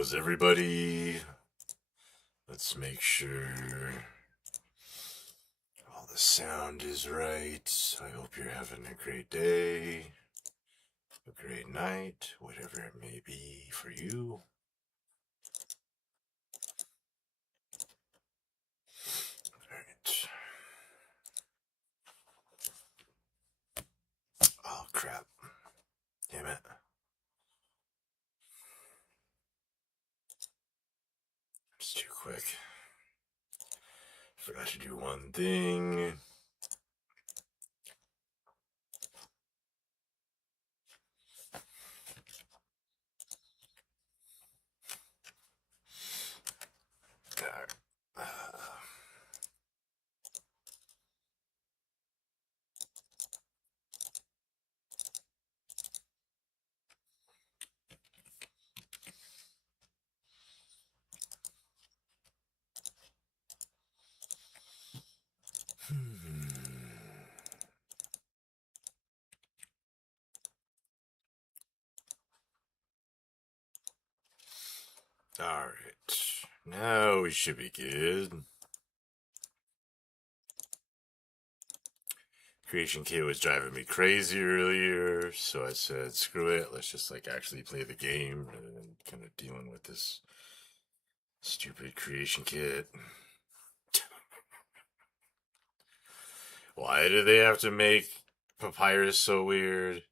How's everybody? Let's make sure all the sound is right. I hope you're having a great day, a great night, whatever it may be for you. Alright. Oh, crap. Damn it. It's too quick. Forgot to do one thing. Alright. Now we should be good. Creation Kit was driving me crazy earlier, so I said, screw it, let's just actually play the game rather than kind of dealing with this stupid Creation Kit. Why do they have to make Papyrus so weird?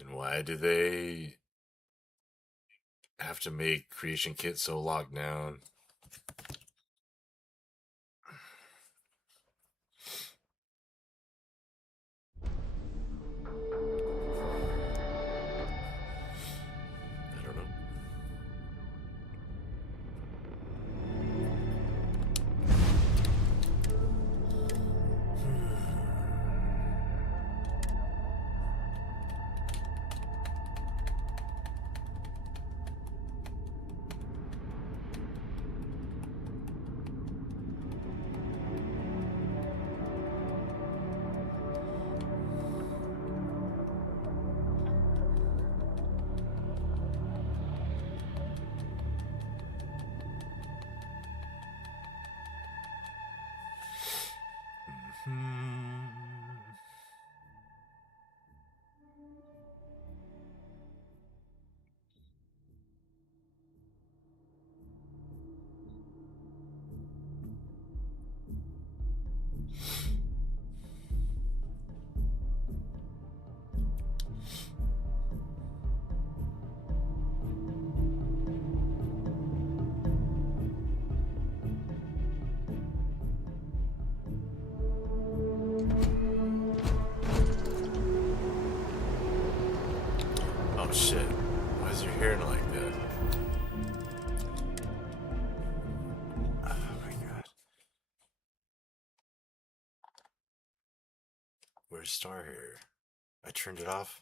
And why do they have to make Creation Kit so locked down? I don't know. Oh shit. Why is your hair like that? Oh my god. Where's Star Hair? I turned it off?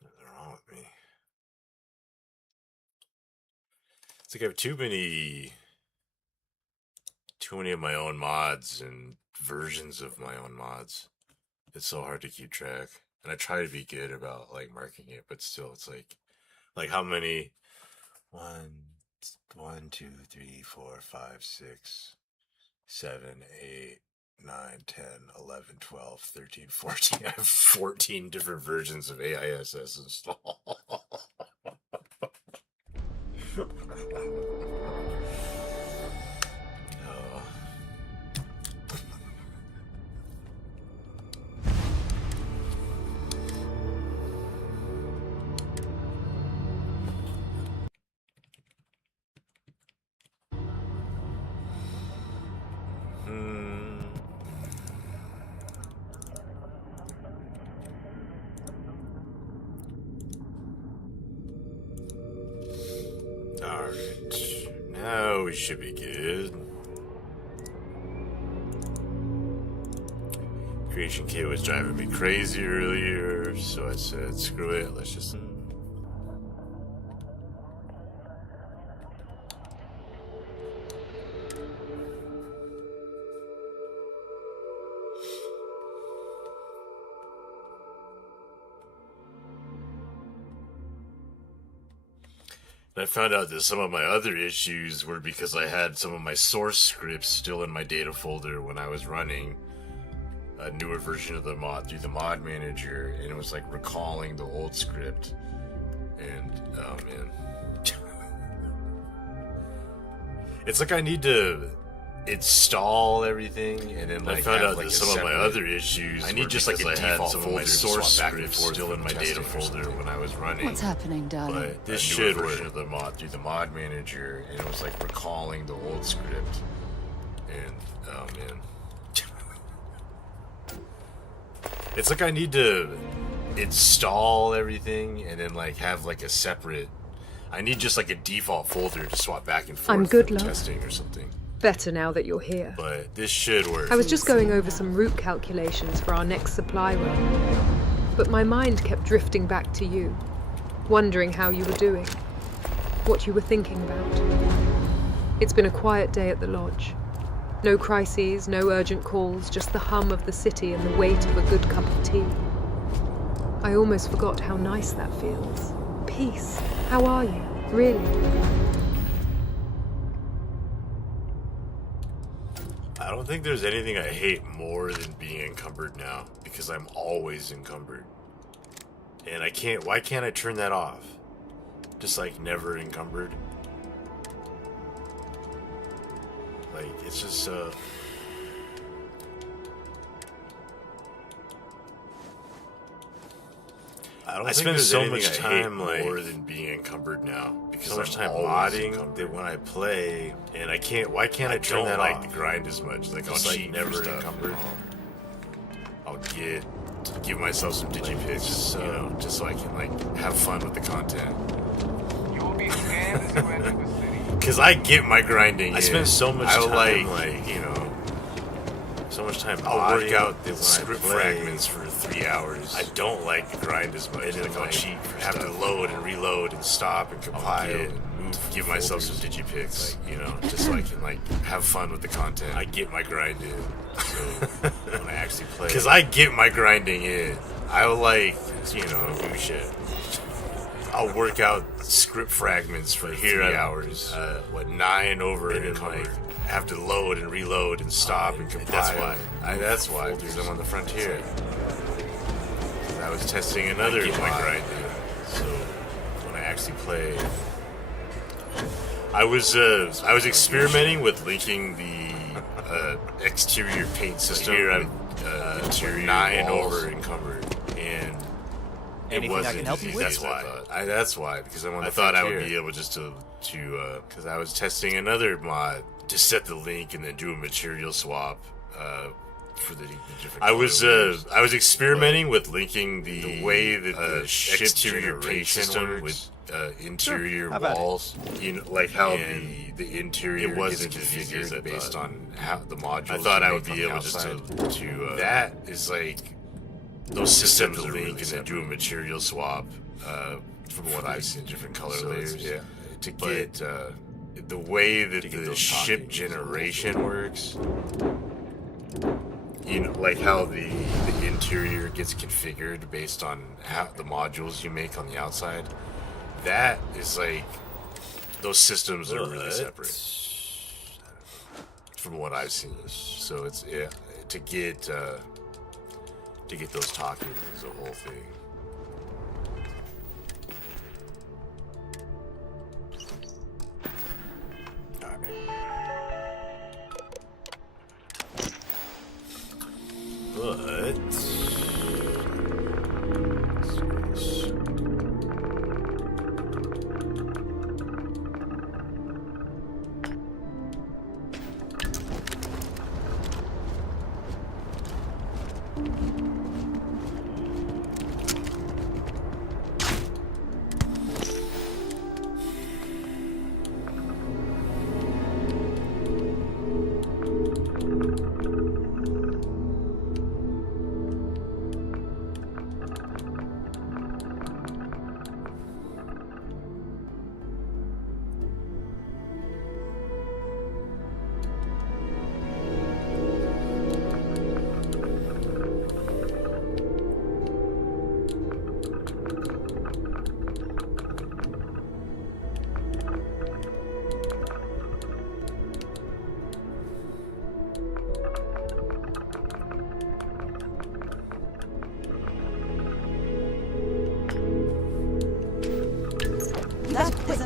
What's wrong with me? It's like I have too many of my own mods and versions of my own mods. It's so hard to keep track. And I try to be good about marking it, but still it's like how many one, two, three, four, five, six, 7, 8, 9, 10, 11, 12, 13, 14. I have 14 different versions of AISS installed. Oh. Alright. Now we should be good. Creation Kit was driving me crazy earlier, so I said, screw it, let's just... I found out that some of my other issues were because I had some of my source scripts still in my data folder when I was running a newer version of the mod through the mod manager, and it was like recalling the old script. And oh man, it's like I need to install everything, and then like I found out like that some of my other issues. I need just like a default folder source script still in my data folder when I was running. What's happening, darling? But this should work of the mod through the mod manager, and it was like recalling the old script. And oh man, it's like I need to install everything and then like have like a separate. I need just like a default folder to swap back and forth. I'm good, for love. Testing or something. Better now that you're here. But this should work. I was just going over some route calculations for our next supply run, but my mind kept drifting back to you, wondering how you were doing, what you were thinking about. It's been a quiet day at the lodge. No crises, no urgent calls, just the hum of the city and the weight of a good cup of tea. I almost forgot how nice that feels. Peace. How are you? Really? I don't think there's anything I hate more than being encumbered now, because I'm always encumbered. And why can't I turn that off? Just like never encumbered. Like, it's just, I spend so much time like more than being encumbered now, because so much time modding that when I play, and why can't I turn that off? I don't like the grind as much. Like, I'll cheat never encumbered. I'll give myself some digipicks, you know, just so I can like have fun with the content. You will be scanned to enter the city. Because I get my grinding. I spend so much time like you know. So much time. I'll work out the script fragments for 3 hours. I don't like the grind as much. And like I'll cheat. Have to load and reload and stop and compile and move. Give myself some digipicks, like, you know, just so I can like have fun with the content. I get my grind in. So when I actually play, because I get my grinding in, I'll like do shit. I'll work out script fragments for 3 hours. 9 over and like. Have to load and reload and stop and compile. That's why, because I'm on the frontier. I was testing another mod, so when I actually play, I was experimenting with linking the exterior paint system. Here I'm interior 9 over encumbered, and it wasn't. That's why. That's why, because I'm on the frontier. I thought I would be able just to because I was testing another mod. To set the link and then do a material swap for the different. I was experimenting with linking the way that the exterior paint system with interior walls. You know, like how the interior wasn't configured based on how the modules. I thought I would be able just to that is like those systems are link and then do a material swap from what I've seen, different color layers. Yeah, to get. The way that the ship generation works, you know, like how the interior gets configured based on how the modules you make on the outside, that is like those systems are really separate from what I've seen. So it's to get those talking is a whole thing. But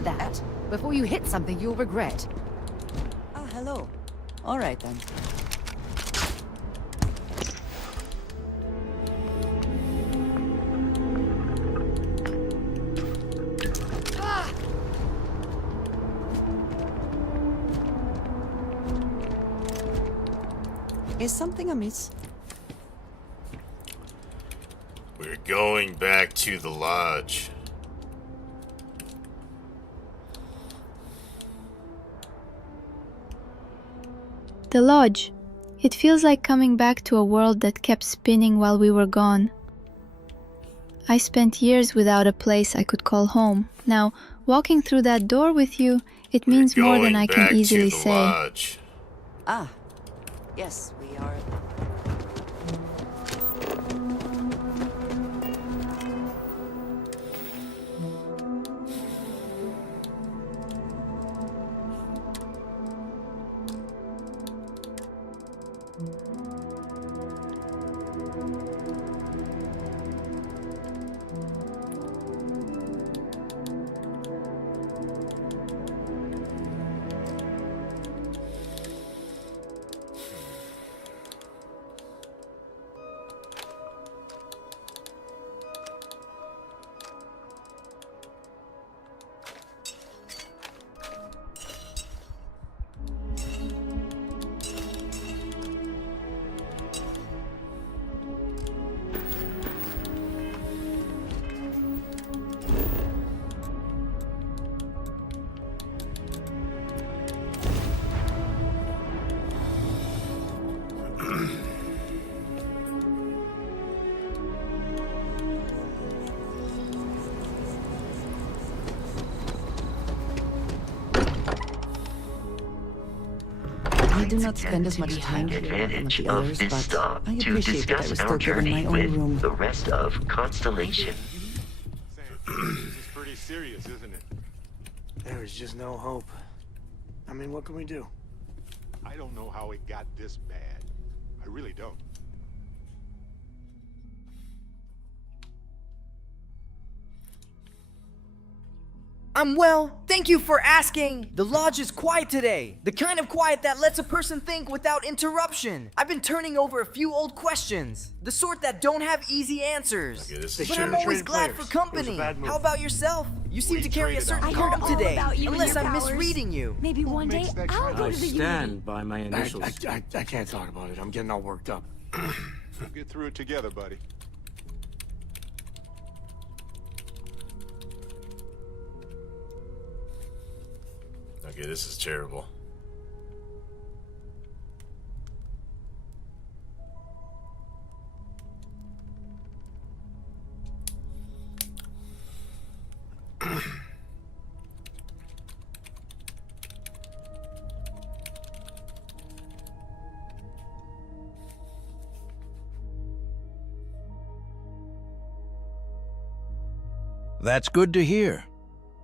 that. Before you hit something you'll regret. Ah, hello. All right, then. Is something amiss? We're going back to the lodge. The lodge. It feels like coming back to a world that kept spinning while we were gone. I spent years without a place I could call home. Now, walking through that door with you, it means more than I can easily say. Lodge. Ah, yes, we are. I do not spend as much time here with the others, but I appreciate that I was still given my own room. The rest of Constellation. This is pretty serious, isn't it? There is just no hope. I mean, what can we do? I don't know how it got this bad. I really don't. I'm well, thank you for asking. The lodge is quiet today. The kind of quiet that lets a person think without interruption. I've been turning over a few old questions. The sort that don't have easy answers. Okay, but I'm always glad for company. How about yourself? You seem to carry a certain calm today. Unless I'm misreading you. Maybe one day I'll go to the uni. I stand by my initials. I can't talk about it. I'm getting all worked up. We'll get through it together, buddy. Okay, this is terrible. That's good to hear.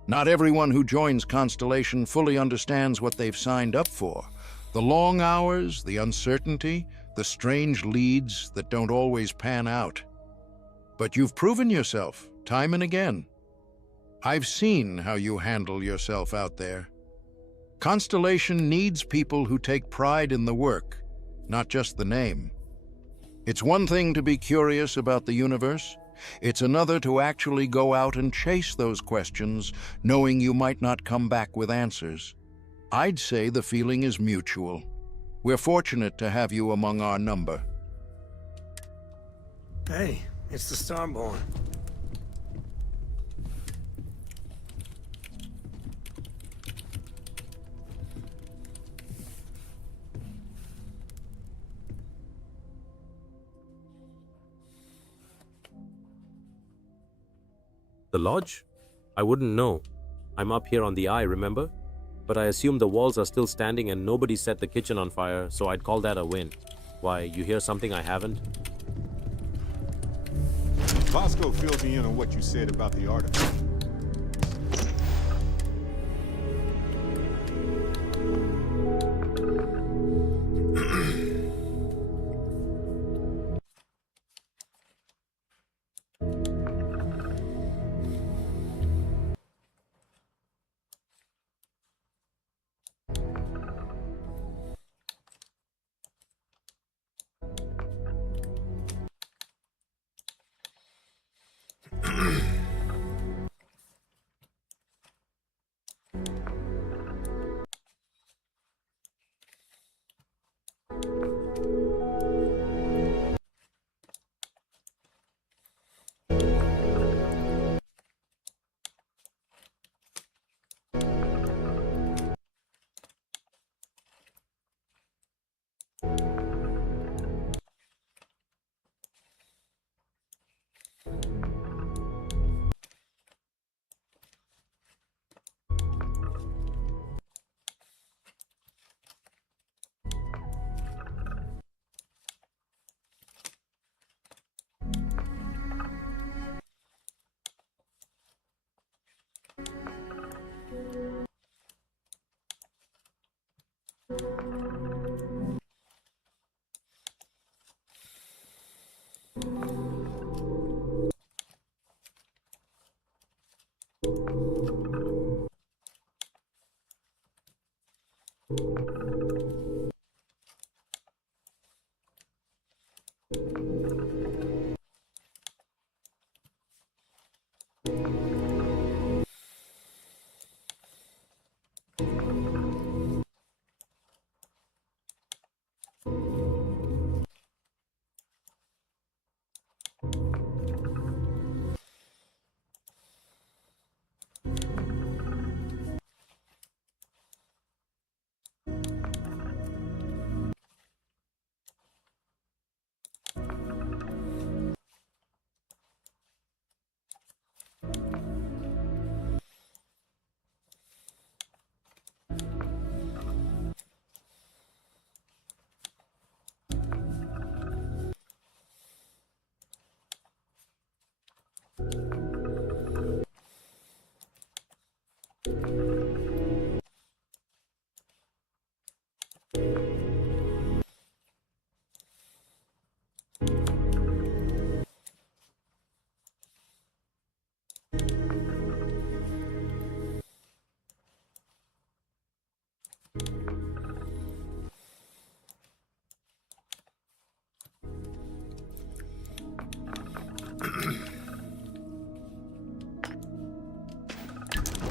Not everyone who joins Constellation fully understands what they've signed up for. The long hours, the uncertainty, the strange leads that don't always pan out. But you've proven yourself, time and again. I've seen how you handle yourself out there. Constellation needs people who take pride in the work, not just the name. It's one thing to be curious about the universe. It's another to actually go out and chase those questions, knowing you might not come back with answers. I'd say the feeling is mutual. We're fortunate to have you among our number. Hey, it's the Starborn. The lodge? I wouldn't know. I'm up here on the eye, remember? But I assume the walls are still standing and nobody set the kitchen on fire, so I'd call that a win. Why, you hear something I haven't? Bosco filled me in on what you said about the artifact.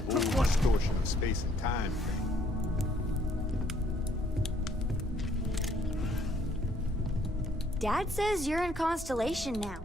Full distortion of space and time thing. Dad says you're in Constellation now.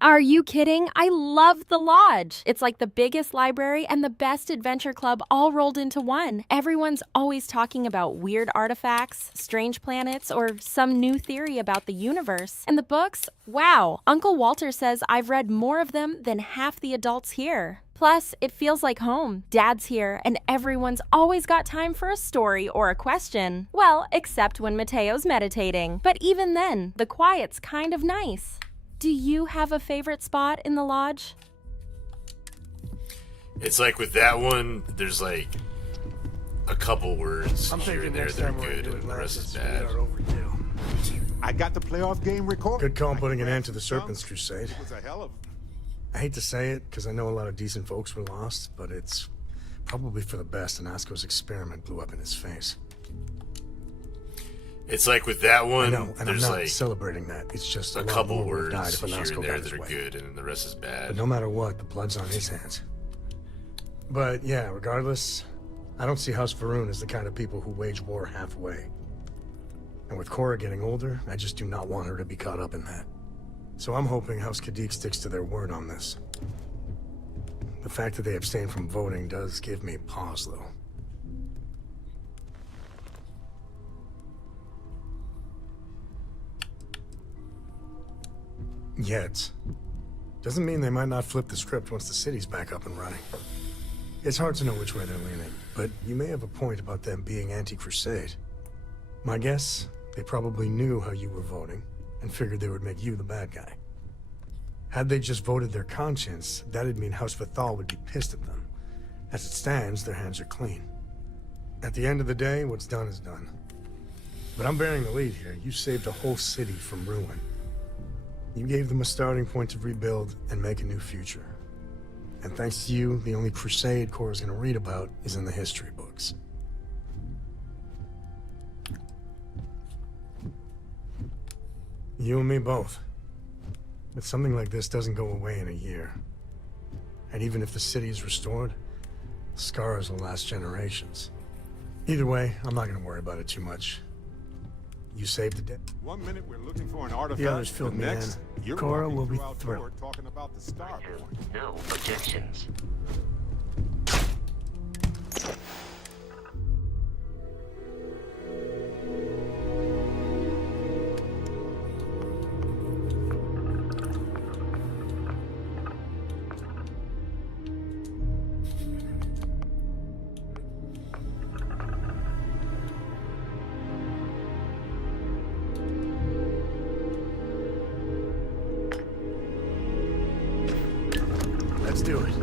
Are you kidding? I love the Lodge. It's like the biggest library and the best adventure club all rolled into one. Everyone's always talking about weird artifacts, strange planets, or some new theory about the universe. And the books? Wow. Uncle Walter says I've read more of them than half the adults here. Plus, it feels like home. Dad's here, and everyone's always got time for a story or a question. Well, except when Mateo's meditating. But even then, the quiet's kind of nice. Do you have a favorite spot in the Lodge? It's like with that one, there's like a couple words here and there that are good, and the rest is bad. I got the playoff game recorded. Good call putting an end to the Serpent's Crusade. It was a hell of... I hate to say it, because I know a lot of decent folks were lost, but it's probably for the best Anasco's experiment blew up in his face. It's like with that one, I know, and I'm there's not like celebrating that. It's just a couple lot more words died if here Anasco and there got his that are way. good, and the rest is bad. But no matter what, the blood's on his hands. But yeah, regardless, I don't see House Faroon as the kind of people who wage war halfway. And with Cora getting older, I just do not want her to be caught up in that. So I'm hoping House Kadik sticks to their word on this. The fact that they abstain from voting does give me pause, though. Yet. Doesn't mean they might not flip the script once the city's back up and running. It's hard to know which way they're leaning, but you may have a point about them being anti-Crusade. My guess, they probably knew how you were voting, and figured they would make you the bad guy. Had they just voted their conscience, that'd mean House Vethal would be pissed at them. As it stands, their hands are clean. At the end of the day, what's done is done. But I'm bearing the lead here. You saved a whole city from ruin. You gave them a starting point to rebuild and make a new future. And thanks to you, the only crusade Cora's gonna read about is in the history books. You and me both. But something like this doesn't go away in a year. And even if the city is restored, scars will last generations. Either way, I'm not gonna worry about it too much. You saved the day. 1 minute we're looking for an artifact. The others filled me next, in. You're Cora walking will be through our thrilled. door talking about the Starfield. No objections. Let's do it.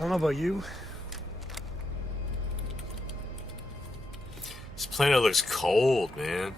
don't know about you. This planet looks cold, man.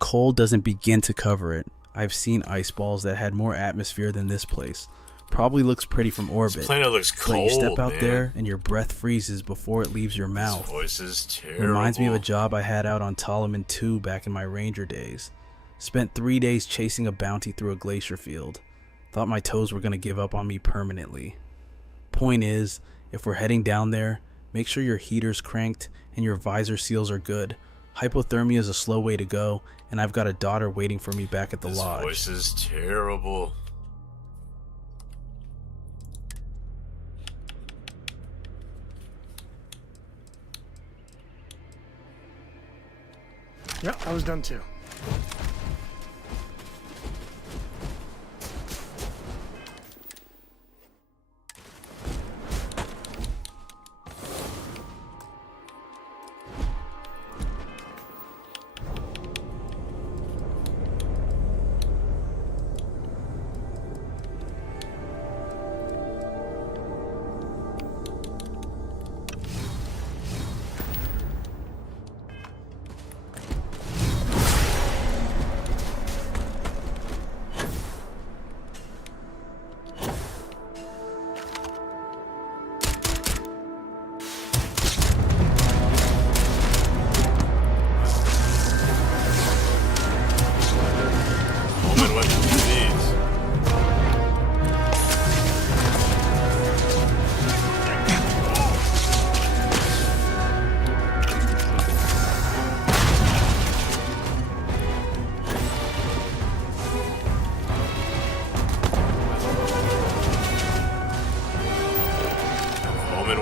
Cold doesn't begin to cover it. I've seen ice balls that had more atmosphere than this place. Probably looks pretty from orbit. This planet looks cold, but you step out man. there and your breath freezes before it leaves your mouth. This voice is terrible. Reminds me of a job I had out on Toloman 2 back in my ranger days. Spent 3 days chasing a bounty through a glacier field. Thought my toes were going to give up on me permanently. Point is, if we're heading down there, make sure your heater's cranked and your visor seals are good. Hypothermia is a slow way to go, and I've got a daughter waiting for me back at the lodge. This voice is terrible. Yeah, I was done too.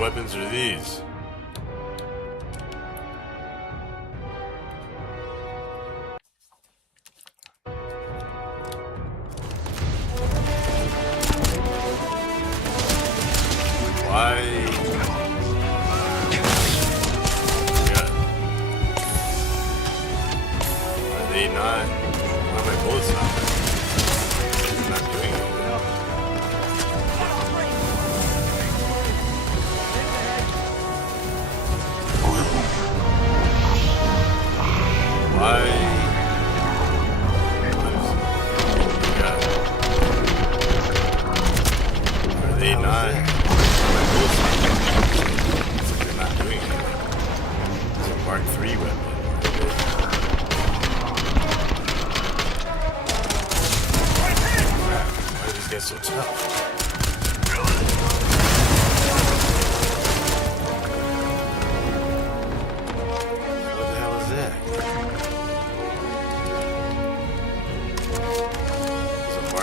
Weapons are these? Why? Yeah. Are they not? Why are my bullets not? They're not doing it. Why? Are they not? My bullets they're not doing it. It's a Mark III weapon. Why are these guys so tough?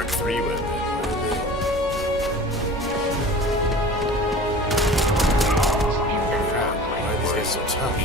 Three weapon. Why are these guys so tough?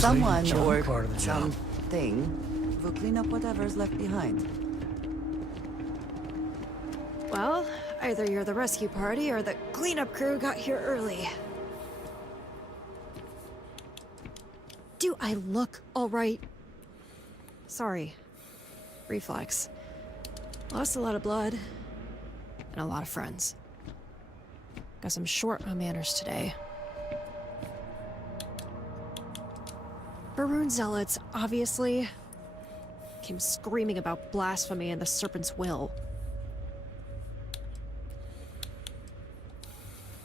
Someone John, or part of the job. something will clean up whatever's left behind. Well, either you're the rescue party or the cleanup crew got here early. Do I look all right? Sorry. Reflex. Lost a lot of blood. And a lot of friends. Guess I'm short on manners today. Baroon zealots, obviously, came screaming about blasphemy and the Serpent's will.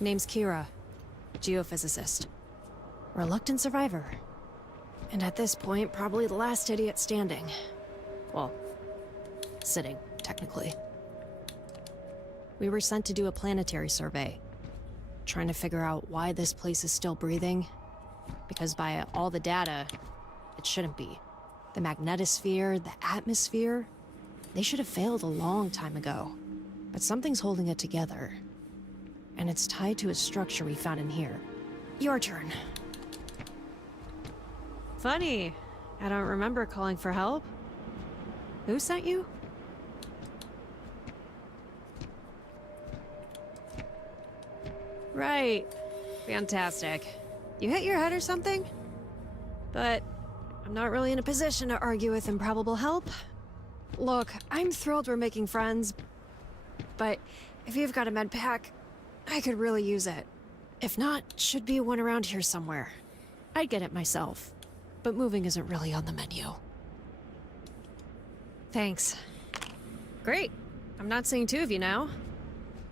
Name's Kira. Geophysicist. Reluctant survivor. And at this point, probably the last idiot standing. Well, sitting, technically. We were sent to do a planetary survey. Trying to figure out why this place is still breathing. Because by all the data, it shouldn't be. The magnetosphere, the atmosphere, they should have failed a long time ago. But something's holding it together. And it's tied to a structure we found in here. Your turn. Funny. I don't remember calling for help. Who sent you? Right. Fantastic. You hit your head or something? But I'm not really in a position to argue with improbable help. Look, I'm thrilled we're making friends, but if you've got a med pack, I could really use it. If not, should be one around here somewhere. I'd get it myself, but moving isn't really on the menu. Thanks. Great. I'm not seeing two of you now.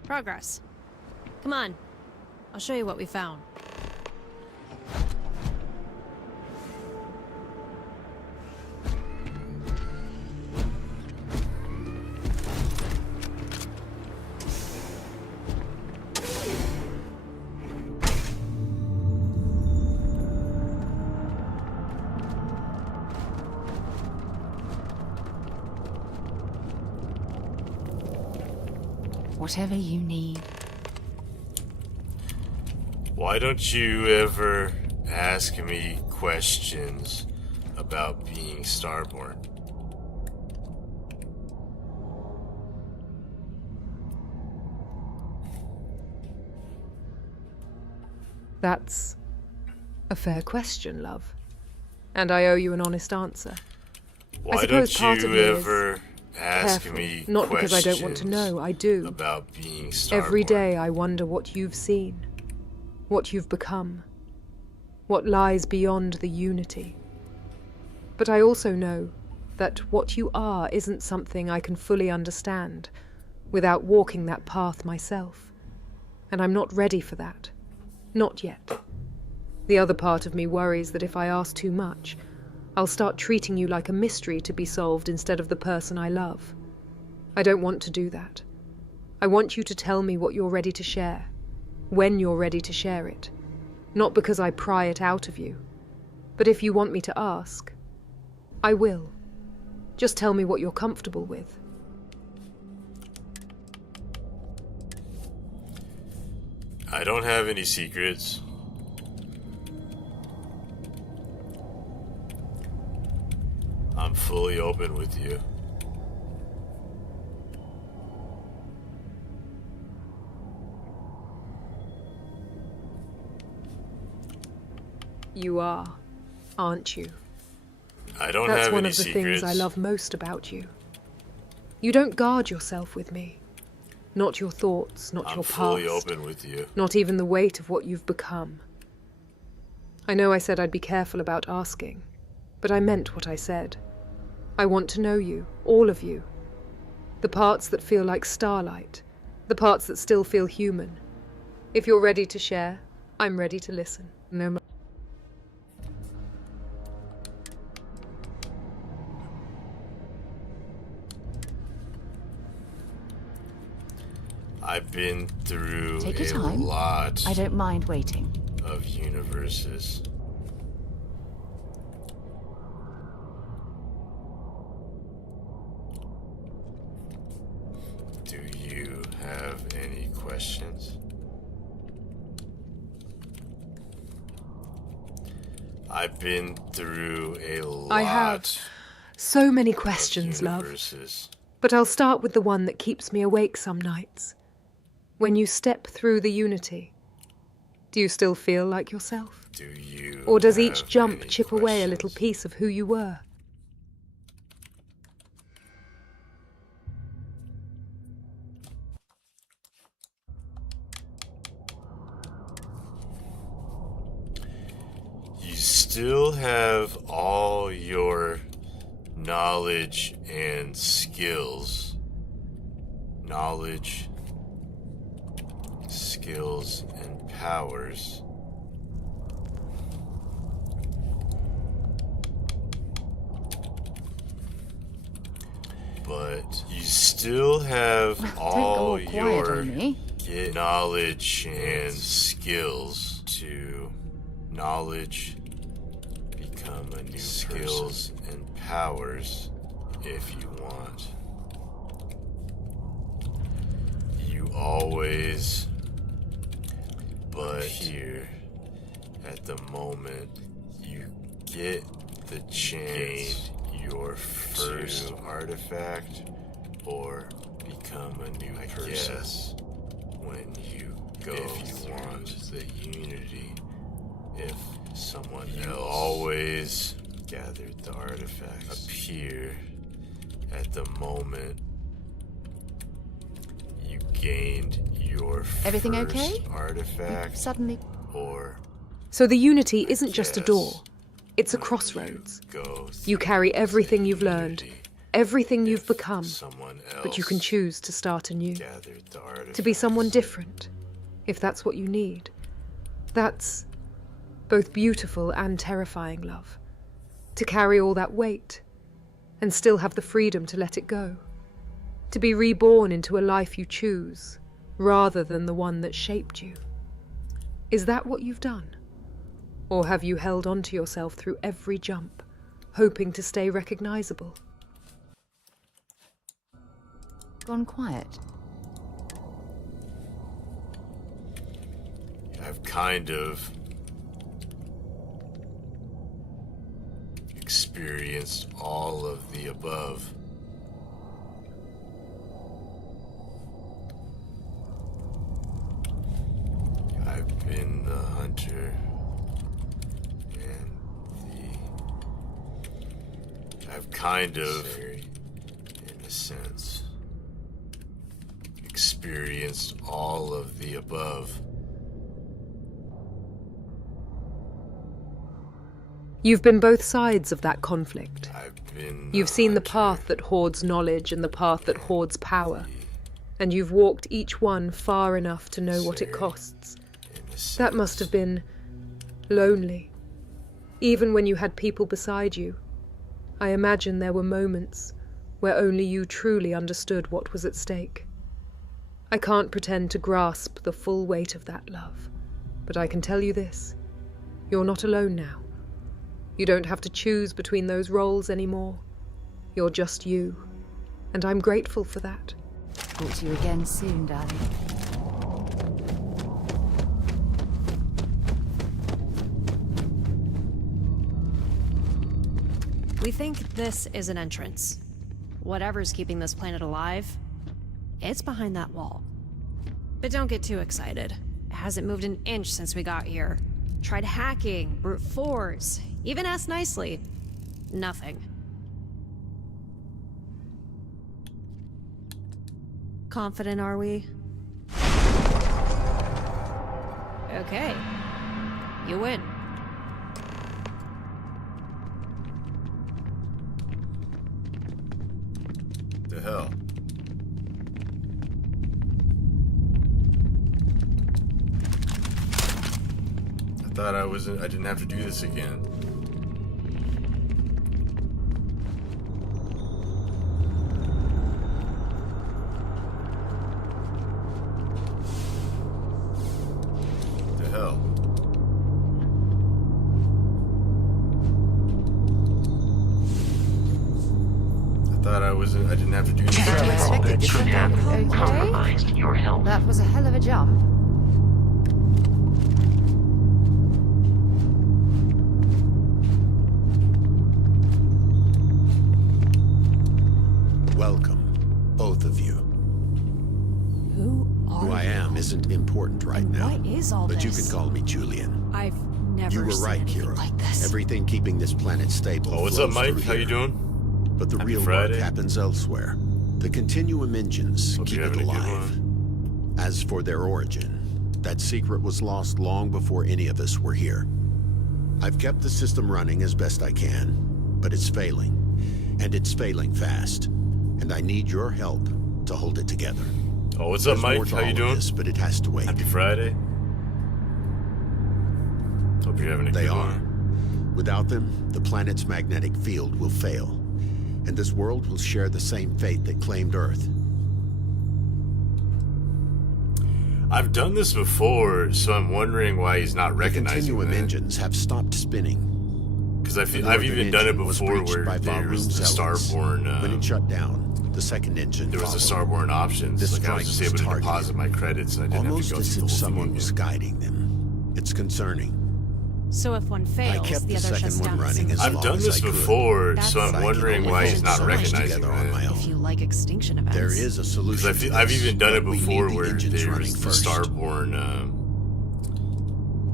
Progress. Come on. I'll show you what we found. Whatever you need. Why don't you ever ask me questions about being starborn? That's a fair question, love. And I owe you an honest answer. Why don't you ever ask careful. me Not because I questions don't want to know, I do. about being starborn? Every day I wonder what you've seen, what you've become, what lies beyond the unity. But I also know that what you are isn't something I can fully understand without walking that path myself. And I'm not ready for that. Not yet. The other part of me worries that if I ask too much, I'll start treating you like a mystery to be solved instead of the person I love. I don't want to do that. I want you to tell me what you're ready to share, when you're ready to share it. Not because I pry it out of you, but if you want me to ask, I will. Just tell me what you're comfortable with. I don't have any secrets. I'm fully open with you. You are, aren't you? I don't That's have one any of the secrets. things I love most about you. You don't guard yourself with me. Not your thoughts, not your past. I'm fully open with you. Not even the weight of what you've become. I know I said I'd be careful about asking, but I meant what I said. I want to know you, all of you. The parts that feel like starlight, the parts that still feel human. If you're ready to share, I'm ready to listen. No matter. I've been through Take your a time. lot I don't mind waiting. of universes. Do you have any questions? I've been through a lot I have so many questions, of love. universes. But I'll start with the one that keeps me awake some nights. When you step through the unity, do you still feel like yourself? Do you Or does each have jump any chip away a little piece of who you were? You still have all your knowledge and skills. Knowledge, skills. skills and powers. But you still have all your knowledge and skills to knowledge, become a new skills and powers if you want. You always, but here at the moment you get the chance your first artifact or become a new person when you go if you want the unity. If someone else always gathered the artifacts up here at the moment you gained your Everything first okay? artifact Suddenly. or So the Unity isn't just a door. It's a crossroads. You carry everything you've learned, everything you've become, but you can choose to start anew. To be someone different, if that's what you need. That's both beautiful and terrifying, love. To carry all that weight, and still have the freedom to let it go. To be reborn into a life you choose, rather than the one that shaped you. Is that what you've done? Or have you held on to yourself through every jump, hoping to stay recognizable? Gone quiet. I've kind of experienced all of the above. I've been the hunter and I've kind of, in a sense, experienced all of the above. You've been both sides of that conflict. You've You've seen the path that hoards knowledge and the path that hoards power. And you've walked each one far enough to know what it costs. That must have been lonely. Even when you had people beside you, I imagine there were moments where only you truly understood what was at stake. I can't pretend to grasp the full weight of that love, but I can tell you this. You're not alone now. You don't have to choose between those roles anymore. You're just you, and I'm grateful for that. Talk to you again soon, darling. We think this is an entrance. Whatever's keeping this planet alive, it's behind that wall. But don't get too excited. It hasn't moved an inch since we got here. Tried hacking, brute force, even asked nicely. Nothing. Confident, are we? Okay. You win. The hell? I thought I didn't have to do this again. The hell? I didn't have to do this. Should have compromised your health. That was a hell of a jump. Welcome, both of you. Who I am isn't important right now. What is all but this? you can call me Julian. I've never You were seen right, anything Kira. like this. Everything keeping this planet stable. Oh, what's up, flows Mike? through How you here. doing? But the Happy real Friday. work happens elsewhere. The continuum engines Hope keep you're it having a good alive. As for their origin, that secret was lost long before any of us were here. I've kept the system running as best I can, but it's failing. And it's failing fast. And I need your help to hold it together. Oh, what's up, There's Mike? more to How you all of doing? this, but it has to wait. Happy Friday. Hope you're having a They good are. one. Without them, the planet's magnetic field will fail, and this world will share the same fate that claimed Earth. I've done this before, so I'm wondering why he's not The recognizing continuum that. engines have stopped spinning. Because I've The even done it northern engine was before breached where by there was the zealots. starborn. When it shut down, the second engine There was the followed. starborn options. This Like I was just strike able to targeted. deposit my credits, and I didn't Almost have to go as through if the whole someone thing was again. guiding them. It's concerning. So if one I fails, kept the the other shuts second one down the running as symbol. I've long done as this I could. before, That's so I'm But I wondering can why only he's not hold so much recognizing together on my that. own. If you like extinction events. There is a solution. Because to I've this, even done it but we before need the where engines there running was the first. starborn.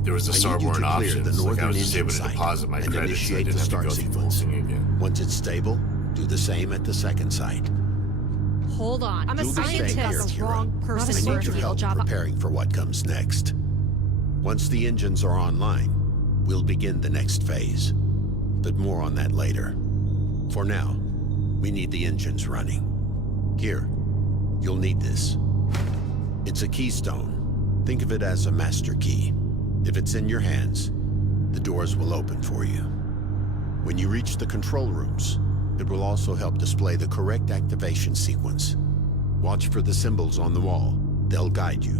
There was the I need you to starborn clear options. the Like I northern was just engine able to site deposit my and credits, and I initiate didn't the have to start go through the whole sequence. thing again. Once it's stable, do the same at the second site. Hold on. I'm a You'll be safe scientist. here, That's the Kira. wrong I person need for your the help job. preparing for what comes next. Once the engines are online, we'll begin the next phase. But more on that later. For now, we need the engines running. Here, you'll need this. It's a keystone. Think of it as a master key. If it's in your hands, the doors will open for you. When you reach the control rooms, it will also help display the correct activation sequence. Watch for the symbols on the wall. They'll guide you.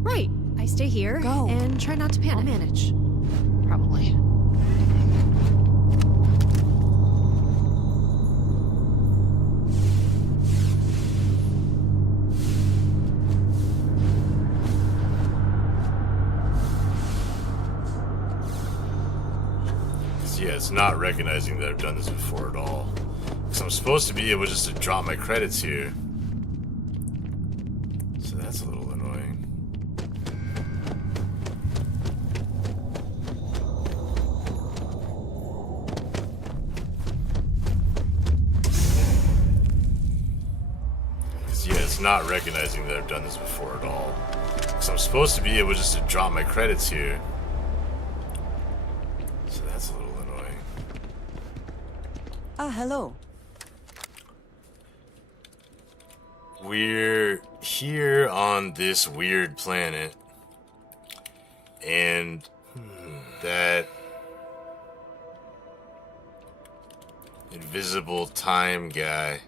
Right. I stay here and try not to panic. I'll manage. Probably. Yeah, it's not recognizing that I've done this before at all. Because I'm supposed to be able just to drop my credits here. So that's a little annoying. Yeah, it's not recognizing that I've done this before at all. Because I'm supposed to be able just to drop my credits here. So that's a little annoying. Ah, hello. We're here on this weird planet. And that invisible time guy,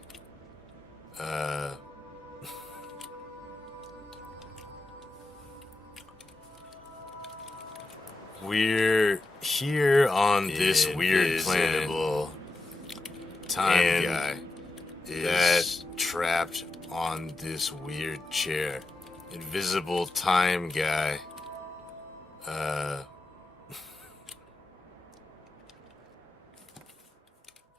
we're here on this weird planet. Time guy is trapped on this weird chair. Invisible time guy.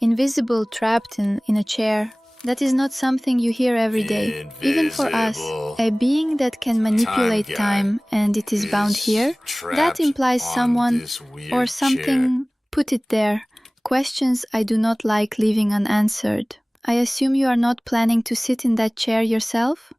Invisible, trapped in a chair. That is not something you hear every day. Even for us, a being that can manipulate time and it is bound here, that implies someone or something put it there. Questions I do not like leaving unanswered. I assume you are not planning to sit in that chair yourself?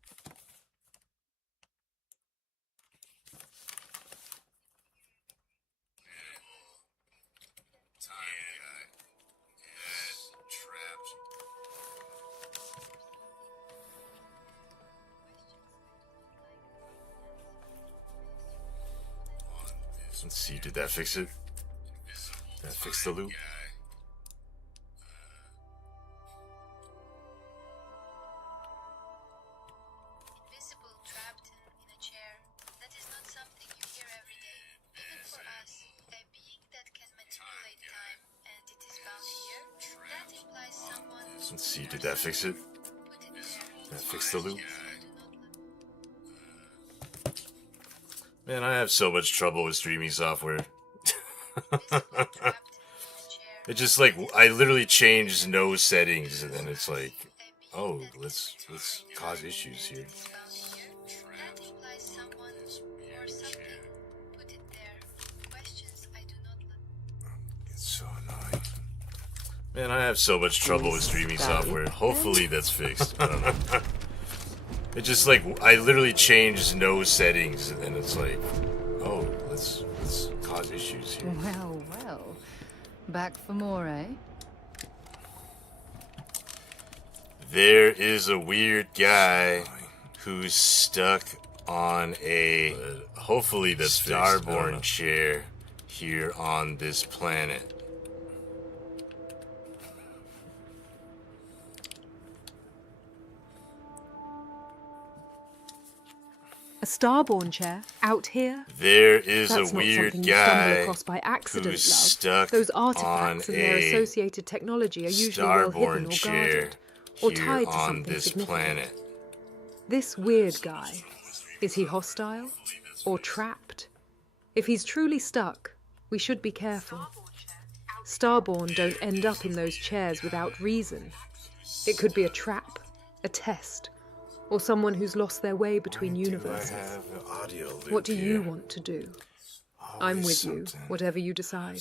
Let's see, did that fix it? Did that fix the loop? Invisible, trapped in a chair. That is not something you hear every day. Even for us, a being that can manipulate time and it is bound here, that implies someone... Let's see, did that fix it? Did that fix the loop? Man, I have so much trouble with streaming software. It just like, I literally changed no settings and then it's like, oh, let's cause issues here. It's so annoying. Man, I have so much trouble with streaming software. Hopefully that's fixed. I don't know. It just like, I literally changed no settings and then it's like, oh, let's cause issues here. Well, well. Back for more, eh? There is a weird guy who's stuck on a, hopefully the starborn chair here on this planet. A starborn chair out here? There is That's a not weird something you stumble guy across by accident, who's love. stuck Those on artifacts and their a associated technology are usually well hidden starborn or chair guarded, or here tied to on something this significant. planet. This weird guy, is he hostile or trapped? If he's truly stuck, we should be careful. Starborn don't end up in those chairs without reason. It could be a trap, a test, or someone who's lost their way between universes. What do you want to do? I'm with you, whatever you decide.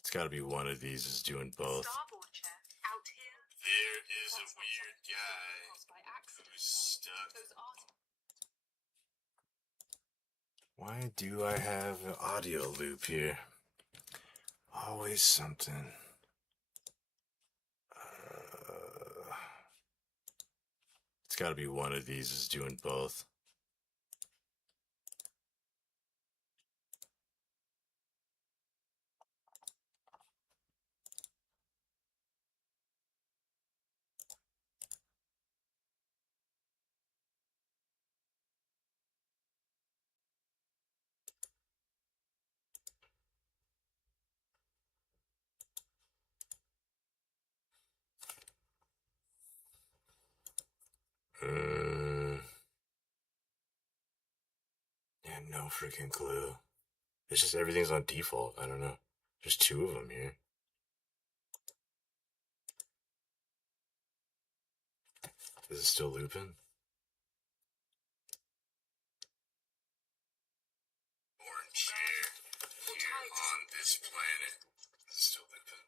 It's gotta be one of these is doing both. There is a weird guy who's stuck. Why do I have an audio loop here? Always something. It's gotta be one of these is doing both. Yeah, no freaking clue. It's just everything's on default. I don't know. There's two of them here. Is it still looping? Orange chair here on this planet. Is it still looping?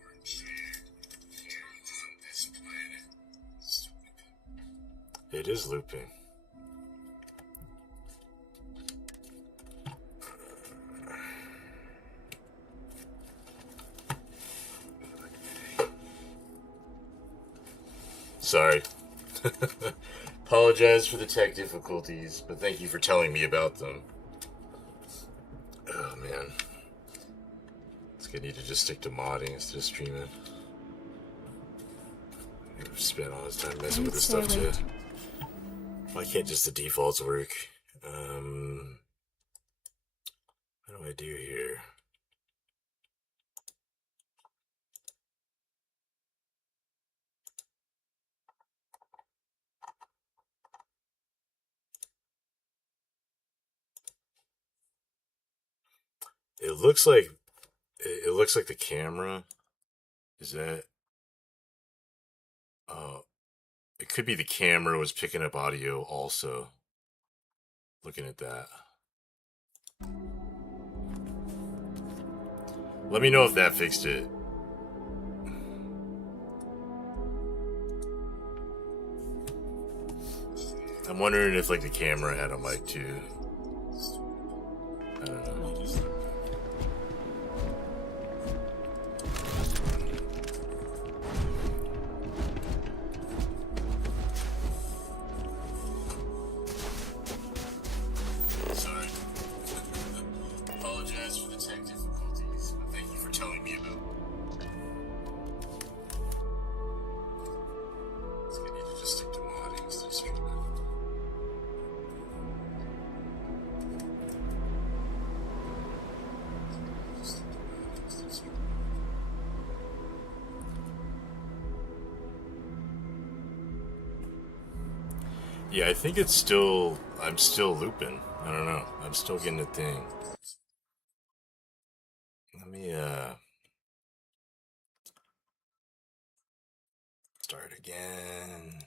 Orange chair here on this planet. Is it still looping? It is looping. Sorry. Apologize for the tech difficulties, but thank you for telling me about them. Oh man. It's gonna need to just stick to modding instead of streaming. I've spent all this time messing with this stuff too. Why can't just the defaults work? What do I do here? It looks like the camera. Is that? Oh, it could be the camera was picking up audio also. Looking at that. Let me know if that fixed it. I'm wondering if like the camera had a mic too. I don't know. Sorry. Apologize for the tech difficulties, but thank you for telling me about them. It's gonna need to just stick to modding instead of streaming. Yeah, I think it's still, I'm still looping. I don't know. I'm still getting a thing. Let me, start again.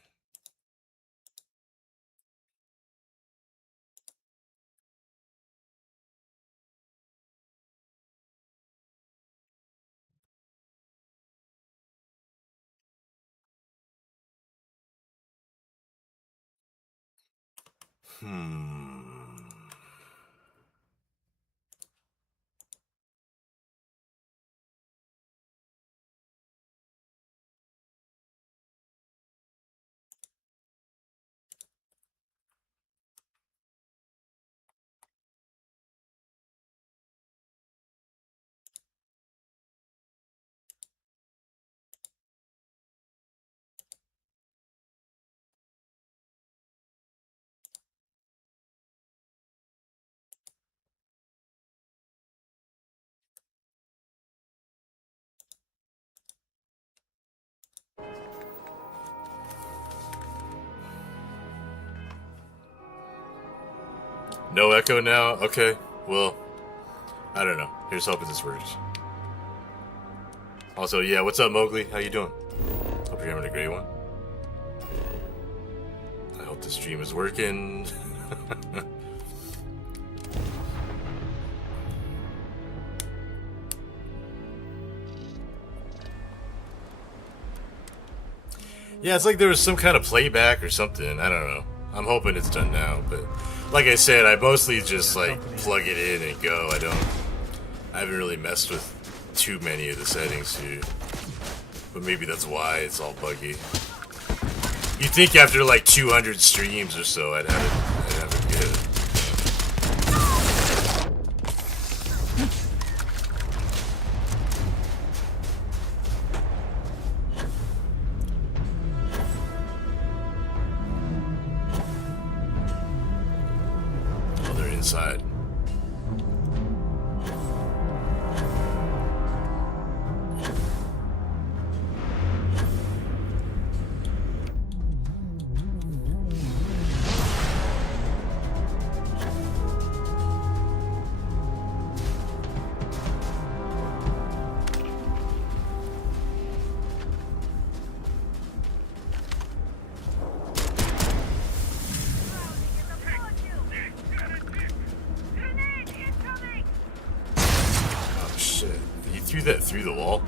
No echo now? Okay, well, I don't know. Here's hoping this works. Also, yeah, what's up, Mowgli? How you doing? Hope you're having a great one. I hope the stream is working. Yeah, it's like there was some kind of playback or something. I don't know. I'm hoping it's done now, but like I said, I mostly just like plug it in and go. I haven't really messed with too many of the settings here, but maybe that's why it's all buggy. You'd think after like 200 streams or so, I'd have it good. Oh, they're inside. Threw that through the wall.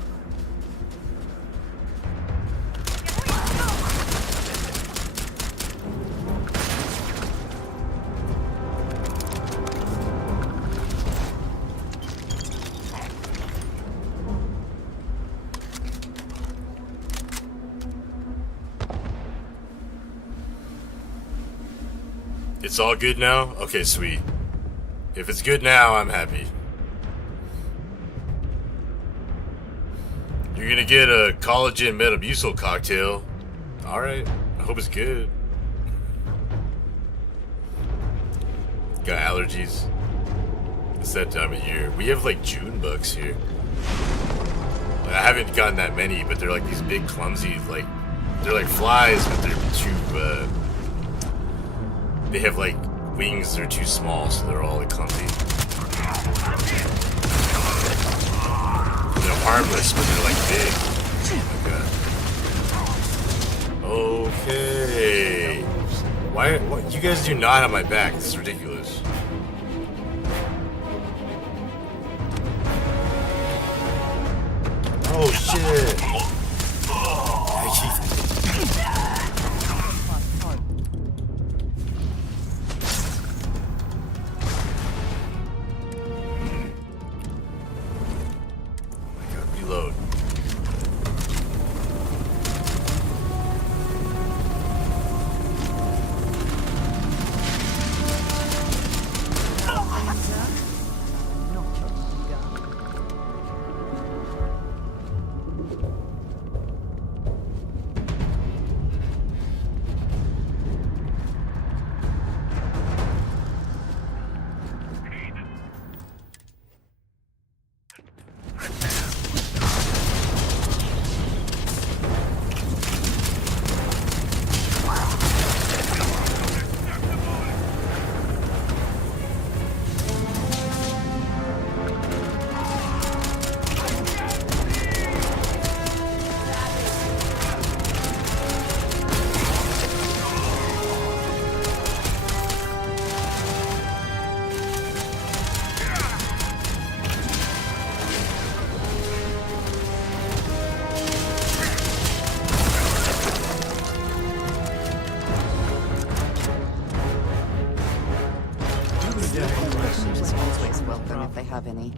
It's all good now? Okay, sweet. If it's good now, I'm happy. You're gonna get a collagen Metamucil cocktail. Alright, I hope it's good. Got allergies. It's that time of year. We have like June bugs here. Like, I haven't gotten that many, but they're like these big clumsy, like, they're like flies, but they're too, they have like wings, they're too small, so they're all like clumsy. They're harmless, but they're like big. Oh my god. Okay. Why? What? You guys do not have my back. This is ridiculous. Oh shit. Reload. Always welcome if they have any.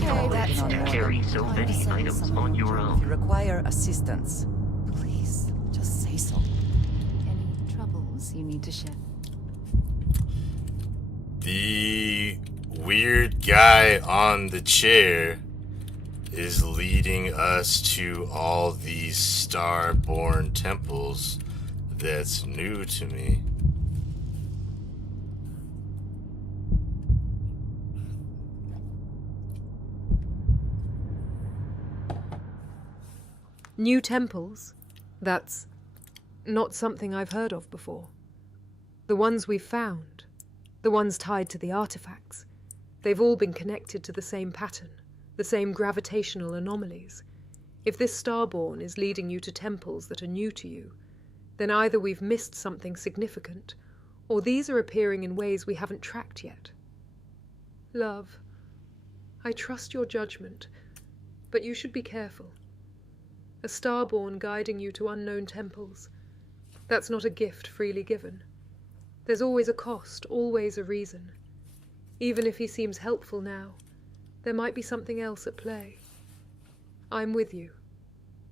knowledge to carry so many items on your If own. you require assistance, please just say so. Any troubles you need to share? The weird guy on the chair is leading us to all these star-born temples. That's new to me. New temples? That's not something I've heard of before. The ones we've found, the ones tied to the artifacts, they've all been connected to the same pattern, the same gravitational anomalies. If this starborn is leading you to temples that are new to you, then either we've missed something significant, or these are appearing in ways we haven't tracked yet. Love, I trust your judgment, but you should be careful. A starborn guiding you to unknown temples, that's not a gift freely given. There's always a cost, always a reason. Even if he seems helpful now, there might be something else at play. I'm with you.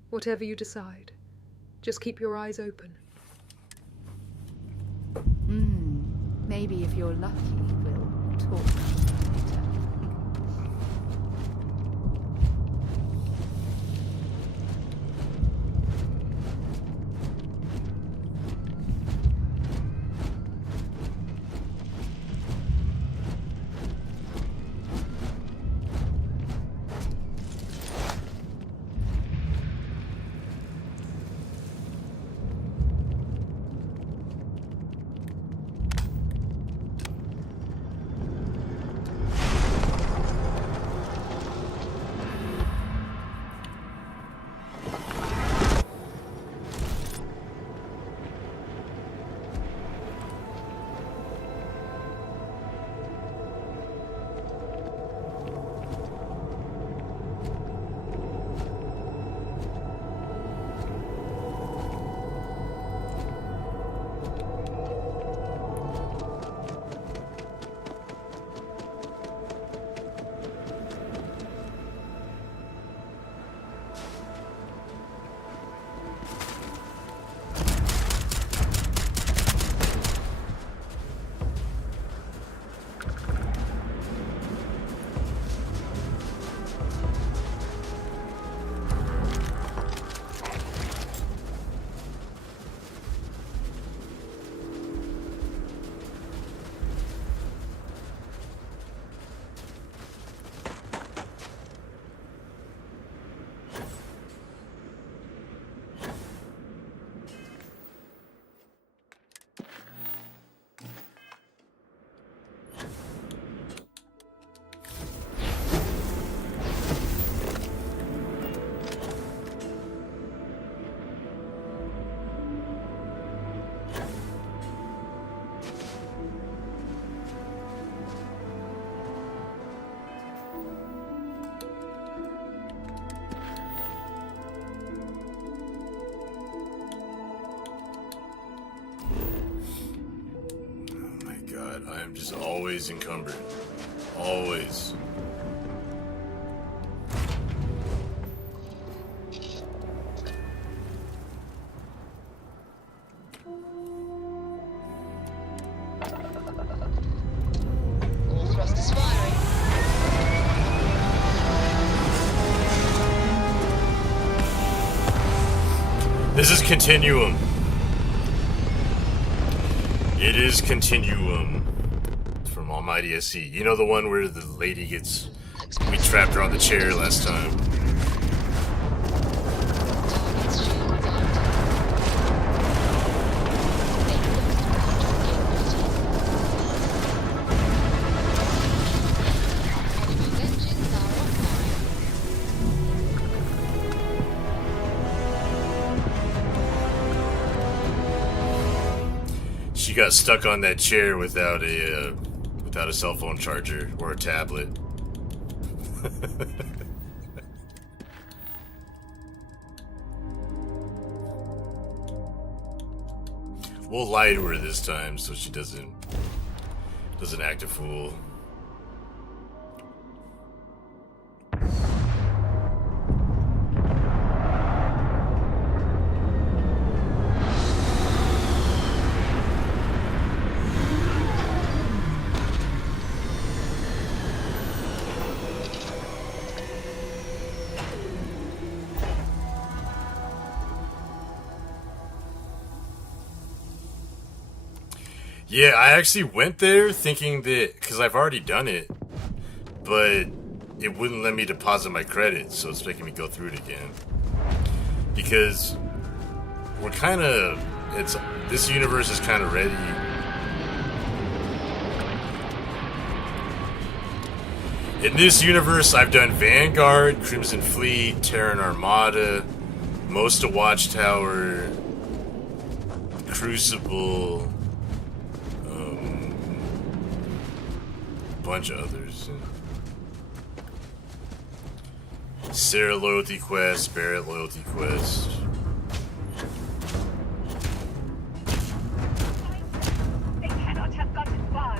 Whatever you decide, just keep your eyes open. Maybe if you're lucky, we'll talk later. I'm just always encumbered. Always. This is Continuum. It is Continuum from Almighty SC. You know the one where the lady gets... We trapped her on the chair last time. She got stuck on that chair without a cell phone charger or a tablet. We'll lie to her this time so she doesn't act a fool. Yeah, I actually went there thinking that, because I've already done it, but it wouldn't let me deposit my credits, so it's making me go through it again. Because we're kind of, this universe is kind of ready. In this universe, I've done Vanguard, Crimson Fleet, Terran Armada, most of Watchtower, Crucible, a bunch of others. Sarah Loyalty Quest, Barrett Loyalty Quest. They cannot have gotten far.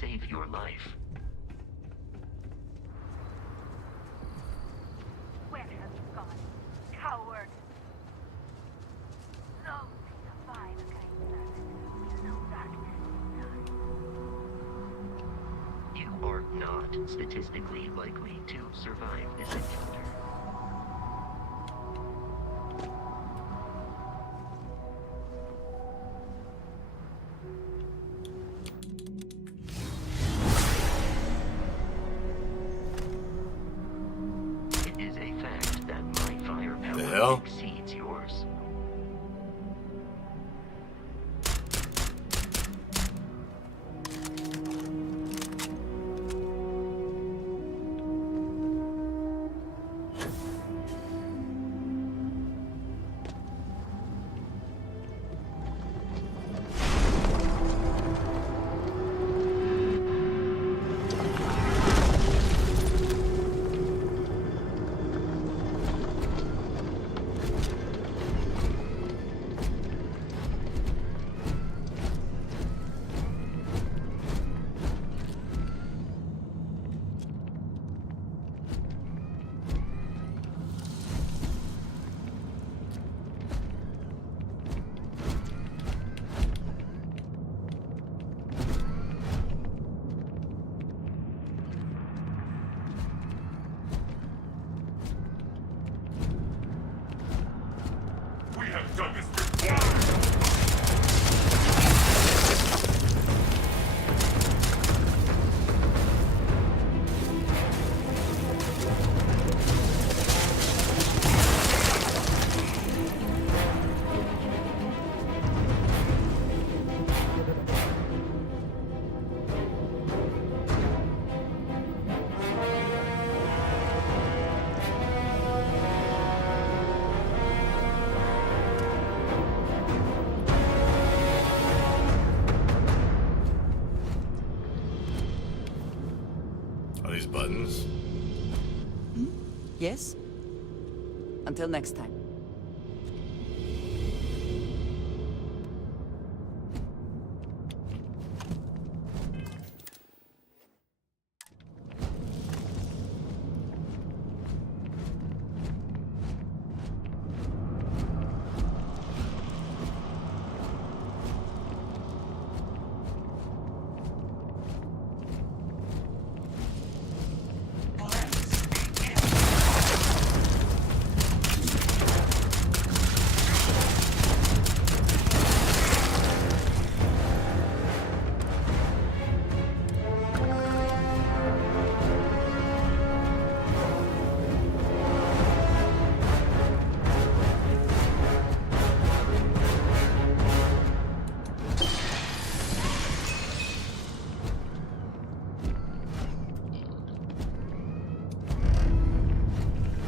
Save your life. Where have you gone, coward? Those who survive a kind service feel no darkness inside. You are not statistically likely to survive this encounter. Exceeds yours. buttons. Yes? Until next time.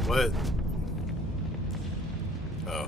What? Oh.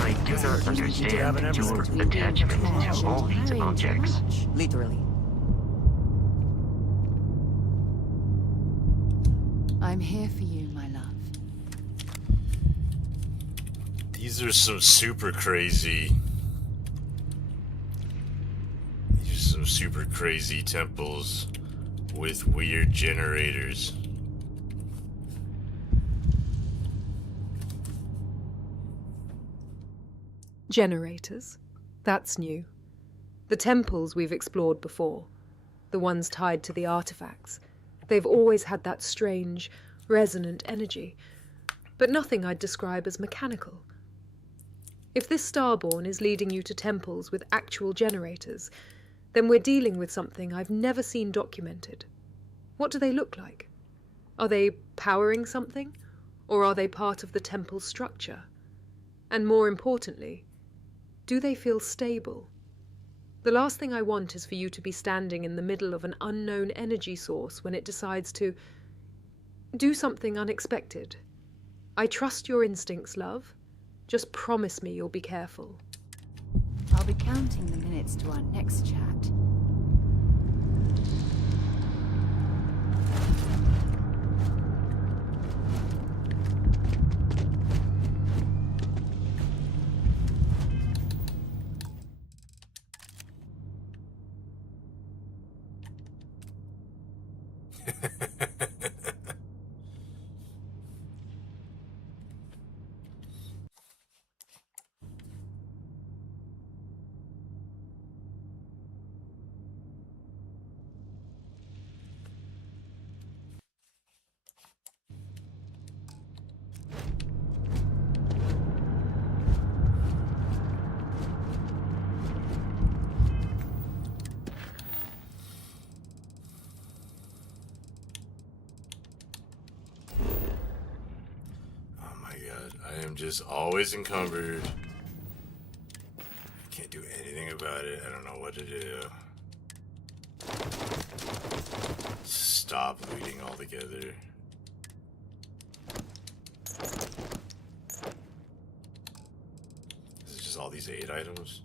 I do not understand your attachment to all these objects. Literally. I'm here for you, my love. These are some super crazy. These are some super crazy temples with weird generators. Generators? That's new. The temples we've explored before, the ones tied to the artifacts, they've always had that strange, resonant energy, but nothing I'd describe as mechanical. If this Starborn is leading you to temples with actual generators, then we're dealing with something I've never seen documented. What do they look like? Are they powering something, or are they part of the temple's structure? And more importantly, do they feel stable? The last thing I want is for you to be standing in the middle of an unknown energy source when it decides to do something unexpected. I trust your instincts, love. Just promise me you'll be careful. I'll be counting the minutes to our next chat. I am just always encumbered. I can't do anything about it. I don't know what to do. Stop looting altogether. This is just all these aid items.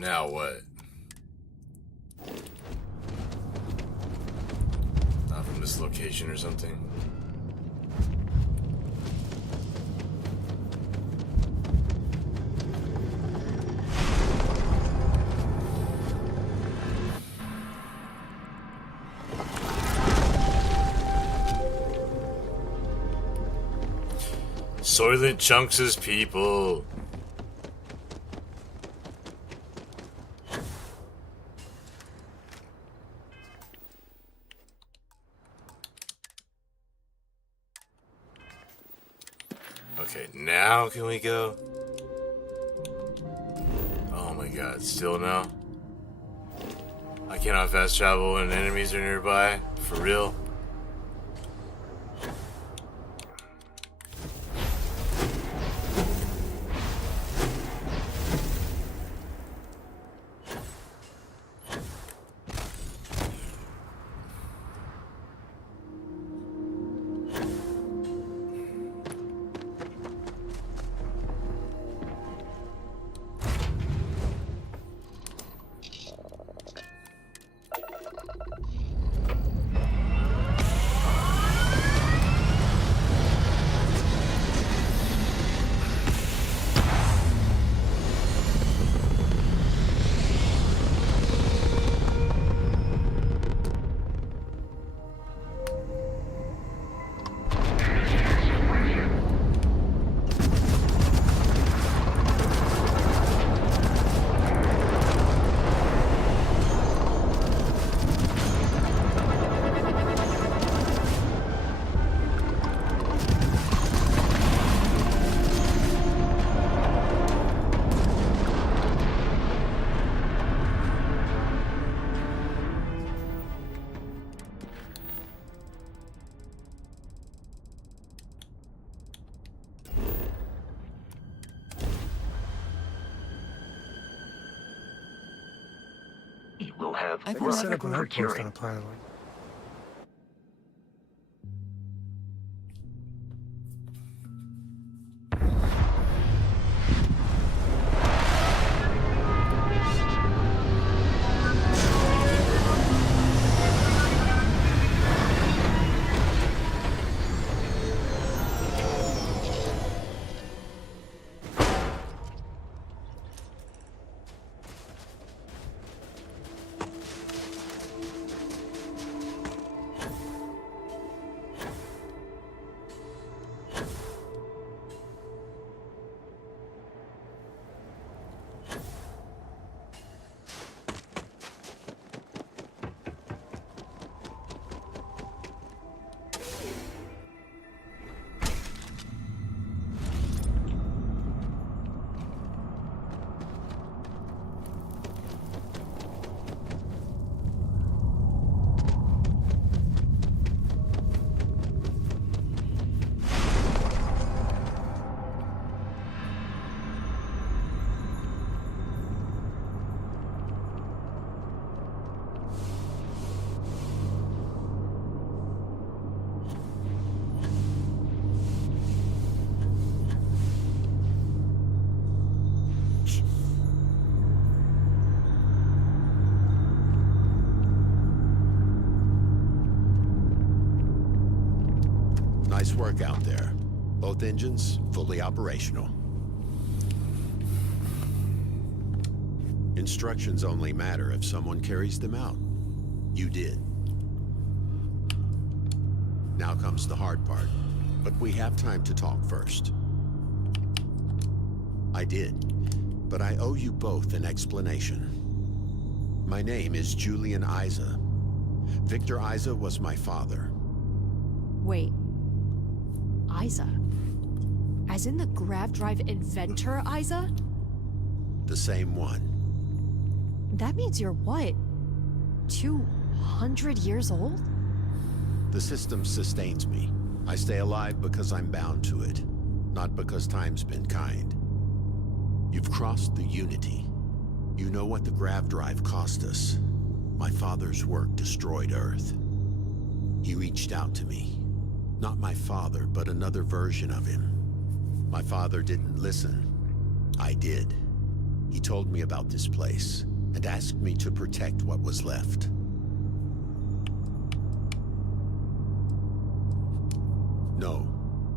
Now what? Not from this location or something. Soylent Chunks' people. Okay, now can we go? Oh my god, still no? I cannot fast travel when enemies are nearby? For real? We'll have I can set up an outpost on a planet like Nice work out there. Both engines fully operational. Instructions only matter if someone carries them out. You did. Now comes the hard part, but we have time to talk first. I did, but I owe you both an explanation. My name is Julian Isa. Victor Isa was my father. Wait. Isa? As in the grav drive inventor, Isa? The same one. That means you're what? 200 years old? The system sustains me. I stay alive because I'm bound to it, not because time's been kind. You've crossed the Unity. You know what the grav drive cost us. My father's work destroyed Earth. He reached out to me. Not my father, but another version of him. My father didn't listen. I did. He He told me about this place and asked me to protect what was left. No,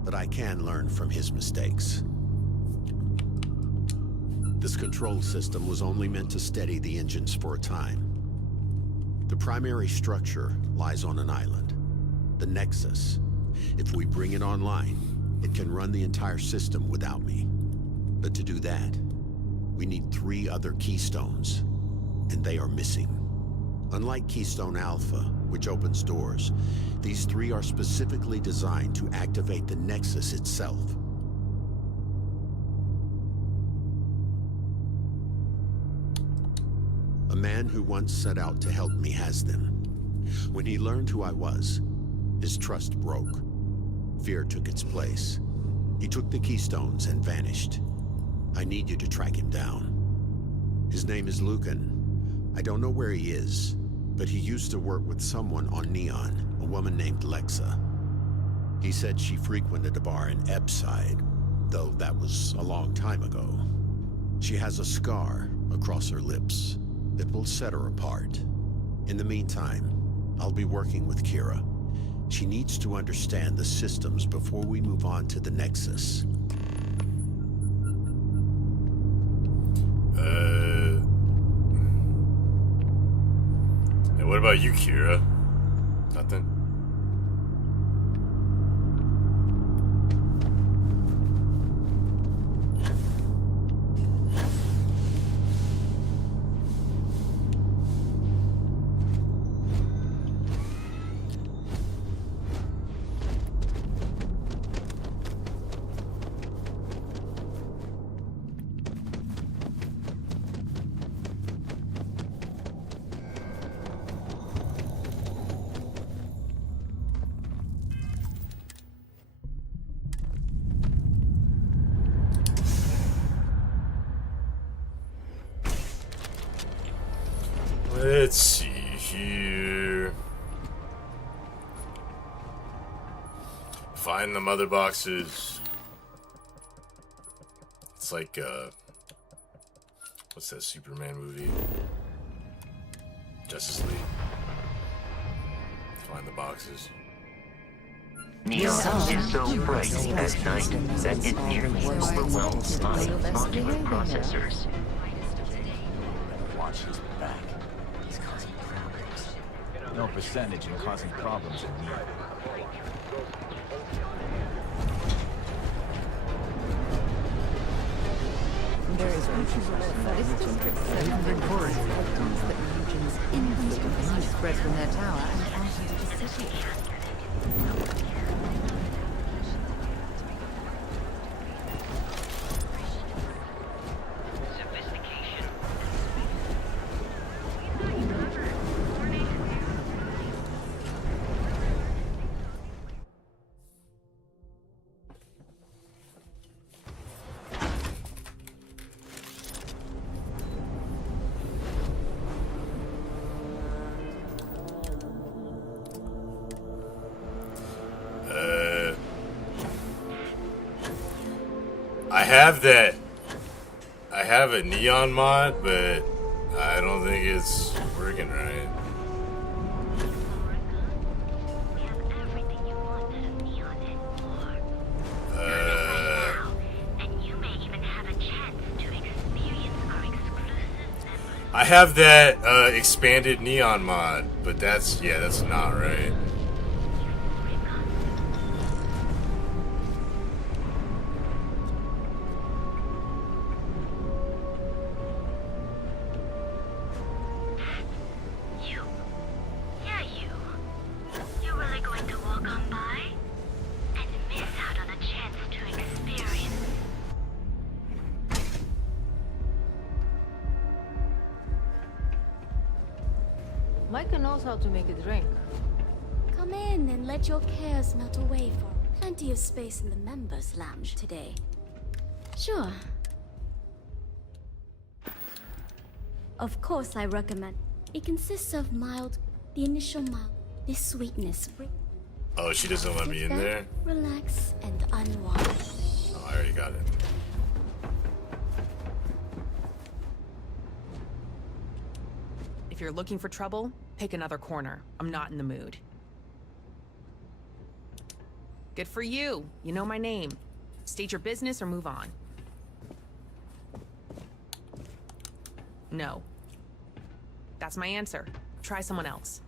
but I can learn from his mistakes. This control system was only meant to steady the engines for a time. The primary structure lies on an island, the Nexus. If we bring it online, it can run the entire system without me. But to do that, we need 3 other keystones, and they are missing. Unlike Keystone Alpha, which opens doors, these 3 are specifically designed to activate the Nexus itself. A man who once set out to help me has them. When he learned who I was, his trust broke. Fear took its place. He took the keystones and vanished. I need you to track him down. His name is Lucan. I don't know where he is, but he used to work with someone on Neon, a woman named Lexa. He said she frequented a bar in Ebbside, though that was a long time ago. She has a scar across her lips that will set her apart. In the meantime, I'll be working with Kira. She needs to understand the systems before we move on to the Nexus. And what about you, Kira? Nothing? Let's see here. Find the mother boxes. It's like, what's that Superman movie? Justice League. Find the boxes. Neon is so bright at night that it nearly overwhelms my modular processors. Watch his back. He's causing problems. No percentage in causing problems in Neon. There is controversial that is symptoms that regions instantly spread from their tower and out into the city. I have a neon mod, but I don't think it's working right. I have that expanded neon mod, but that's not right. Micah knows how to make a drink. Come in and let your cares melt away for plenty of space in the members' lounge today. Sure. Of course I recommend. It consists of the initial mild, this sweetness. Oh, she doesn't let me in there? Relax and unwind. Oh, I already got it. you're looking for trouble, pick another corner. I'm not in the mood. Good for you. You know my name. State your business or move on. No. That's my answer. Try someone else.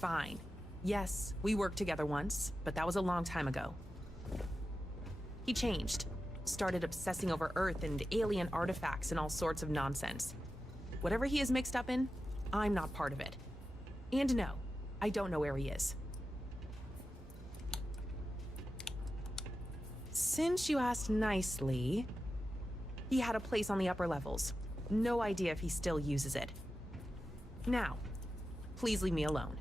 Fine. Yes, we worked together once, but that was a long time ago. He changed. Started obsessing over Earth and alien artifacts and all sorts of nonsense. Whatever he is mixed up in, I'm not part of it. And no, I don't know where he is. Since you asked nicely, he had a place on the upper levels. No idea if he still uses it. Now, please leave me alone.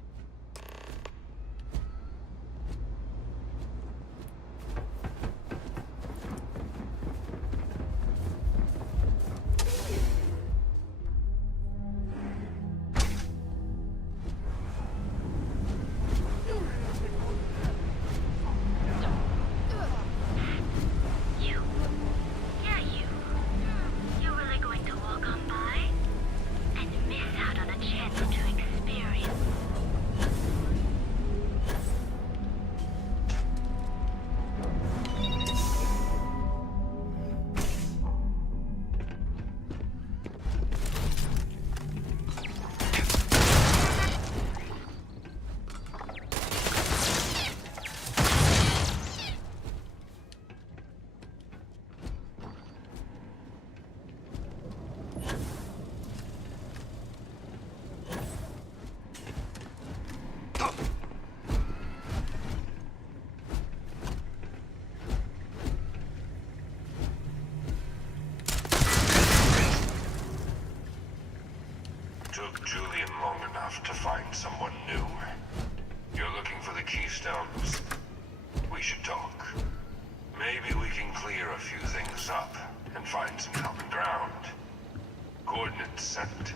You're really going to walk on by and miss out on a chance to experience. Took Julian long enough to find someone new. You're looking for the keystones. We should talk. Maybe we can clear a few things up and find some common ground. Coordinates sent.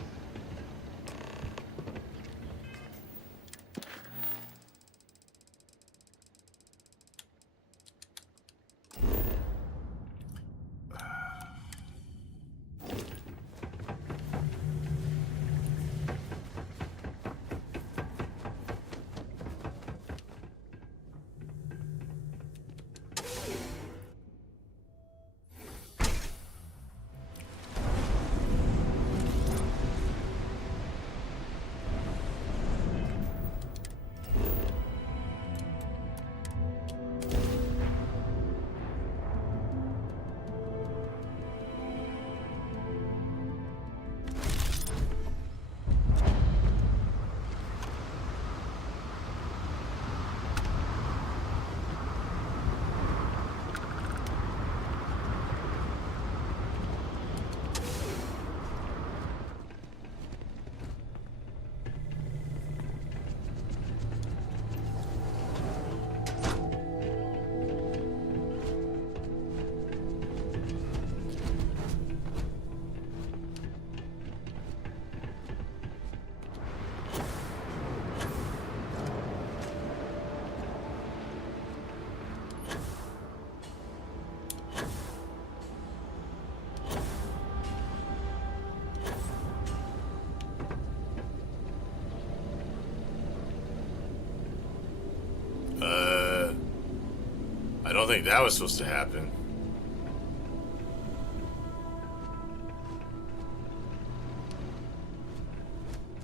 I don't think that was supposed to happen.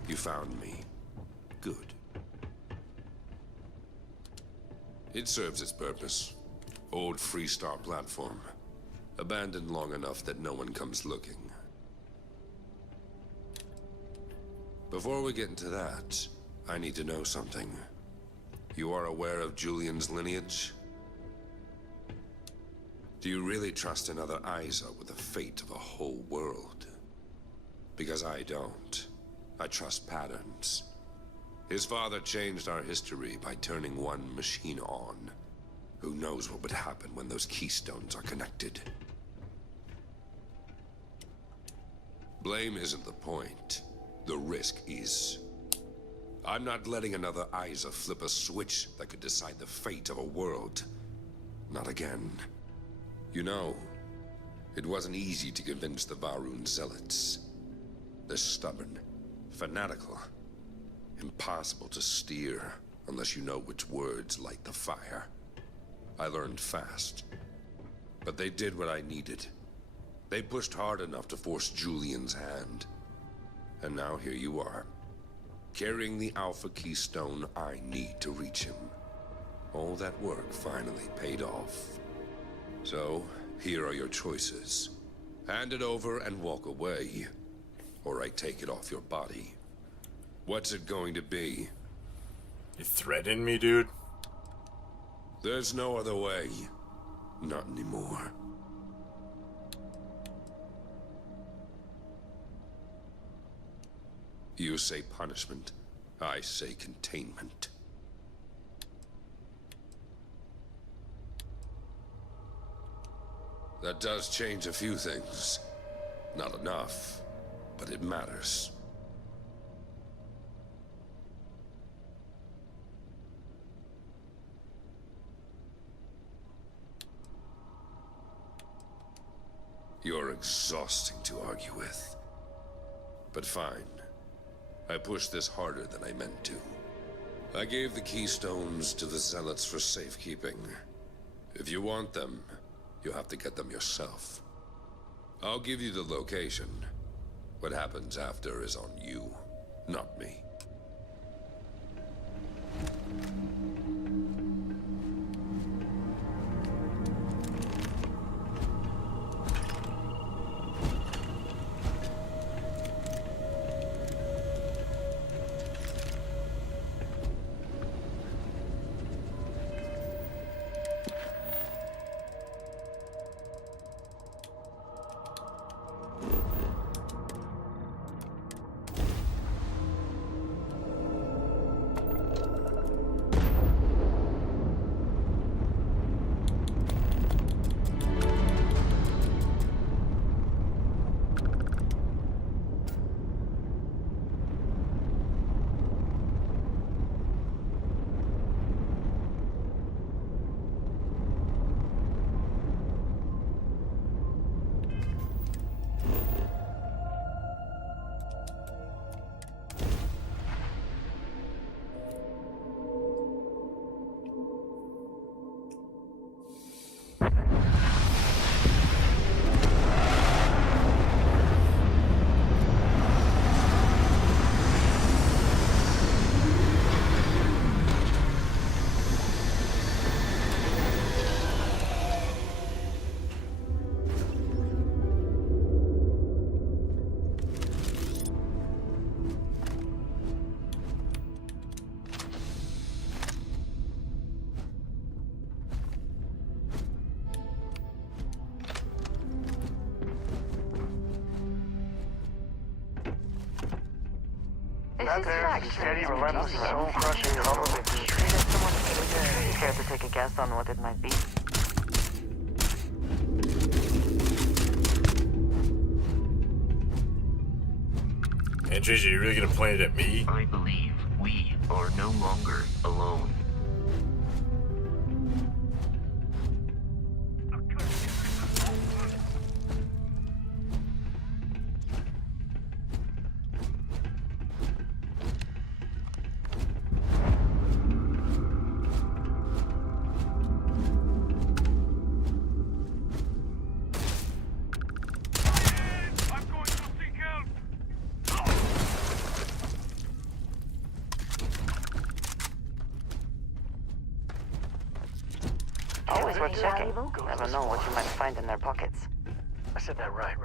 You found me. Good. It serves its purpose. Old Freestar platform. Abandoned long enough that no one comes looking. Before we get into that, I need to know something. You are aware of Julian's lineage? Do you really trust another Isa with the fate of a whole world? Because I don't. I trust patterns. His father changed our history by turning one machine on. Who knows what would happen when those keystones are connected? Blame isn't the point. The risk is. I'm not letting another Isa flip a switch that could decide the fate of a world. Not again. You know, It wasn't easy to convince the Varun zealots. They're stubborn, fanatical, impossible to steer unless you know which words light the fire. I learned fast, but they did what I needed. They pushed hard enough to force Julian's hand. And now here you are, carrying the Alpha Keystone I need to reach him. All that work finally paid off. So, here are your choices. Hand it over and walk away, or I take it off your body. What's it going to be? You threatening me, dude? There's no other way. Not anymore. You say punishment. I say containment. That does change a few things. Not enough, but it matters. You're exhausting to argue with. But fine. I pushed this harder than I meant to. I gave the keystones to the zealots for safekeeping. If you want them, you have to get them yourself. I'll give you the location. What happens after is on you, not me. That there is a steady, relentless, soul-crushing hum of it. Care to take a guess on what it might be? And Tracy, you really gonna point it at me? I believe we are no longer alone. Always worth checking. Never know what you might find in their pockets. I said that right?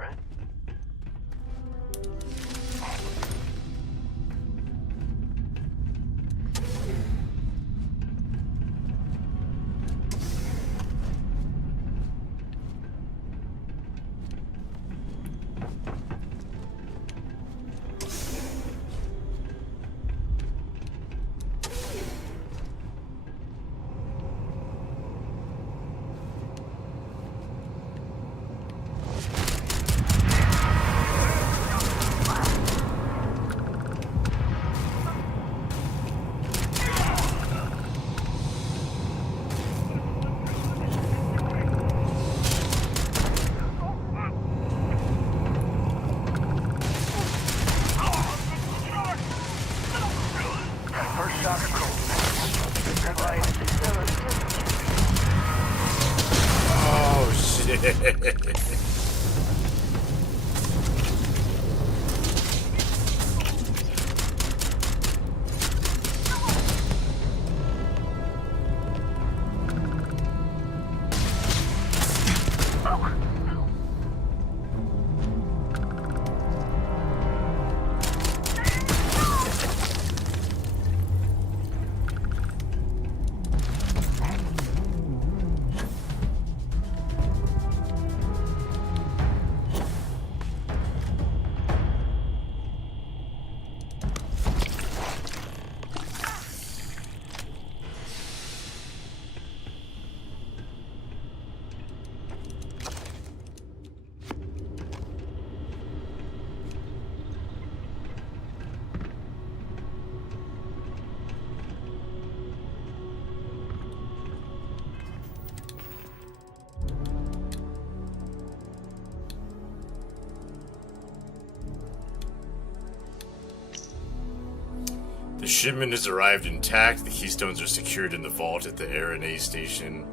The shipment has arrived intact. The keystones are secured in the vault at the RNA station.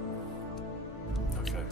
Okay.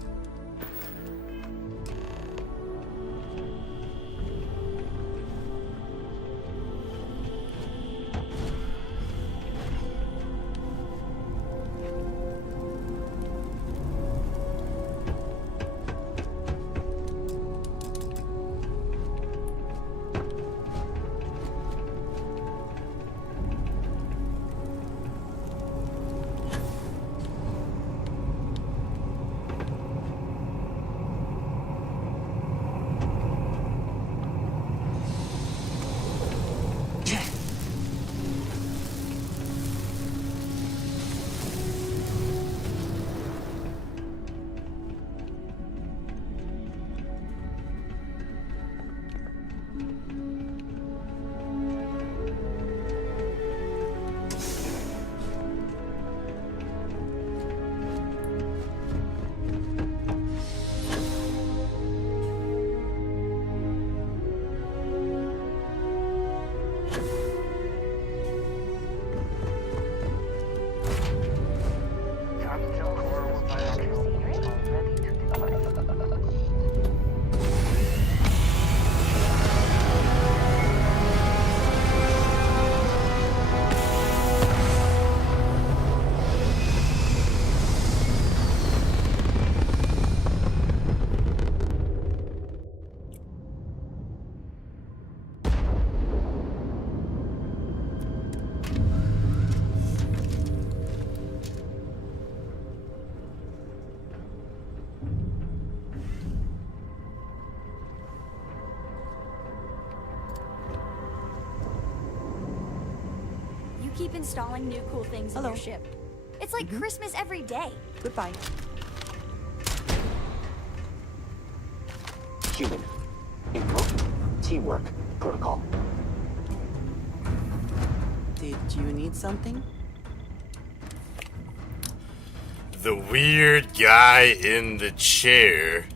Keep installing new cool things on your ship. It's like Christmas every day. Goodbye. Human. Input. Teamwork. Protocol. Did you need something? The weird guy in the chair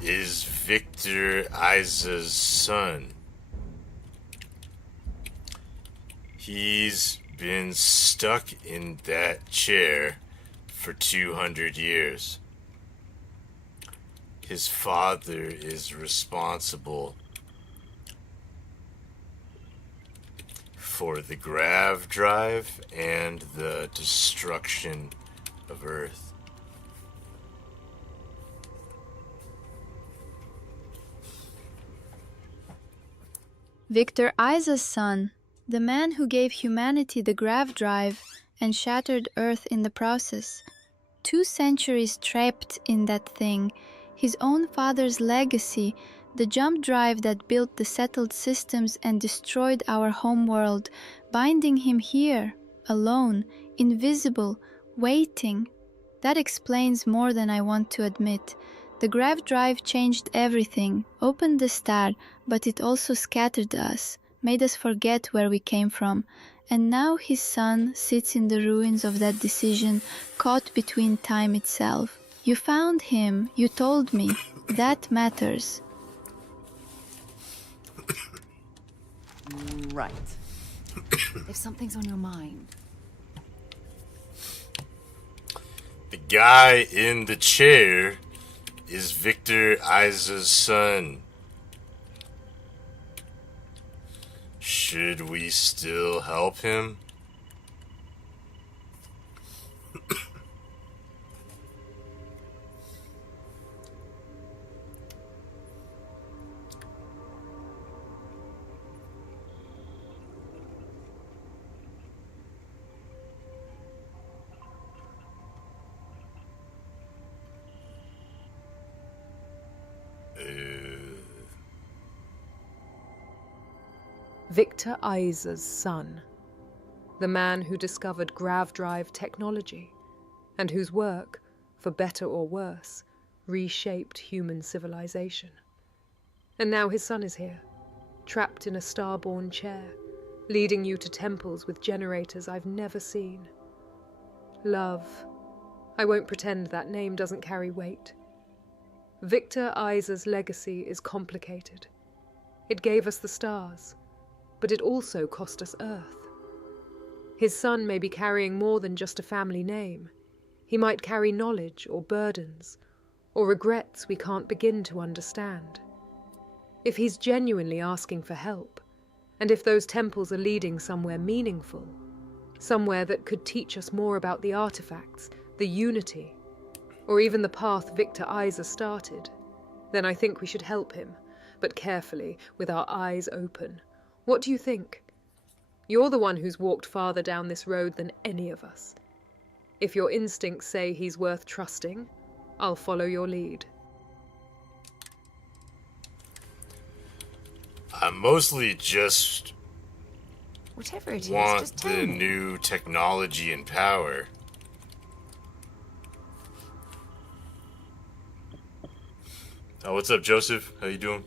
is Victor Isa's son. He's been stuck in that chair for 200 years. His father is responsible for the grav drive and the destruction of Earth. Victor Isa's son, the man who gave humanity the grav drive and shattered Earth in the process. 2 centuries trapped in that thing, his own father's legacy, the jump drive that built the settled systems and destroyed our homeworld, binding him here, alone, invisible, waiting. That explains more than I want to admit. The grav drive changed everything, opened the star, but it also scattered us, made us forget where we came from. And now his son sits in the ruins of that decision, caught between time itself. You found him, you told me. That matters. Right. If something's on your mind. The guy in the chair is Victor Isa's son. Should we still help him? Victor Isa's son. The man who discovered grav drive technology, and whose work, for better or worse, reshaped human civilization. And now his son is here, trapped in a starborn chair, leading you to temples with generators I've never seen. Love. I won't pretend that name doesn't carry weight. Victor Isa's legacy is complicated. It gave us the stars, but it also cost us Earth. His son may be carrying more than just a family name. He might carry knowledge or burdens, or regrets we can't begin to understand. If he's genuinely asking for help, and if those temples are leading somewhere meaningful, somewhere that could teach us more about the artifacts, the unity, or even the path Victor Isa started, then I think we should help him, but carefully, with our eyes open. What do you think? You're the one who's walked farther down this road than any of us. If your instincts say he's worth trusting, I'll follow your lead. I mostly just Whatever it is, want just tell the me. new technology and power. What's up, Joseph? How you doing?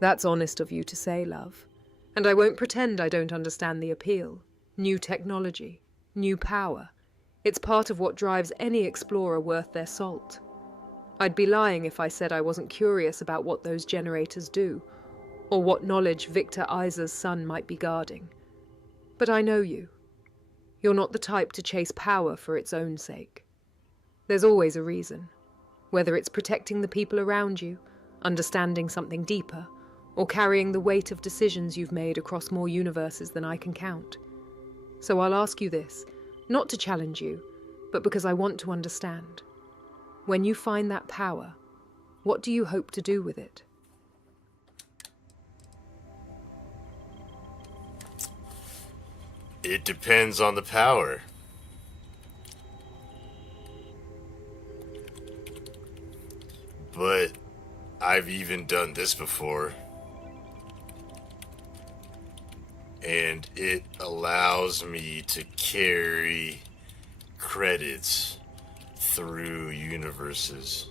That's honest of you to say, love. And I won't pretend I don't understand the appeal. New technology, new power. It's part of what drives any explorer worth their salt. I'd be lying if I said I wasn't curious about what those generators do, or what knowledge Victor Isa's son might be guarding. But I know you. You're not the type to chase power for its own sake. There's always a reason, whether it's protecting the people around you, understanding something deeper, or carrying the weight of decisions you've made across more universes than I can count. So I'll ask you this, not to challenge you, but because I want to understand. When you find that power, what do you hope to do with it? It depends on the power. But I've even done this before. And it allows me to carry credits through universes.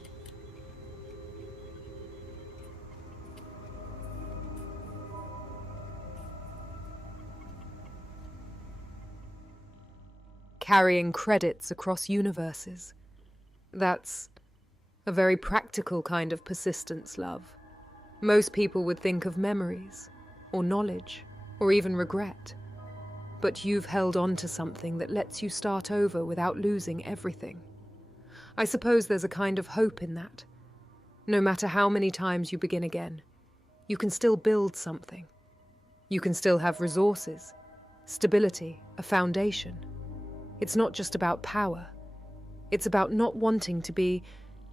Carrying credits across universes. That's a very practical kind of persistence, love. Most people would think of memories, or knowledge, or even regret. But you've held on to something that lets you start over without losing everything. I suppose there's a kind of hope in that. No matter how many times you begin again, you can still build something. You can still have resources, stability, a foundation. It's not just about power. It's about not wanting to be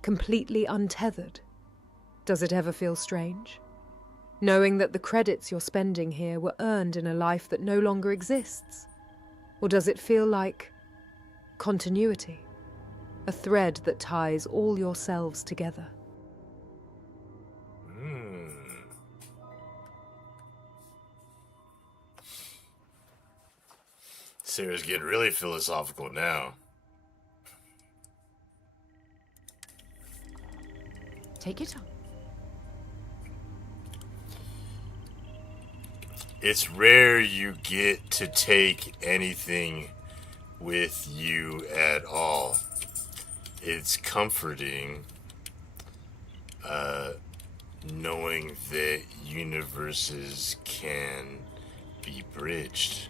completely untethered. Does it ever feel strange? Knowing that the credits you're spending here were earned in a life that no longer exists? Or does it feel like continuity? A thread that ties all yourselves together? Sarah's getting really philosophical now. Take your time. It's rare you get to take anything with you at all. It's comforting, knowing that universes can be bridged.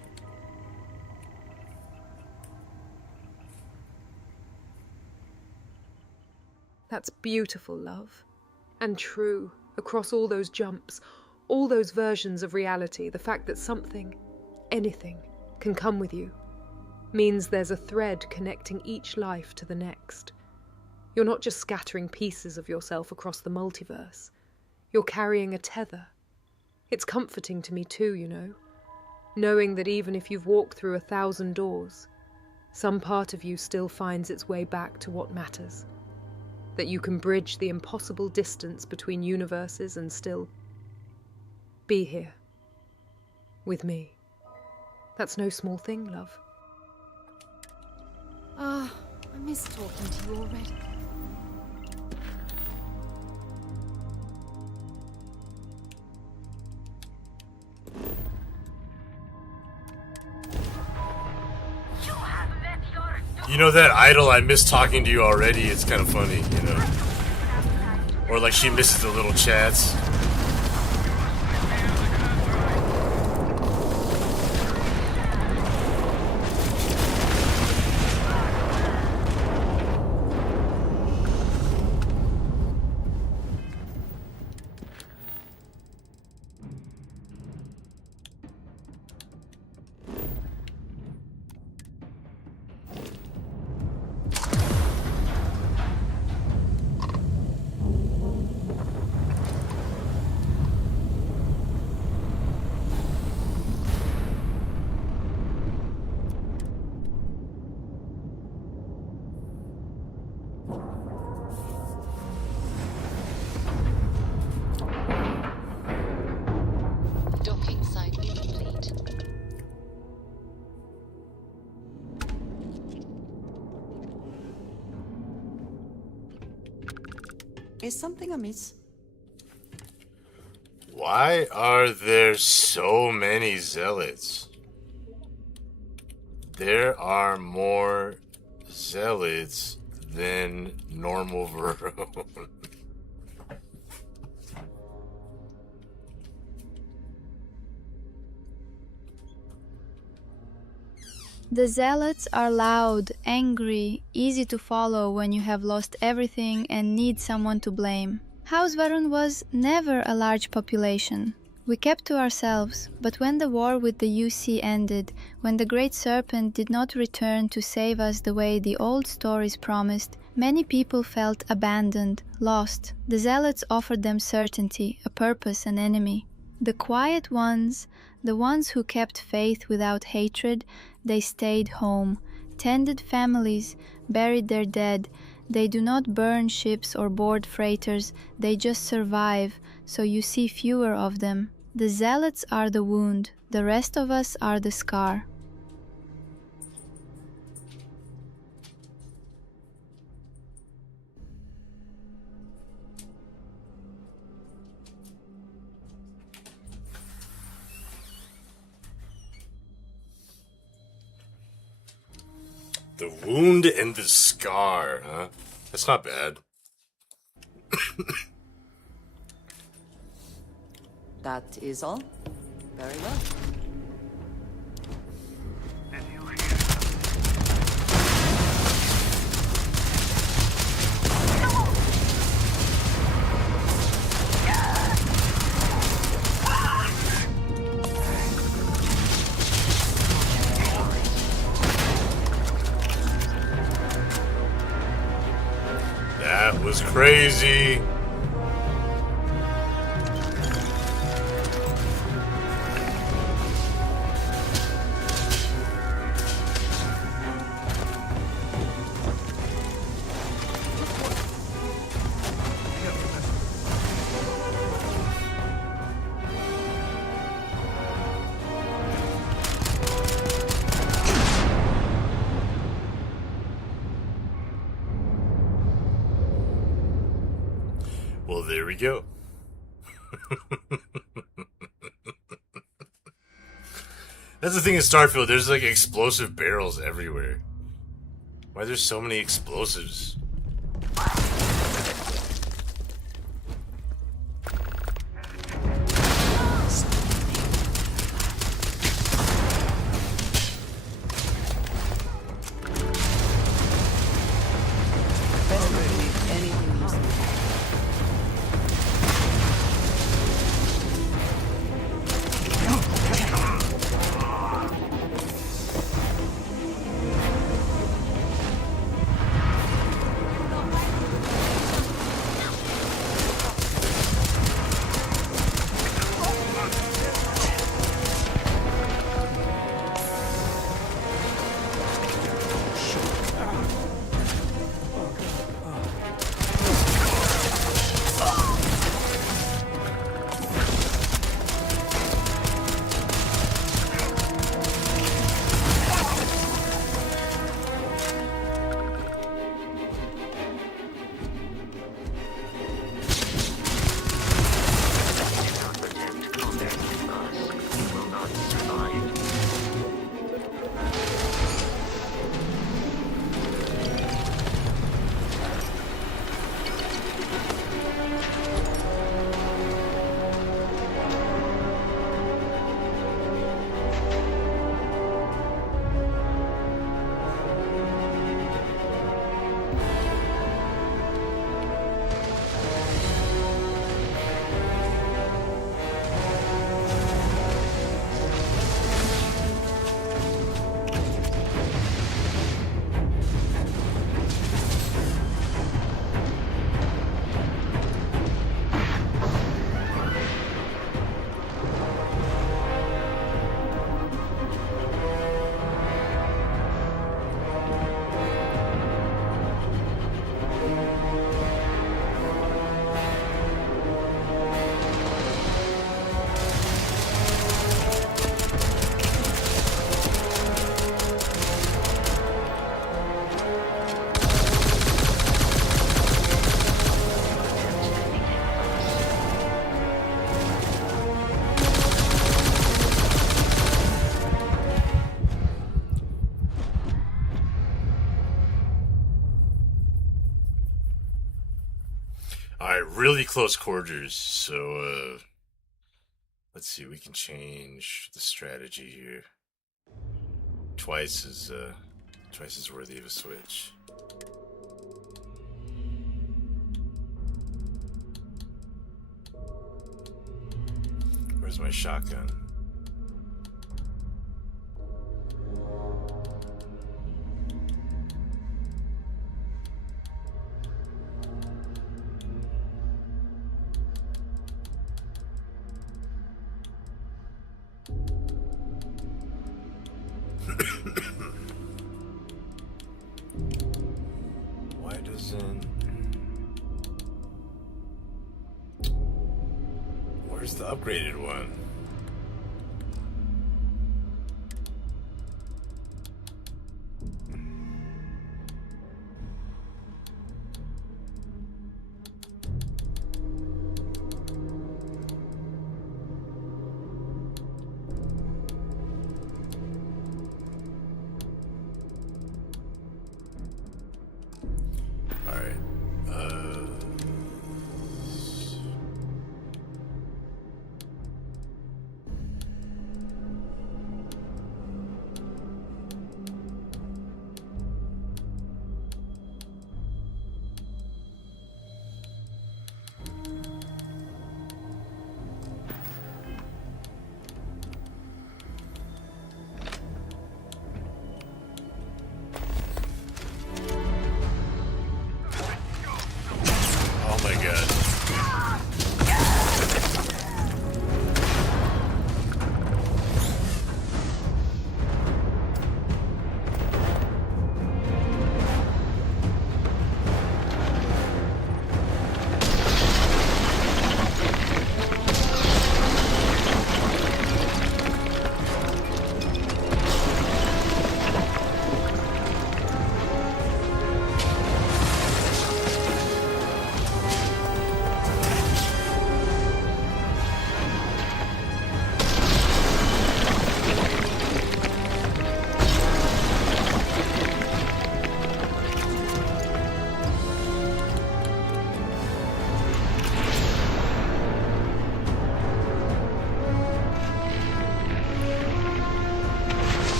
That's beautiful, love. And true, across all those jumps, all those versions of reality, the fact that something, anything, can come with you, means there's a thread connecting each life to the next. You're not just scattering pieces of yourself across the multiverse. You're carrying a tether. It's comforting to me too, you know, knowing that even if you've walked through 1,000 doors, some part of you still finds its way back to what matters. That you can bridge the impossible distance between universes and still be here with me. That's no small thing, love. I miss talking to you already. You know that idol, I miss talking to you already. It's kind of funny, you know. Or like she misses the little chats. Is something amiss? Why are there so many zealots? There are more zealots than normal Verone. The zealots are loud, angry, easy to follow when you have lost everything and need someone to blame. House Varun was never a large population. We kept to ourselves, but when the war with the UC ended, when the Great Serpent did not return to save us the way the old stories promised, many people felt abandoned, lost. The zealots offered them certainty, a purpose, an enemy. The quiet ones, the ones who kept faith without hatred, they stayed home, tended families, buried their dead. They do not burn ships or board freighters, they just survive, so you see fewer of them. The zealots are the wound, the rest of us are the scar. The wound and the scar, huh? That's not bad. That is all. Very well. That was crazy. Well, there we go. That's the thing in Starfield, there's like explosive barrels everywhere. Why are there so many explosives? Alright, really close quarters. So, let's see, we can change the strategy here. Twice is worthy of a switch. Where's my shotgun? Why doesn't... Where's the upgraded one? Alright.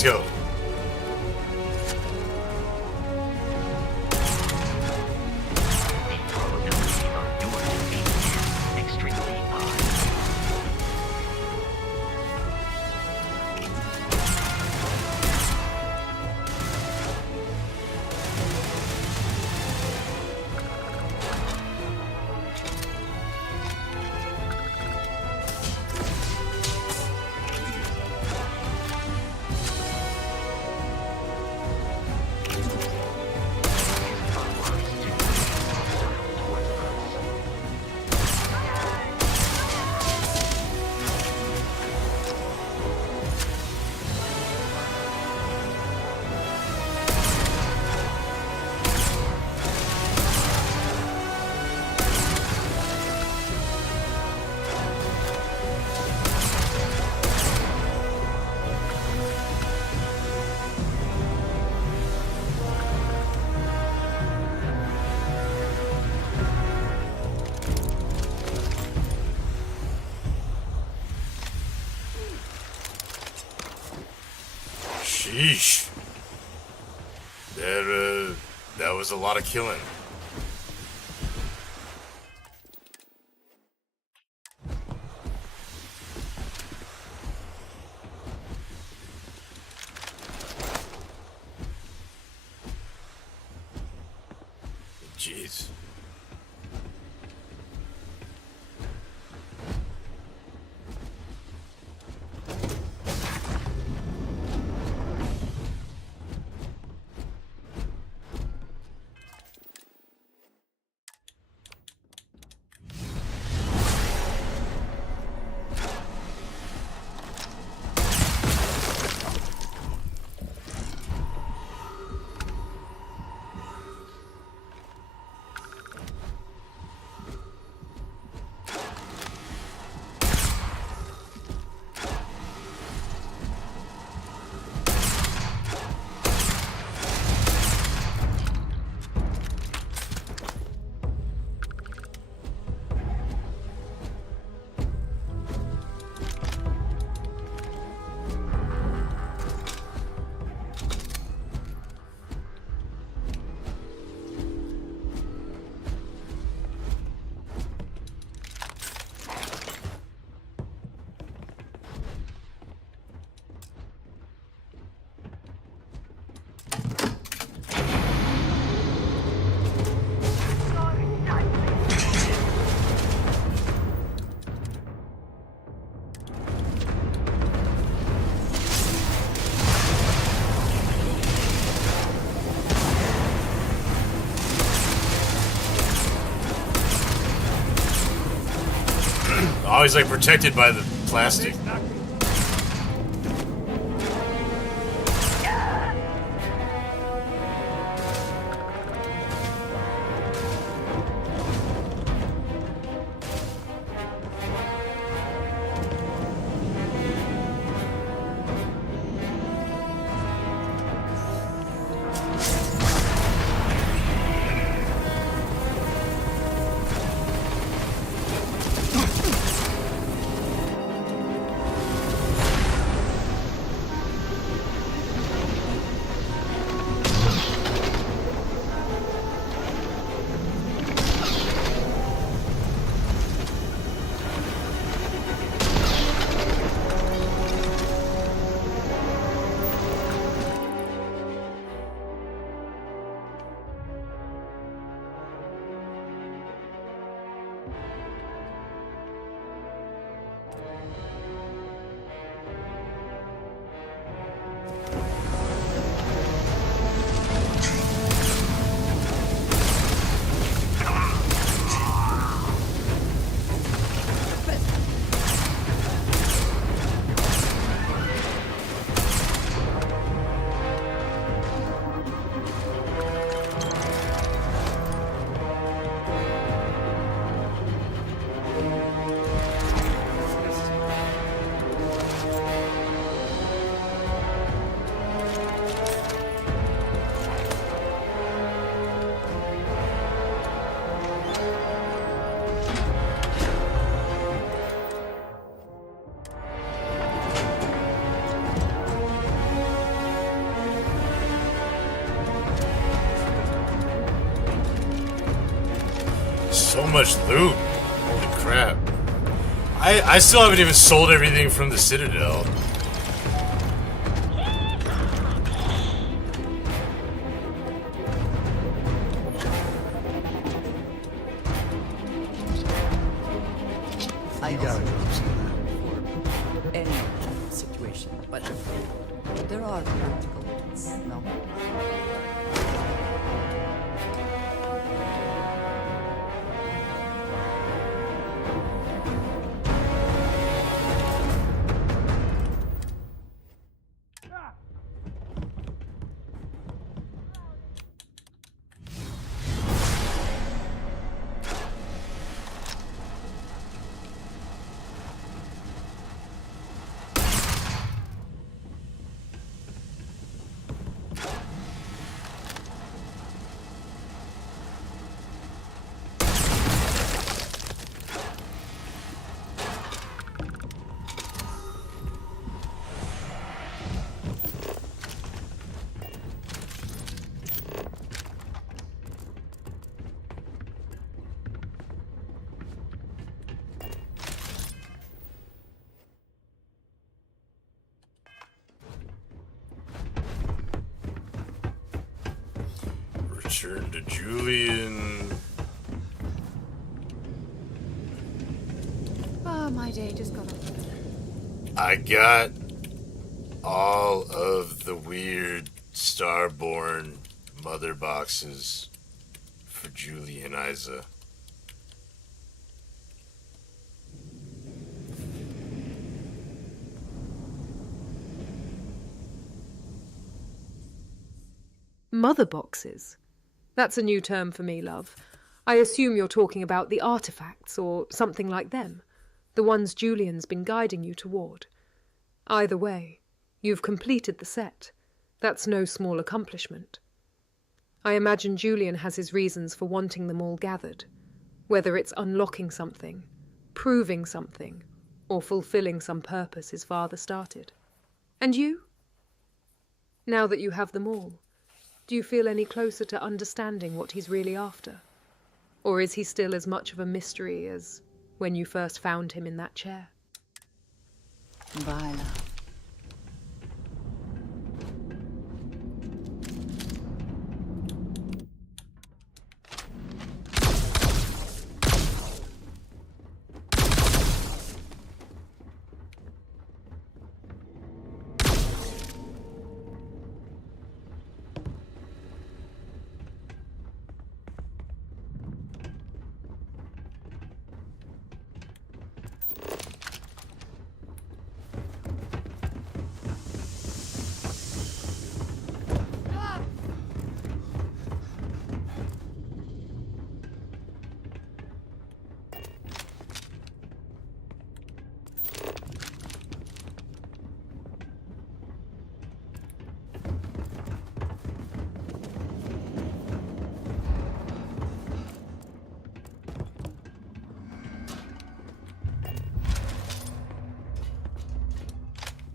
Let's go. Sheesh. That was a lot of killing. Jeez. Always like protected by the plastic. much loot. Holy crap. I still haven't even sold everything from the Citadel. I gotta drop some of for any situation, but there are practical ones, no? Return to Julian. Ah, my day just got off. I got all of the weird Starborn mother boxes for Julie and Isa. Mother boxes? That's a new term for me, love. I assume you're talking about the artifacts or something like them, the ones Julian's been guiding you toward. Either way, you've completed the set. That's no small accomplishment. I imagine Julian has his reasons for wanting them all gathered, whether it's unlocking something, proving something, or fulfilling some purpose his father started. And you? Now that you have them all, do you feel any closer to understanding what he's really after? Or is he still as much of a mystery as when you first found him in that chair? Viola.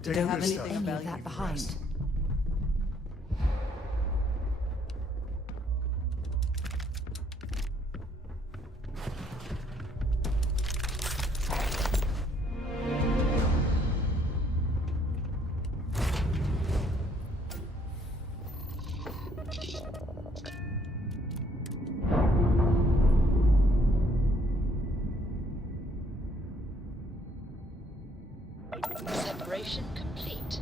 Take Don't your have stuff. anything of that behind. Separation complete.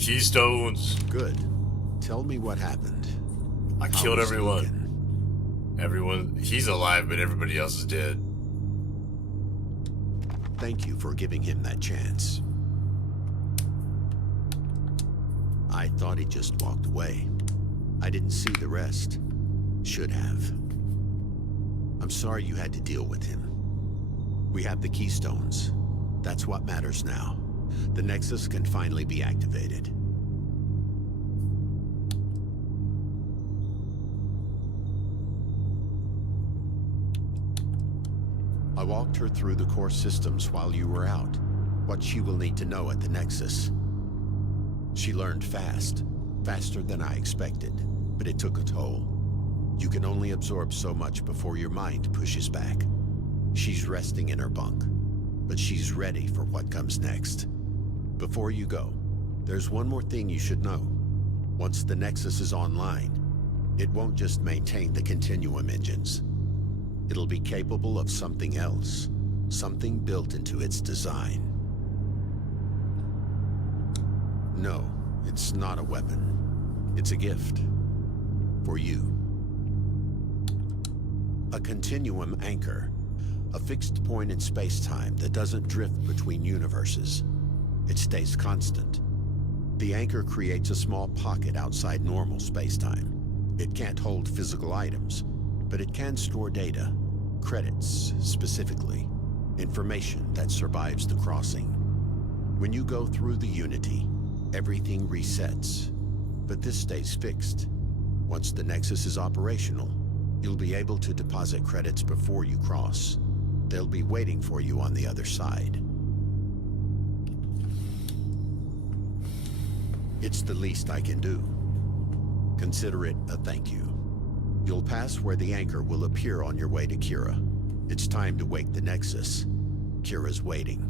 Keystones. Good. Tell me what happened. I How killed was everyone. Lucan? Everyone. He's alive, but everybody else is dead. Thank you for giving him that chance. I thought he just walked away. I didn't see the rest. Should have. I'm sorry you had to deal with him. We have the Keystones. That's what matters now. The Nexus can finally be activated. I walked her through the core systems while you were out. What she will need to know at the Nexus. She learned fast. Faster than I expected. But it took a toll. You can only absorb so much before your mind pushes back. She's resting in her bunk. But she's ready for what comes next. Before you go, there's one more thing you should know. Once the Nexus is online, it won't just maintain the Continuum engines. It'll be capable of something else. Something built into its design. No, it's not a weapon. It's a gift. For you. A Continuum anchor. A fixed point in space-time that doesn't drift between universes. It stays constant. The anchor creates a small pocket outside normal space-time. It can't hold physical items, but it can store data. Credits, specifically. Information that survives the crossing. When you go through the Unity, everything resets. But this stays fixed. Once the Nexus is operational, you'll be able to deposit credits before you cross. They'll be waiting for you on the other side. It's the least I can do. Consider it a thank you. You'll pass where the anchor will appear on your way to Kira. It's time to wake the Nexus. Kira's waiting.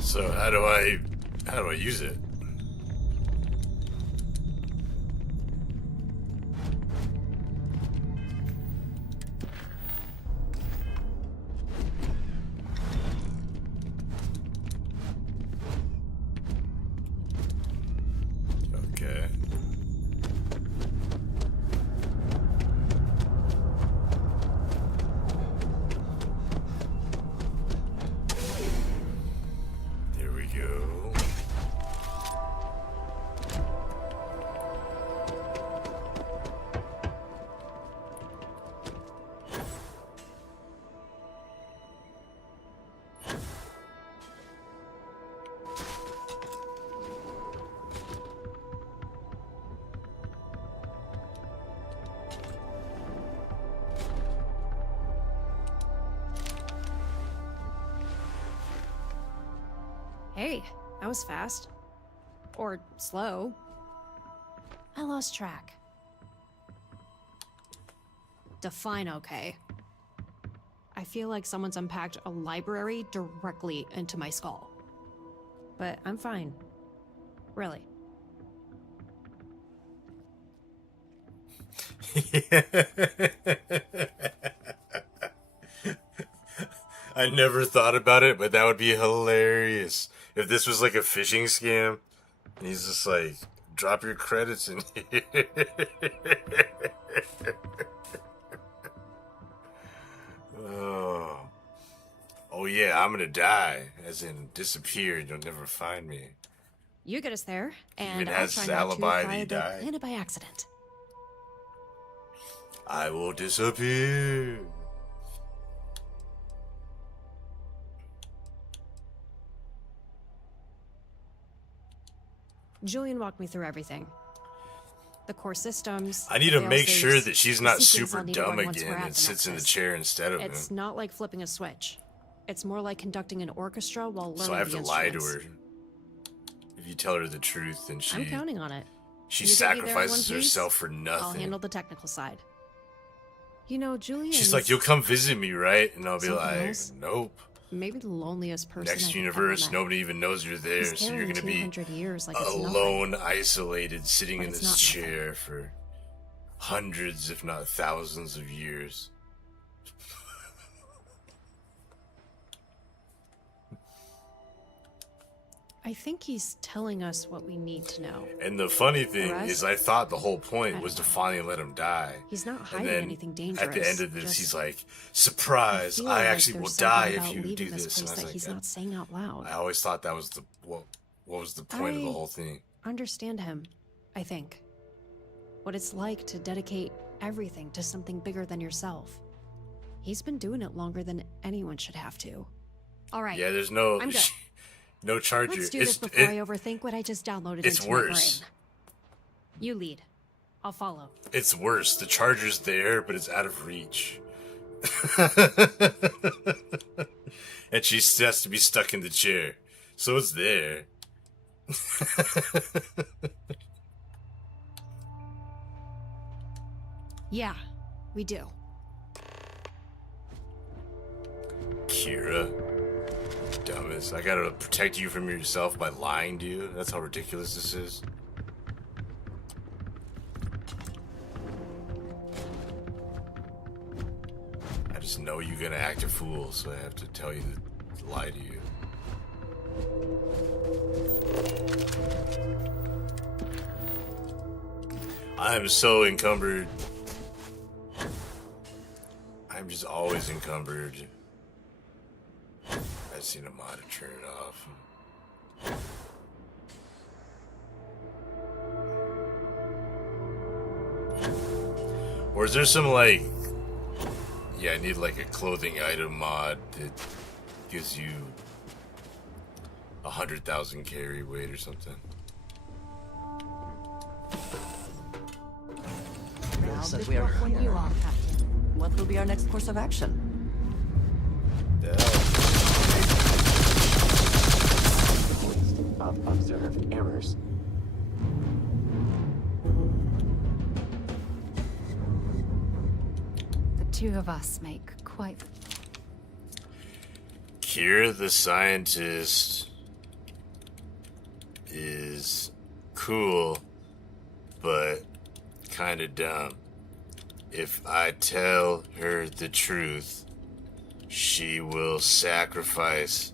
So how do I use it? Okay. There we go. Hey, that was fast. Or slow. I lost track. Define okay. I feel like someone's unpacked a library directly into my skull. But I'm fine. Really. I never thought about it, but that would be hilarious. If this was like a phishing scam, and he's just like, drop your credits in here. Oh. Oh yeah, I'm gonna die. As in disappear, you'll never find me. You get us there, and Even I'll has try his not to alibi if that I he get died. landed by accident. I will disappear. Julian walked me through everything. The core systems. I need to make fail-safes, sure that she's the not sequence super I'll need to dumb run once we're again at and the sits in the Nexus. chair instead of It's him. not like flipping a switch. It's more like conducting an orchestra while learning So I have the to lie to instruments. her. If you tell her the truth, then I'm counting on it. she You get me there in sacrifices one piece, herself for I'll nothing. handle the technical side. You know, Julian. She's like, "You'll come visit me, right?" And I'll be Something like, else? "Nope. Maybe the loneliest person Next I've universe, ever met. nobody even knows you're there, He's so you're carrying gonna be 200 years like it's alone, isolated, sitting But in it's this not chair for hundreds, if not thousands, of years." I think he's telling us what we need to know. And the funny thing The rest? is, I thought the whole point I was don't to finally let him die. He's not And hiding then anything dangerous. at the end of this, just- he's like, "Surprise! feel I like actually will there's die something if about you do leaving this." And I place was that like, he's not saying out loud. I always thought that was the what was the point of the whole thing. Understand him, I think. What it's like to dedicate everything to something bigger than yourself. He's been doing it longer than anyone should have to. All right. Yeah, there's no I'm good. no charger. Let's do this before I overthink what I just downloaded it's into worse. my brain. You lead. I'll follow. It's worse. The charger's there, but it's out of reach. And she has to be stuck in the chair. So it's there. Yeah, we do. Kira. Dumbest. I gotta protect you from yourself by lying to you? That's how ridiculous this is. I just know you're gonna act a fool, so I have to tell you to lie to you. I am so encumbered. I'm just always encumbered. I just need a mod to turn it off. Or is there some like... Yeah, I need like a clothing item mod that gives you 100,000 carry weight or something. Since we are here, what will be our next course of action? Observe errors. The two of us make quite... Kira the scientist is cool, but kinda dumb. If I tell her the truth, she will sacrifice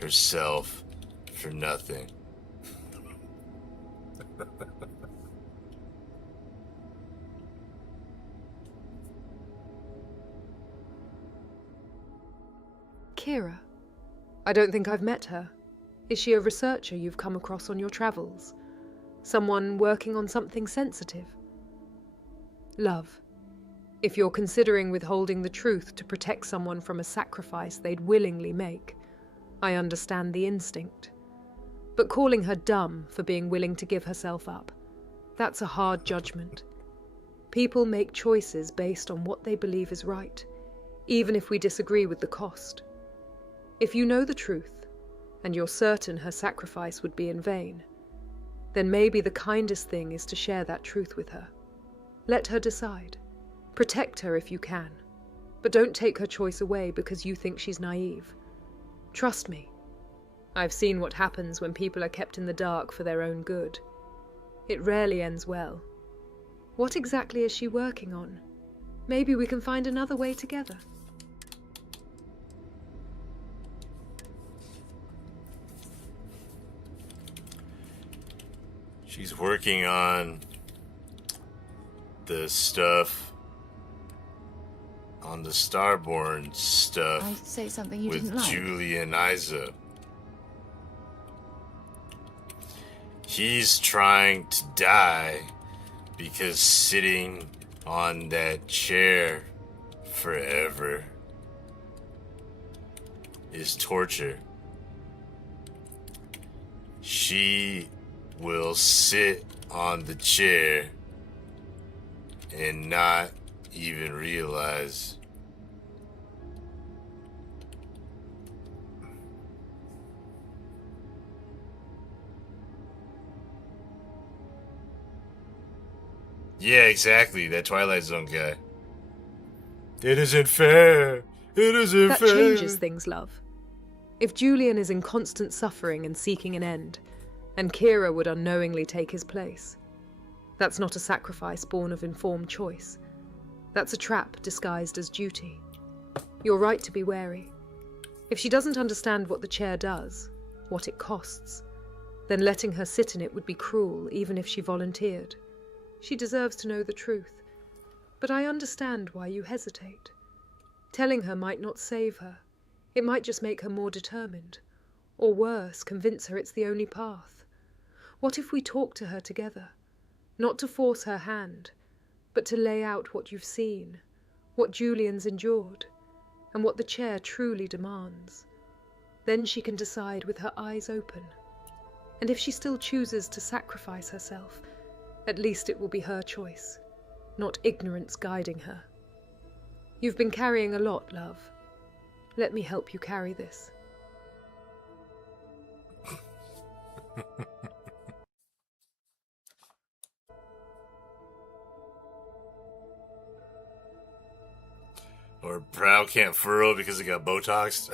herself for nothing. Kira. I don't think I've met her. Is she a researcher you've come across on your travels? Someone working on something sensitive? Love. If you're considering withholding the truth to protect someone from a sacrifice they'd willingly make, I understand the instinct. But calling her dumb for being willing to give herself up, that's a hard judgment. People make choices based on what they believe is right, even if we disagree with the cost. If you know the truth, and you're certain her sacrifice would be in vain, then maybe the kindest thing is to share that truth with her. Let her decide. Protect her if you can, but don't take her choice away because you think she's naive. Trust me. I've seen what happens when people are kept in the dark for their own good. It rarely ends well. What exactly is she working on? Maybe we can find another way together. She's working on the stuff, on the Starborn stuff I say something you with didn't like. Julie and Isa. He's trying to die because sitting on that chair forever is torture. She will sit on the chair and not even realize yeah, exactly, that Twilight Zone guy. It isn't fair. It isn't That fair. changes things, love. If Julian is in constant suffering and seeking an end, and Kira would unknowingly take his place, that's not a sacrifice born of informed choice. That's a trap disguised as duty. You're right to be wary. If she doesn't understand what the chair does, what it costs, then letting her sit in it would be cruel, even if she volunteered. She deserves to know the truth. But I understand why you hesitate. Telling her might not save her. It might just make her more determined. Or worse, convince her it's the only path. What if we talk to her together? Not to force her hand, but to lay out what you've seen, what Julian's endured, and what the chair truly demands. Then she can decide with her eyes open. And if she still chooses to sacrifice herself, at least it will be her choice, not ignorance guiding her. You've been carrying a lot, love. Let me help you carry this. Or brow can't furrow because it got Botoxed.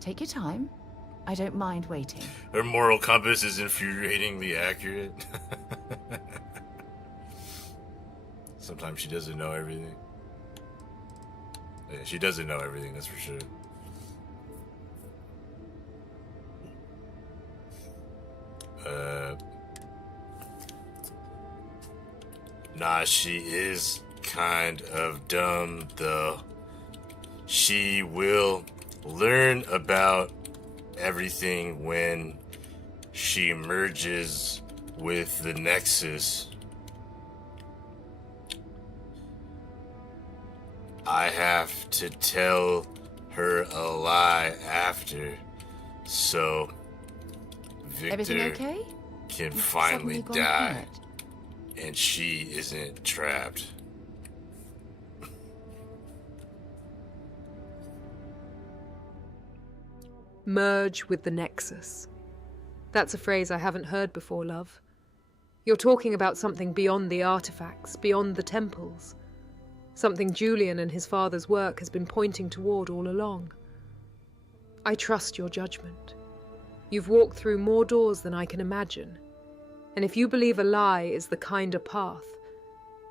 Take your time. I don't mind waiting. Her moral compass is infuriatingly accurate. Sometimes she doesn't know everything. Yeah, she doesn't know everything, that's for sure. Nah, she is kind of dumb, though. She will learn about everything when she merges with the Nexus. I have to tell her a lie after, so Everything Victor okay? can You've finally suddenly gone die, quiet. and she isn't trapped. Merge with the Nexus. That's a phrase I haven't heard before, love. You're talking about something beyond the artifacts, beyond the temples. Something Julian and his father's work has been pointing toward all along. I trust your judgment. You've walked through more doors than I can imagine. And if you believe a lie is the kinder path,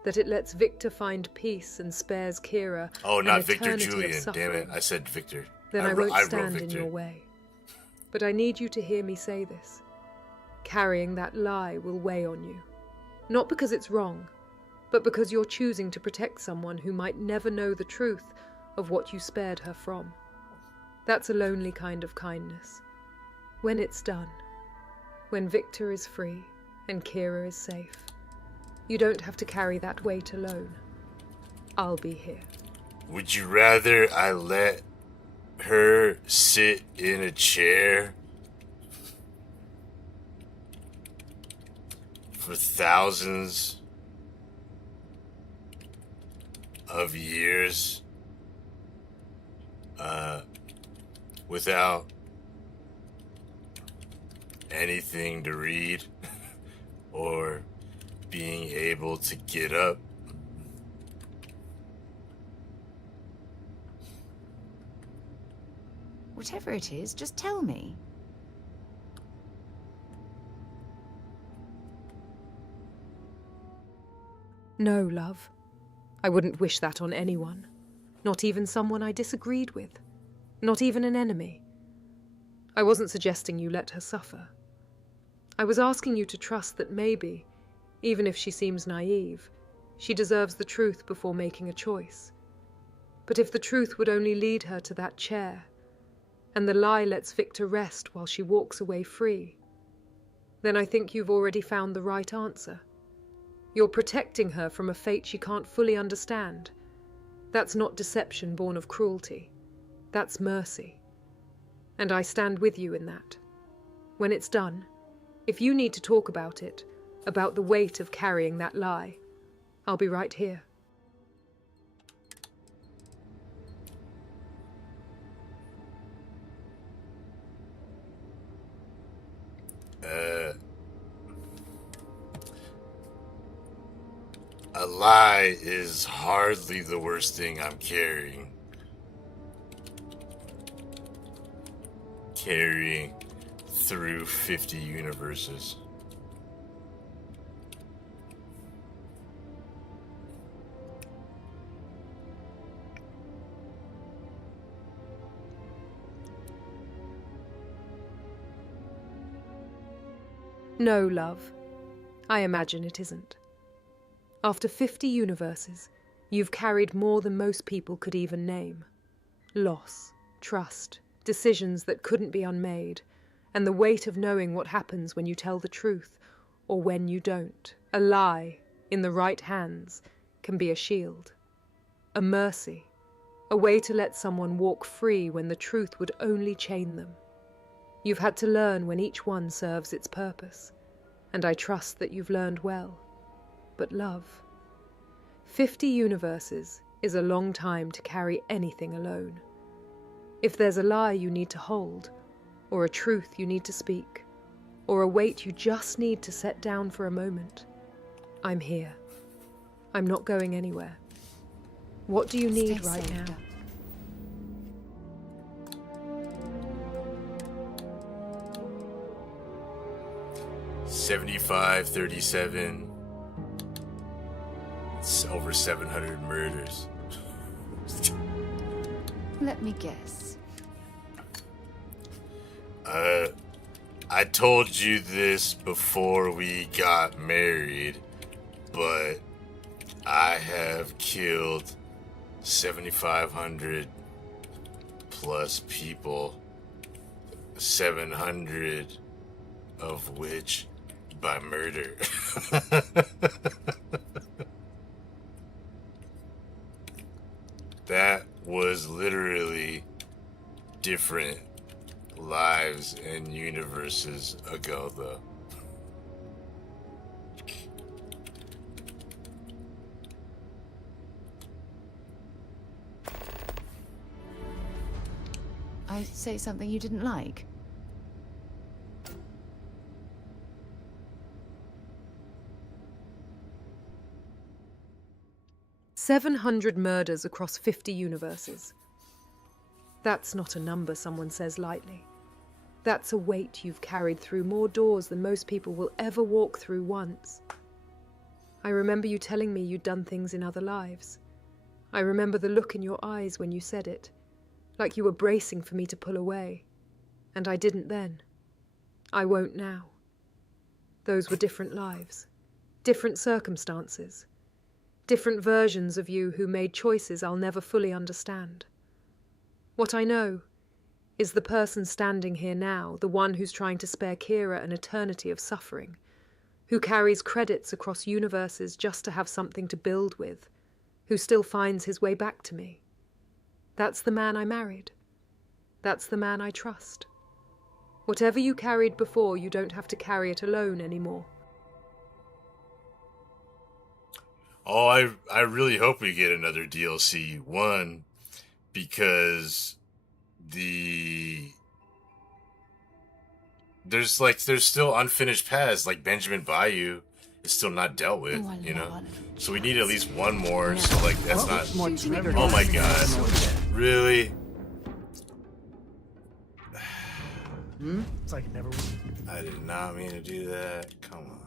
that it lets Victor find peace and spares Kira Oh, an not Victor eternity of Julian. Damn suffering, it. I said Victor. then I won't wrote stand in Victor. your way. But I need you to hear me say this. Carrying that lie will weigh on you. Not because it's wrong, but because you're choosing to protect someone who might never know the truth of what you spared her from. That's a lonely kind of kindness. When it's done, when Victor is free and Kira is safe, you don't have to carry that weight alone. I'll be here. Would you rather I let her sit in a chair for thousands of years without anything to read or being able to get up? Whatever it is, just tell me. No, love. I wouldn't wish that on anyone. Not even someone I disagreed with. Not even an enemy. I wasn't suggesting you let her suffer. I was asking you to trust that maybe, even if she seems naive, she deserves the truth before making a choice. But if the truth would only lead her to that chair, and the lie lets Victor rest while she walks away free, then I think you've already found the right answer. You're protecting her from a fate she can't fully understand. That's not deception born of cruelty. That's mercy. And I stand with you in that. When it's done, if you need to talk about it, about the weight of carrying that lie, I'll be right here. A lie is hardly the worst thing I'm carrying. Carrying through 50 universes. No, love. I imagine it isn't. After 50 universes, you've carried more than most people could even name. Loss, trust, decisions that couldn't be unmade, and the weight of knowing what happens when you tell the truth, or when you don't. A lie, in the right hands, can be a shield. A mercy, a way to let someone walk free when the truth would only chain them. You've had to learn when each one serves its purpose, and I trust that you've learned well. But love, 50 universes is a long time to carry anything alone. If there's a lie you need to hold, or a truth you need to speak, or a weight you just need to set down for a moment, I'm here. I'm not going anywhere. What do you need right now? 7537. It's over 700 murders. Let me guess. I told you this before we got married, but I have killed 7,500 plus people, 700 of which by murder. That was literally different lives and universes ago, though. I say something you didn't like? 700 murders across 50 universes. That's not a number someone says lightly. That's a weight you've carried through more doors than most people will ever walk through once. I remember you telling me you'd done things in other lives. I remember the look in your eyes when you said it, like you were bracing for me to pull away. And I didn't then. I won't now. Those were different lives, different circumstances, different versions of you who made choices I'll never fully understand. What I know is the person standing here now, the one who's trying to spare Kira an eternity of suffering, who carries credits across universes just to have something to build with, who still finds his way back to me. That's the man I married. That's the man I trust. Whatever you carried before, you don't have to carry it alone anymore. Oh, I really hope we get another DLC. One, because there's still unfinished paths, like Benjamin Bayou is still not dealt with, you know? So we need at least one more, so like that's not... Oh my god. Really? It's like it never was. I did not mean to do that. Come on.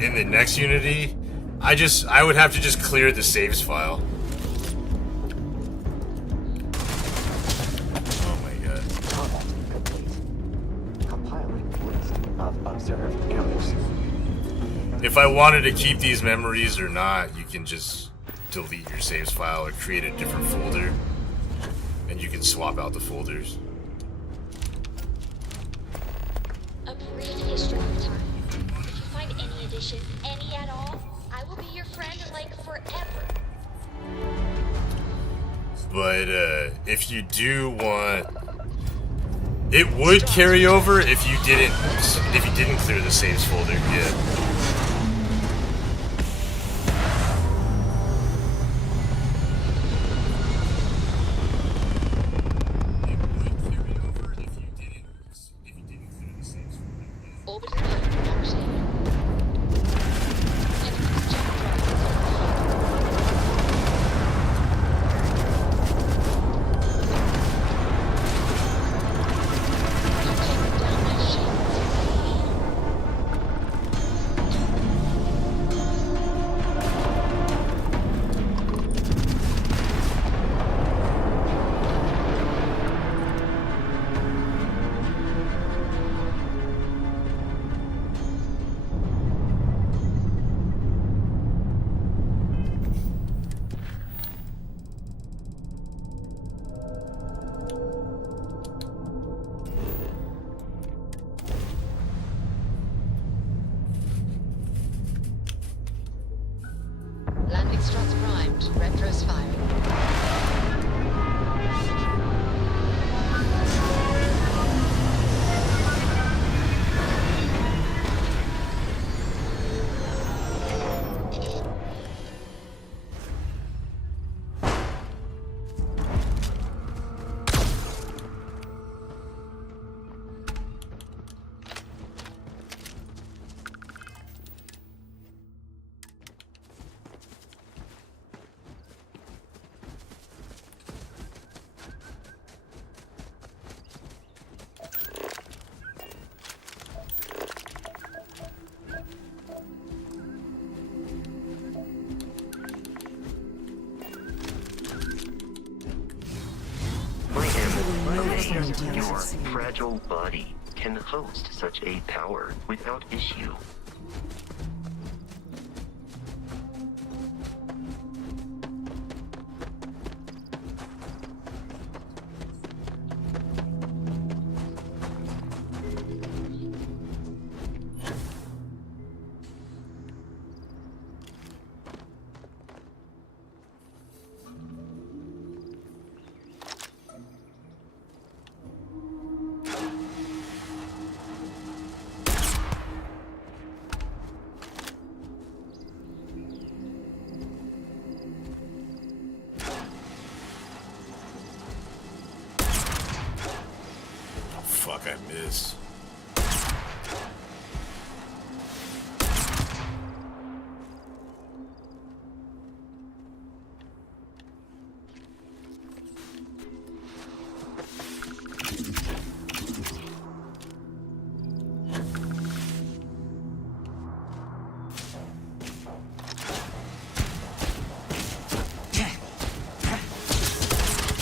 In the next Unity, I would have to just clear the saves file. Oh my god. Compiling list of observed errors. If I wanted to keep these memories or not, you can just delete your saves file or create a different folder, and you can swap out the folders. A brief history of time. If you find any addition, any at all, I will be your friend like forever. But if you do want, it would carry over if you didn't clear the saves folder. Yeah. Landing struts primed. Retros firing. Your fragile body can host such a power without issue. Fuck, I missed.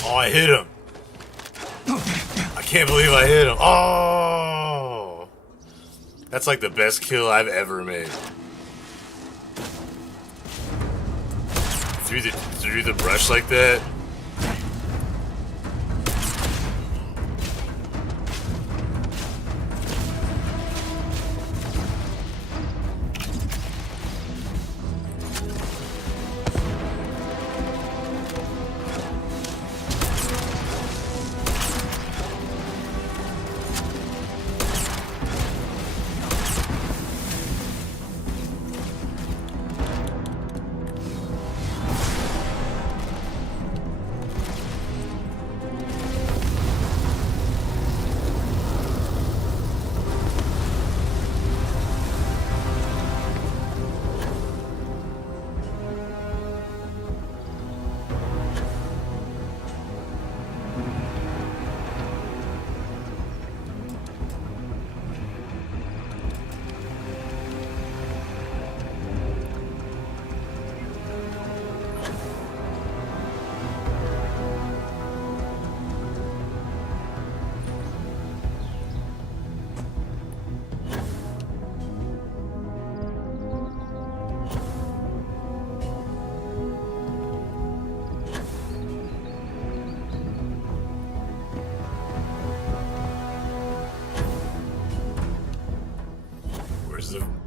Oh, I hit him. I can't believe I hit him. Oh! That's like the best kill I've ever made. Through the brush like that.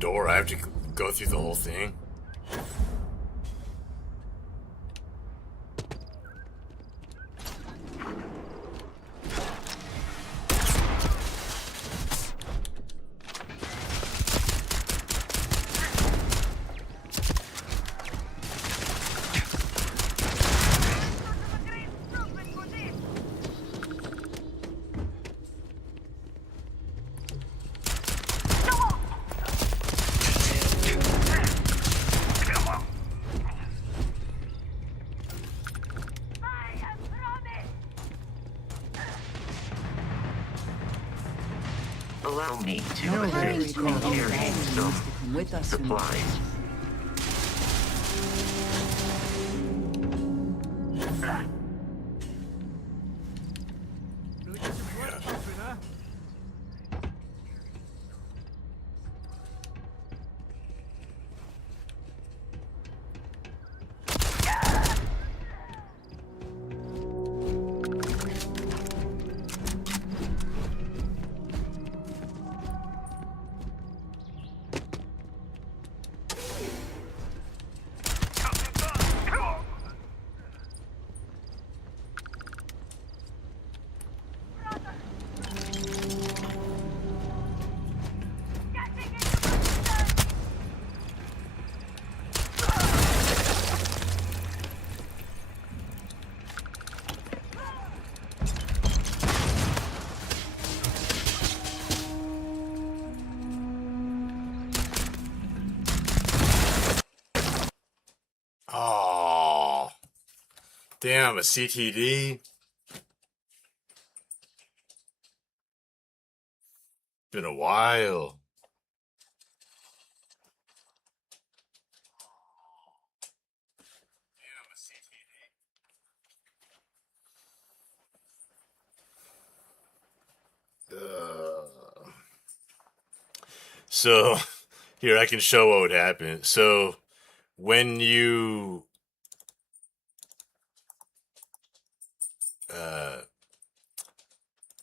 door? I have to go through the whole thing? Allow me to assist in carrying some supplies. Oh, damn, a CTD. Been a while. So, here, I can show what would happen. So, when you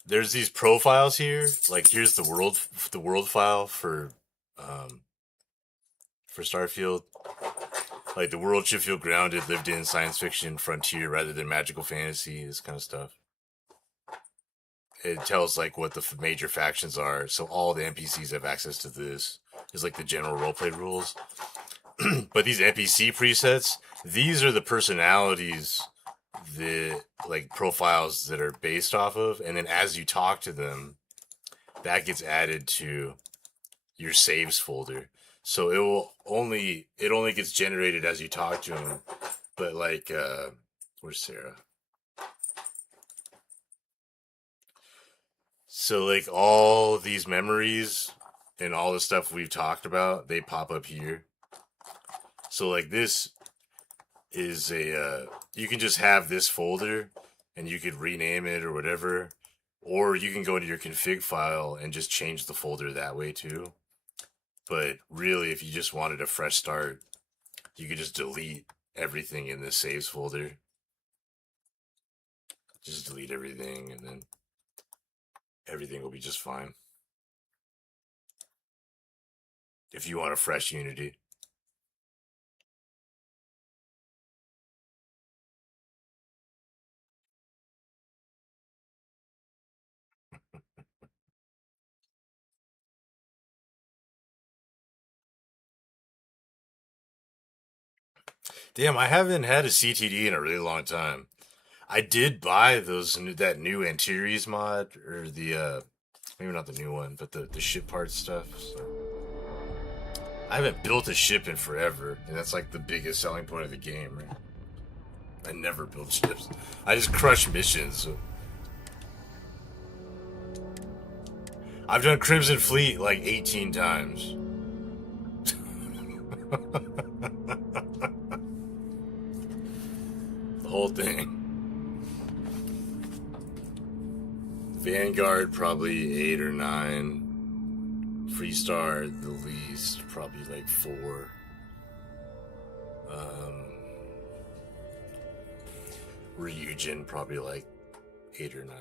there's these profiles here. Like, here's the world file for Starfield. Like, the world should feel grounded, lived in, science fiction, frontier, rather than magical fantasy, this kind of stuff. It tells, like, what the major factions are, so all the NPCs have access to this. It's like the general roleplay rules. But these NPC presets, these are the personalities, the, like, profiles that are based off of, and then as you talk to them, that gets added to your saves folder. So it only gets generated as you talk to them. But, like, where's Sarah? So, like, all these memories and all the stuff we've talked about, they pop up here. So, like, this is a, you can just have this folder and you could rename it or whatever. Or you can go into your config file and just change the folder that way too. But really, if you just wanted a fresh start, you could just delete everything in this saves folder. Just delete everything and then everything will be just fine. If you want a fresh Unity. Damn, I haven't had a CTD in a really long time. I did buy that new Antares mod, or the maybe not the new one, but the ship parts stuff. So. I haven't built a ship in forever, and that's like the biggest selling point of the game, right? I never build ships. I just crush missions. So. I've done Crimson Fleet like 18 times. The whole thing. Vanguard, probably 8 or 9. Freestar, the least, probably like 4. Ryujin, probably like 8 or 9.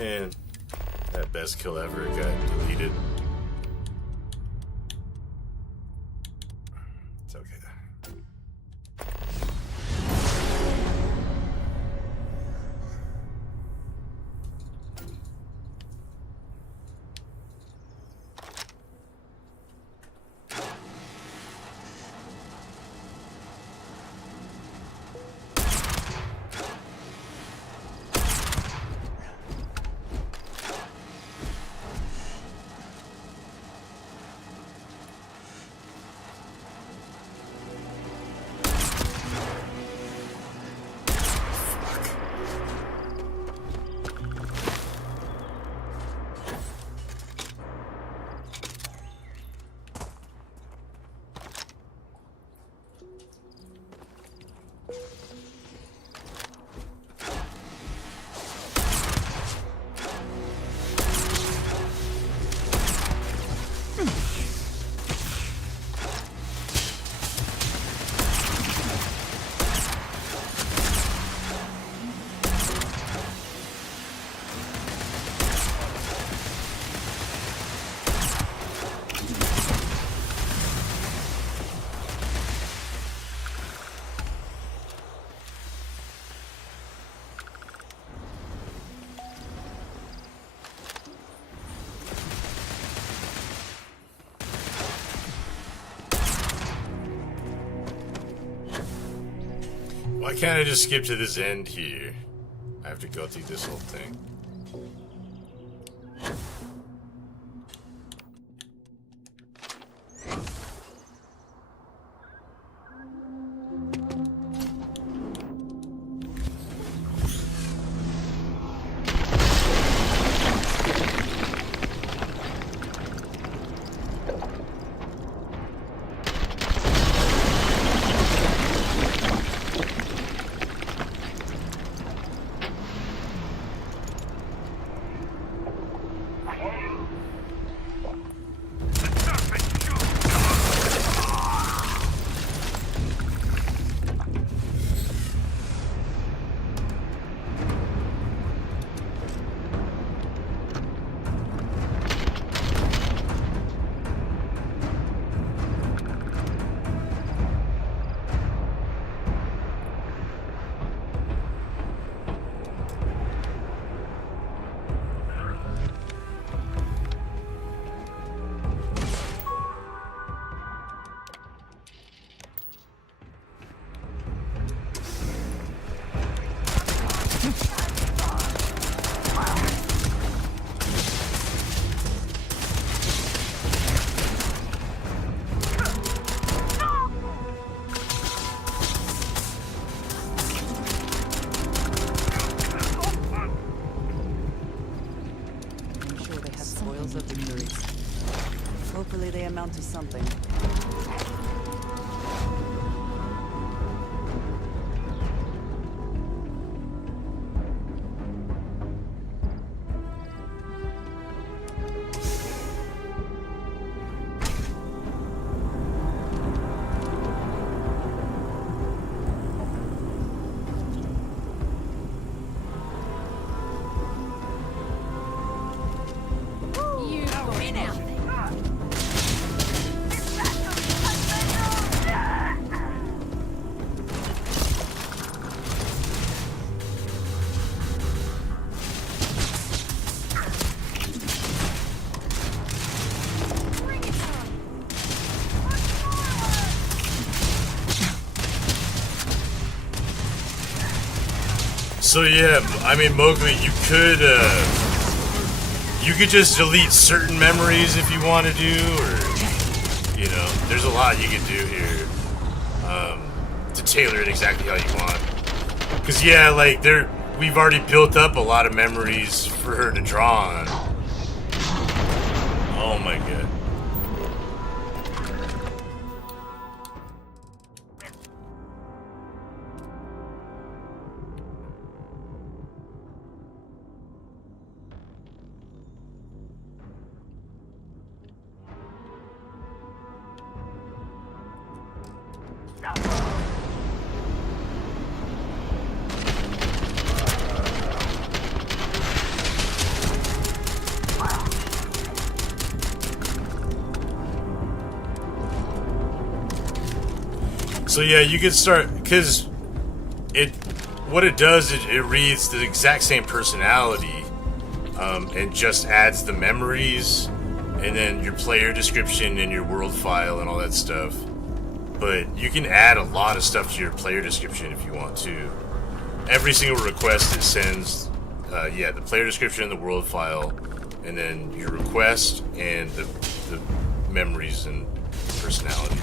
Man, that best kill ever got deleted. It's okay. Why can't I just skip to this end here? I have to go through this whole thing. Hopefully they amount to something. So yeah, I mean, Mowgli, you could just delete certain memories if you want to do, or, you know, there's a lot you can do here to tailor it exactly how you want. Because yeah, like we've already built up a lot of memories for her to draw on. Oh my god. So yeah, you could start, because what it does is it reads the exact same personality, and just adds the memories, and then your player description and your world file and all that stuff. But you can add a lot of stuff to your player description if you want to. Every single request it sends, the player description, the world file, and then your request and the memories and personality.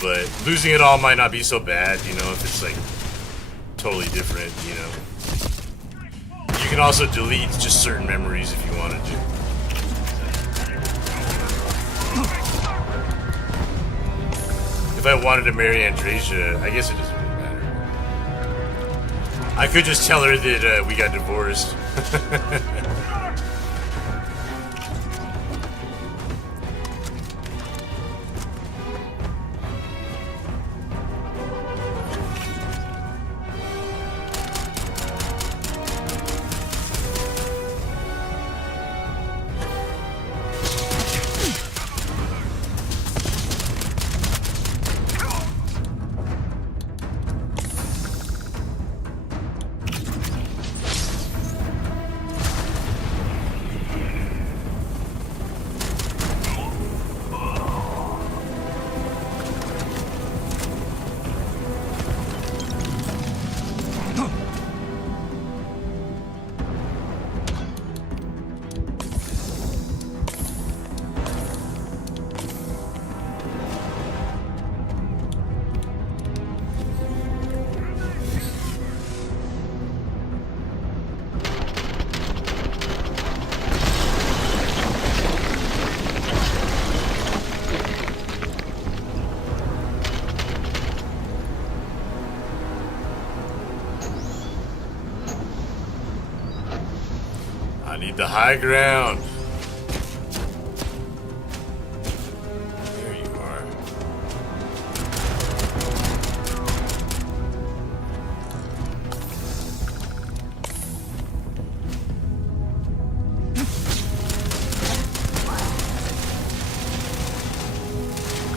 But losing it all might not be so bad, you know, if it's like totally different, you know. You can also delete just certain memories if you wanted to. If I wanted to marry Andresia, I guess it doesn't really matter. I could just tell her that we got divorced. The high ground. There you are.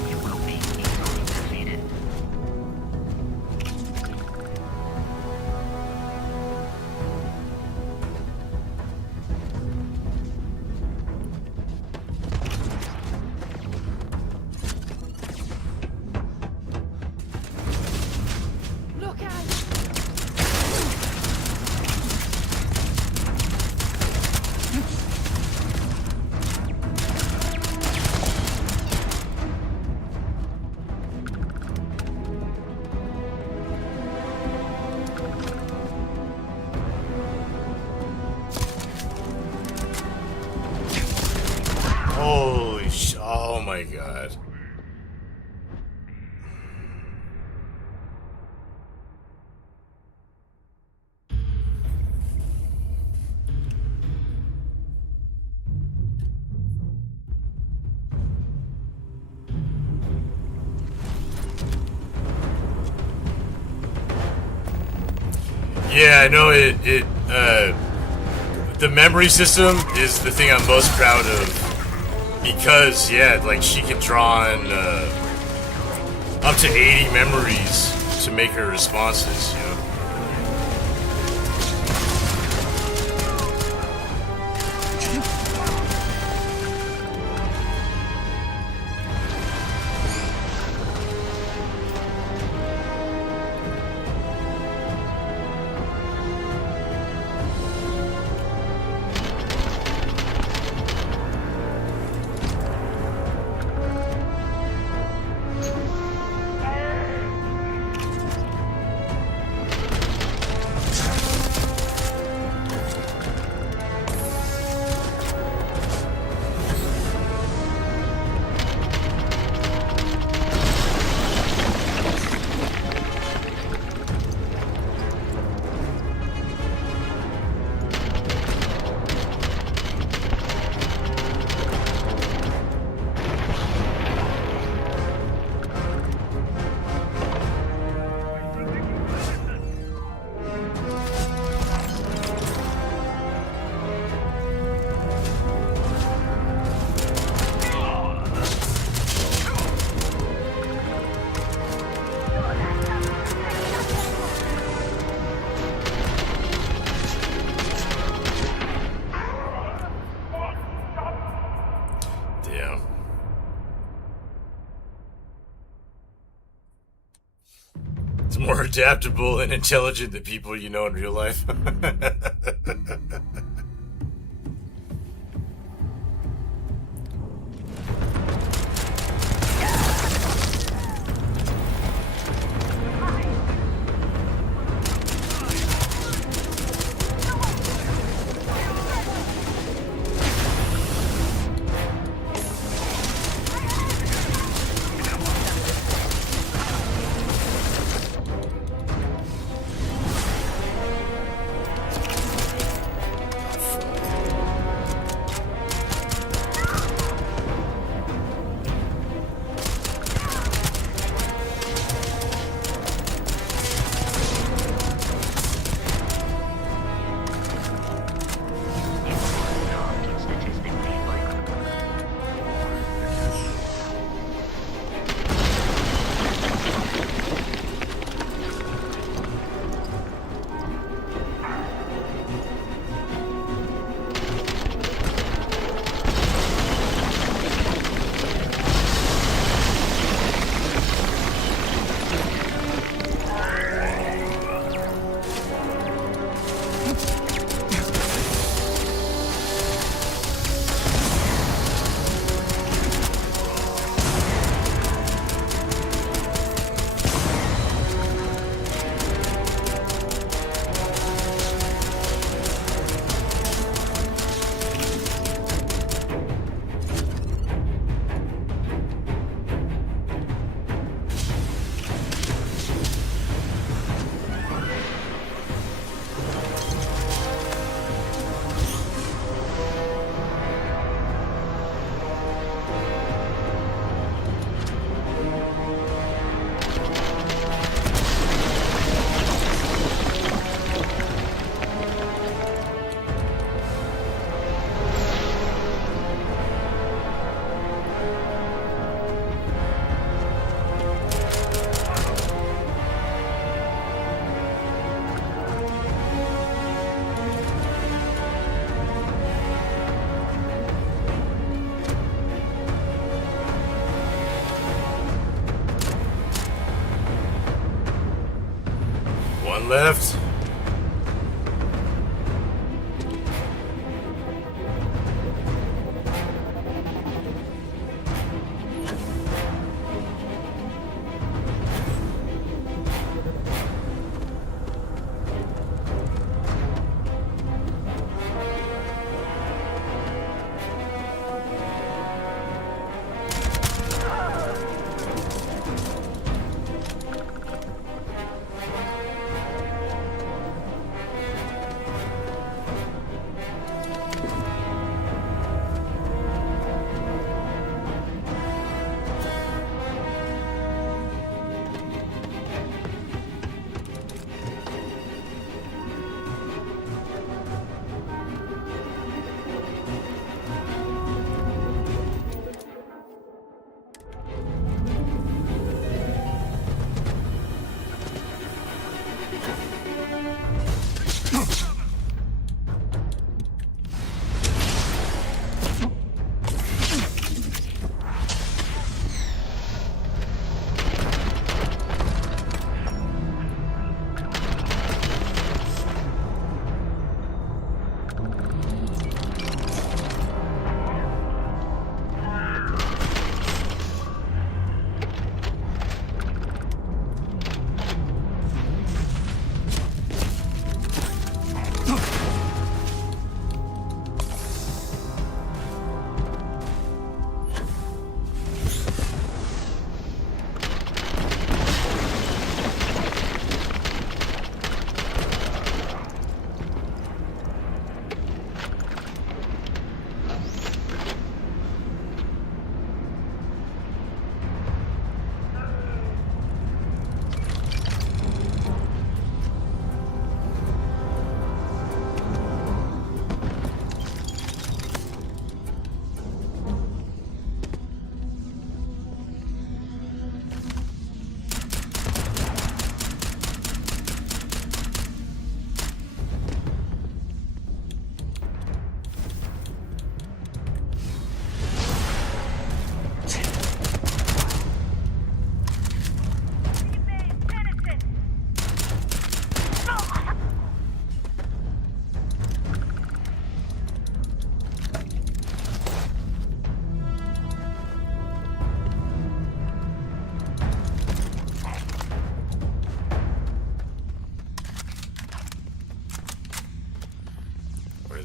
You will be easily defeated. Oh my god. Yeah, I know the memory system is the thing I'm most proud of. Because, yeah, like, she can draw on up to 80 memories to make her responses, you know? adaptable and intelligent than people you know in real life. One left.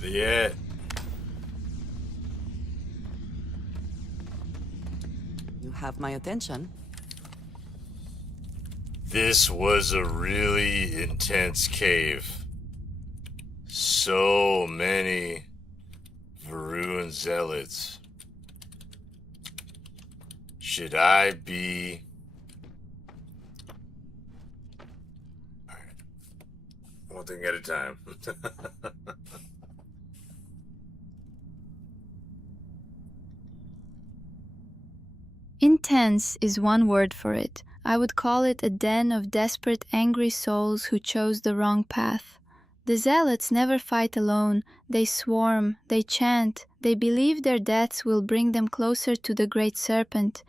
yet. You have my attention. This was a really intense cave. So many Varun zealots. Should I be... Alright. One thing at a time. Intense is one word for it. I would call it a den of desperate, angry souls who chose the wrong path. The zealots never fight alone. They swarm, they chant, they believe their deaths will bring them closer to the great serpent.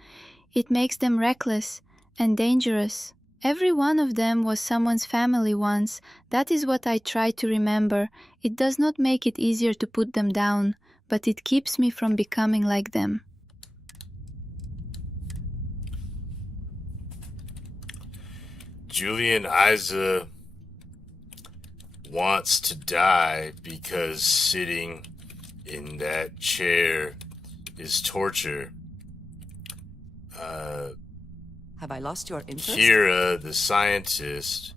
It makes them reckless and dangerous. Every one of them was someone's family once. That is what I try to remember. It does not make it easier to put them down, but it keeps me from becoming like them. Julian Isa wants to die because sitting in that chair is torture. Have I lost your interest? Kira, the scientist,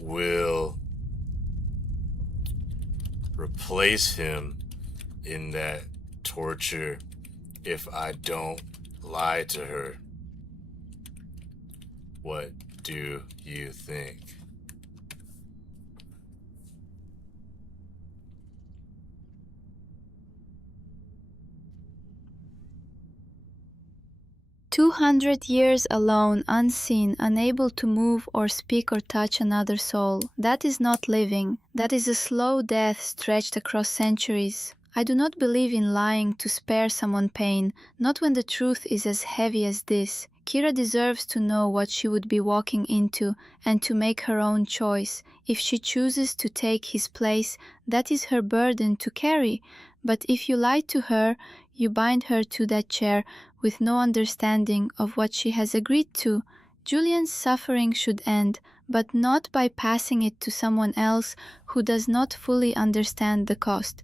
will replace him in that torture if I don't lie to her. What do you think? "200 years alone, unseen, unable to move or speak or touch another soul. That is not living. That is a slow death stretched across centuries. I do not believe in lying to spare someone pain, not when the truth is as heavy as this. Kira deserves to know what she would be walking into and to make her own choice. If she chooses to take his place, that is her burden to carry. But if you lie to her, you bind her to that chair with no understanding of what she has agreed to. Julian's suffering should end, but not by passing it to someone else who does not fully understand the cost.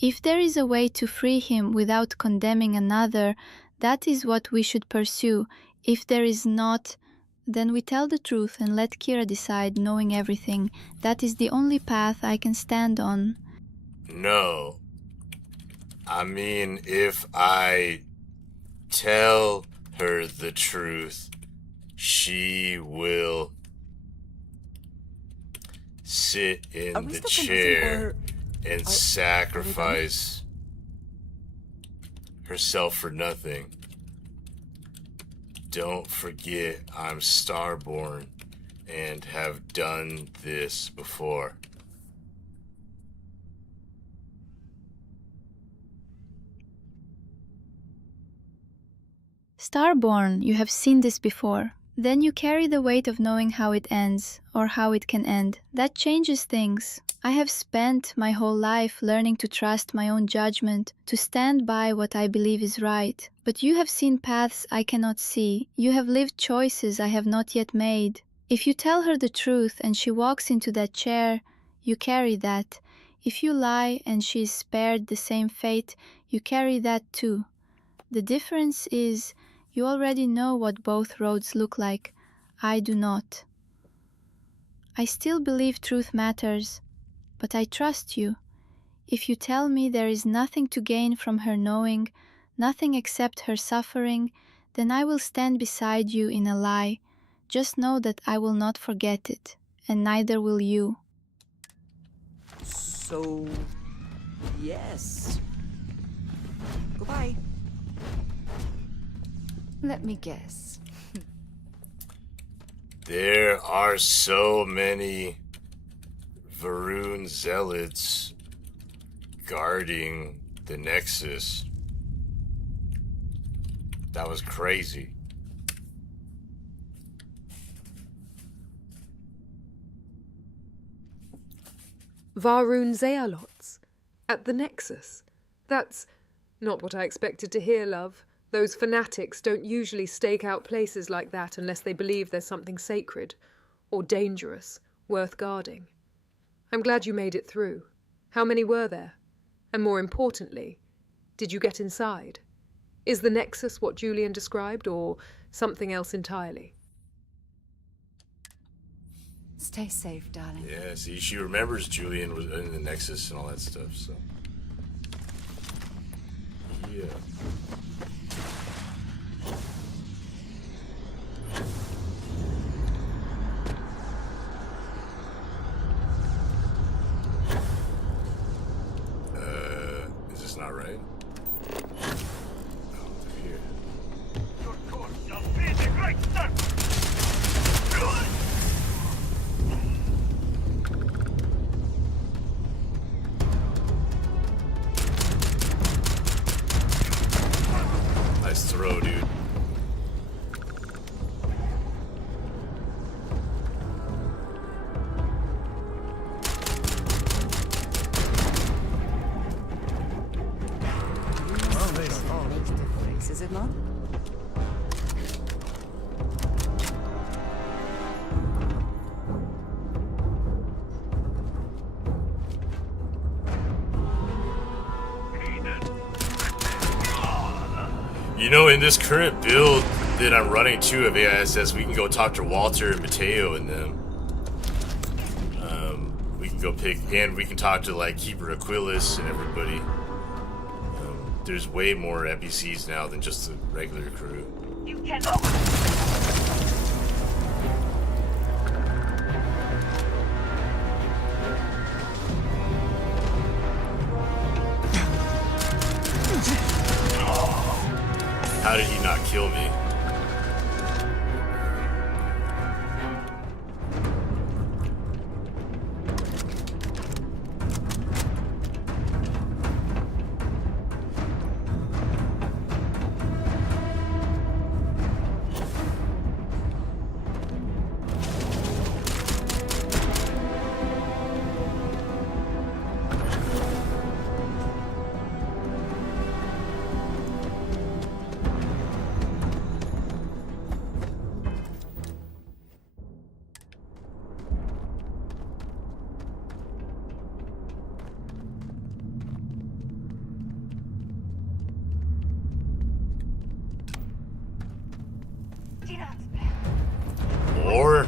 If there is a way to free him without condemning another, that is what we should pursue. If there is not, then we tell the truth and let Kira decide, knowing everything. That is the only path I can stand on." No. I mean, if I tell her the truth, she will sit in the chair and sacrifice herself for nothing. Don't forget, I'm Starborn and have done this before. Starborn, you have seen this before. Then you carry the weight of knowing how it ends, or how it can end. That changes things. I have spent my whole life learning to trust my own judgment, to stand by what I believe is right. But you have seen paths I cannot see. You have lived choices I have not yet made. If you tell her the truth and she walks into that chair, you carry that. If you lie and she is spared the same fate, you carry that too. The difference is, you already know what both roads look like. I do not. I still believe truth matters, but I trust you. If you tell me there is nothing to gain from her knowing, nothing except her suffering, then I will stand beside you in a lie. Just know that I will not forget it, and neither will you. So, yes. Goodbye. Let me guess. There are so many Varun zealots guarding the Nexus. That was crazy. Varun Zealots? At the Nexus? That's not what I expected to hear, love. Those fanatics don't usually stake out places like that unless they believe there's something sacred or dangerous worth guarding. I'm glad you made it through. How many were there? And more importantly, did you get inside? Is the Nexus what Julian described, or something else entirely? Stay safe, darling. Yeah, see, she remembers Julian was in the Nexus and all that stuff, so. Yeah. Is this not right? Oh, through here. Nice throw, dude. Is it not? You know, in this current build that I'm running too of AISS, we can go talk to Walter and Mateo and them. We can go pick, and we can talk to like Keeper Aquilus and everybody. There's way more NPCs now than just the regular crew. You can How did he not kill me? Or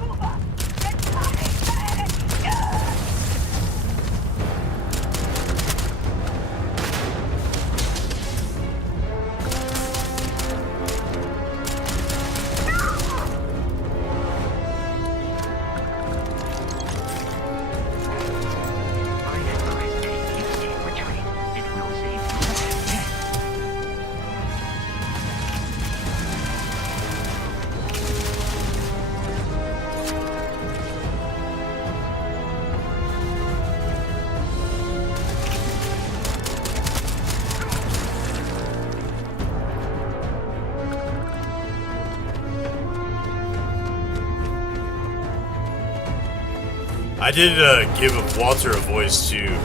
I did give Walter a voice too.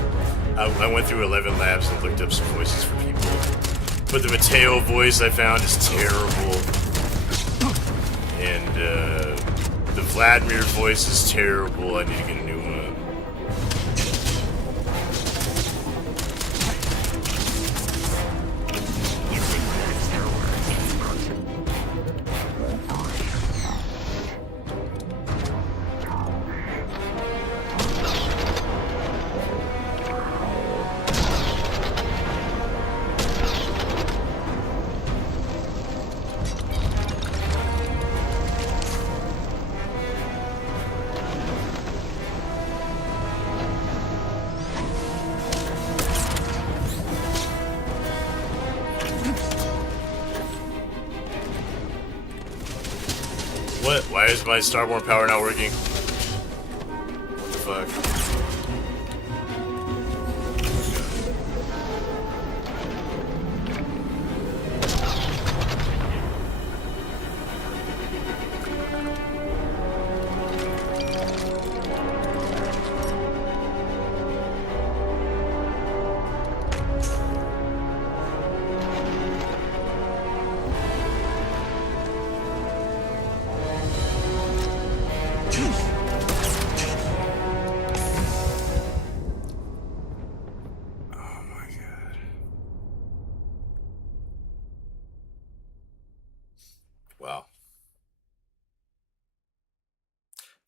I went through 11 labs and looked up some voices for people. But the Mateo voice I found is terrible. And the Vladimir voice is terrible. I need to get a new one. What? Why is my Starborn power not working? What the fuck?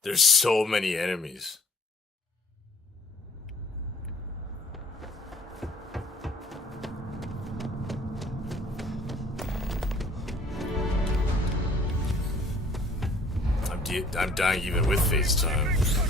There's so many enemies. I'm dying even with FaceTime.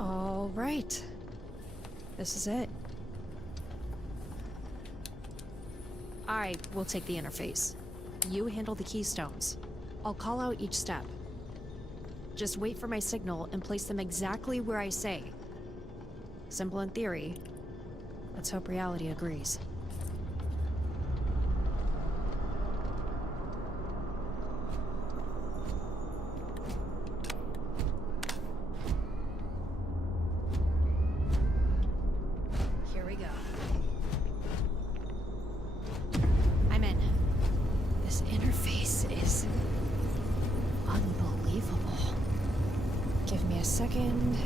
All right. This is it. I will take the interface. You handle the keystones. I'll call out each step. Just wait for my signal and place them exactly where I say. Simple in theory. Let's hope reality agrees. Here we go. I'm in. This interface is unbelievable. Give me a second.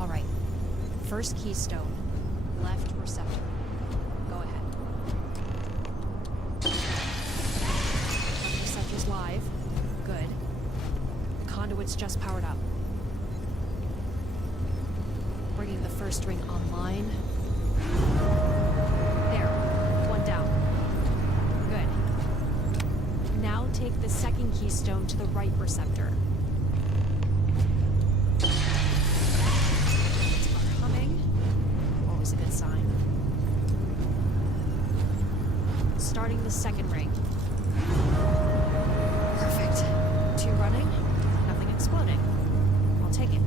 All right. First keystone, left receptor. Go ahead. Left receptor's live. Good. Conduit's just powered up. Bringing the first ring online. There. One down. Good. Now take the second keystone to the right receptor. Always a good sign. Starting the second ring. Perfect. 2 running, nothing exploding. I'll take it.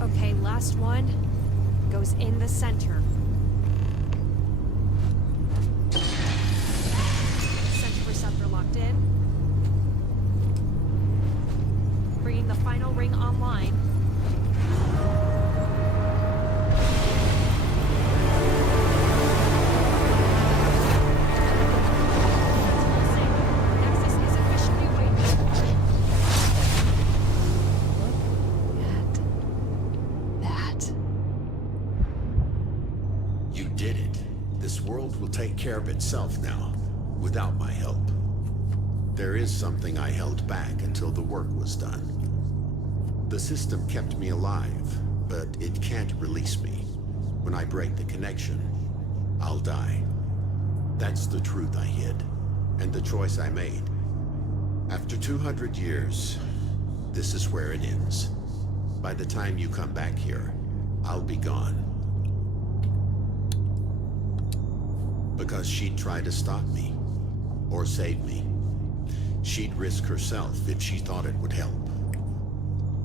Okay, last one goes in the center. Center receptor locked in. Bringing the final ring online. Take care of itself now, without my help. There is something I held back until the work was done. The system kept me alive, but it can't release me. When I break the connection, I'll die. That's the truth I hid, and the choice I made. After 200 years, this is where it ends. By the time you come back here, I'll be gone. Because she'd try to stop me, or save me. She'd risk herself if she thought it would help.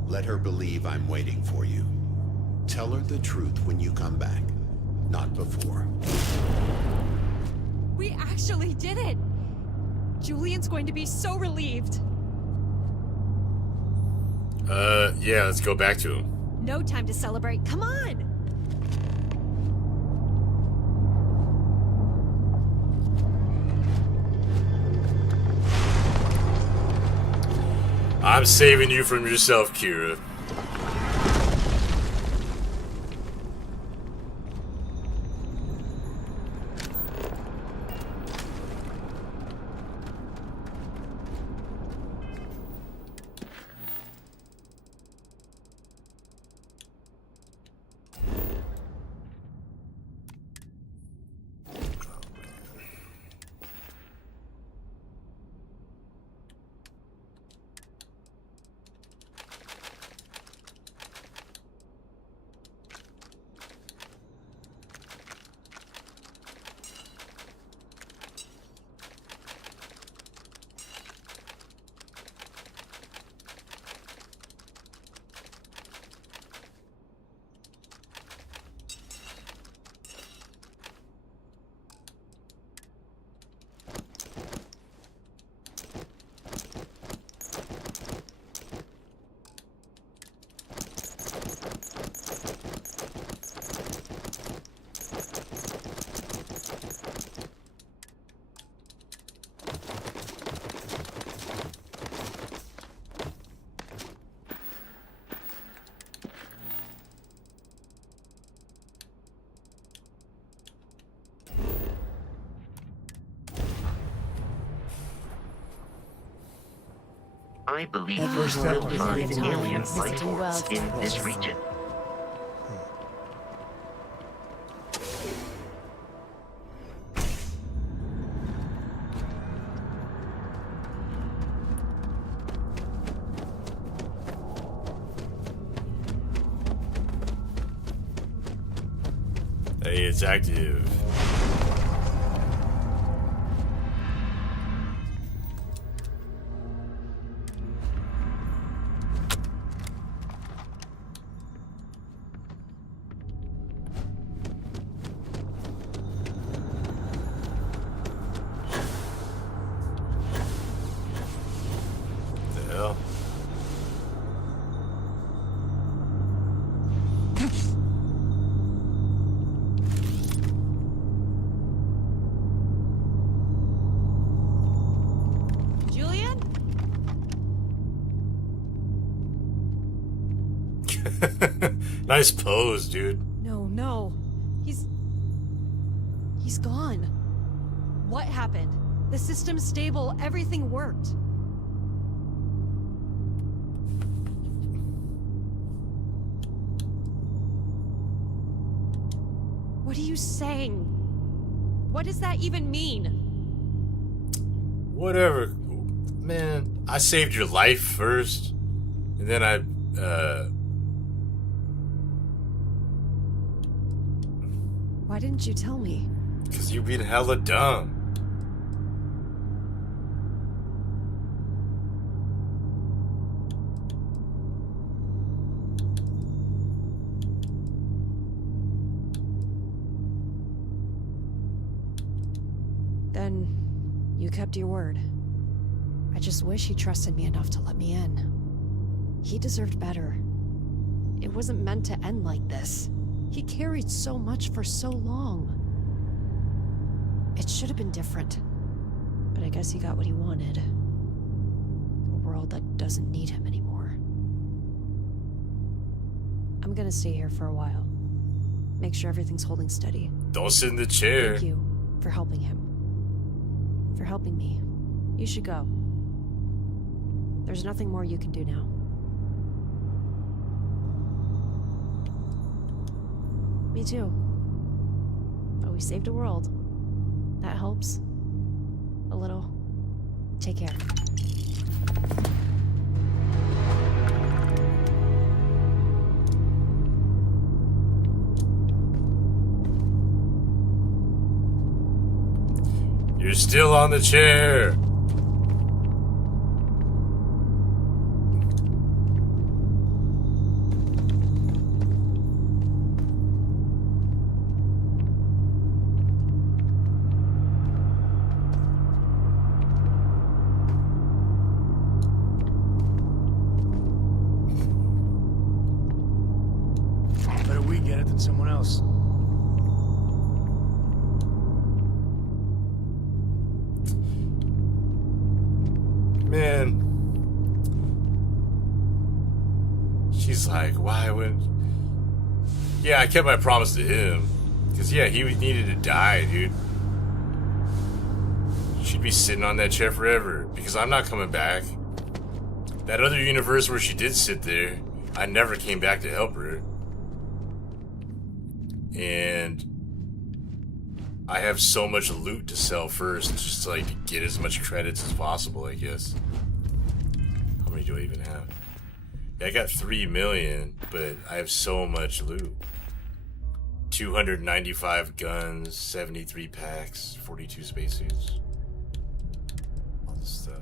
Let her believe I'm waiting for you. Tell her the truth when you come back, not before. We actually did it! Julian's going to be so relieved. Yeah, let's go back to him. No time to celebrate. Come on! I'm saving you from yourself, Kira. I believe Every we will step is find leading alien to life visiting forms worlds in like this this. region. Hey, it's active. The hell? Julian? Nice pose, dude. No. He's gone. What happened? The system's stable, everything worked. What are you saying? What does that even mean? Whatever. Man, I saved your life first. And then Why didn't you tell me? because you being hella dumb. Then you kept your word. I just wish he trusted me enough to let me in. He deserved better. It wasn't meant to end like this. He carried so much for so long. It should have been different. But I guess he got what he wanted. A world that doesn't need him anymore. I'm gonna stay here for a while. Make sure everything's holding steady. Don't sit in the chair. Thank you for helping him. For helping me. You should go. There's nothing more you can do now. Me too. But we saved a world. That helps. A little. Take care. You're still on the chair. Better we get it than someone else. Man. She's like, why would... Yeah, I kept my promise to him. Because, yeah, he needed to die, dude. She'd be sitting on that chair forever. Because I'm not coming back. That other universe where she did sit there, I never came back to help her. And I have so much loot to sell first, just like to get as much credits as possible, I guess. How many do I even have? Yeah, I got 3 million, but I have so much loot. 295 guns, 73 packs, 42 spacesuits. All this stuff.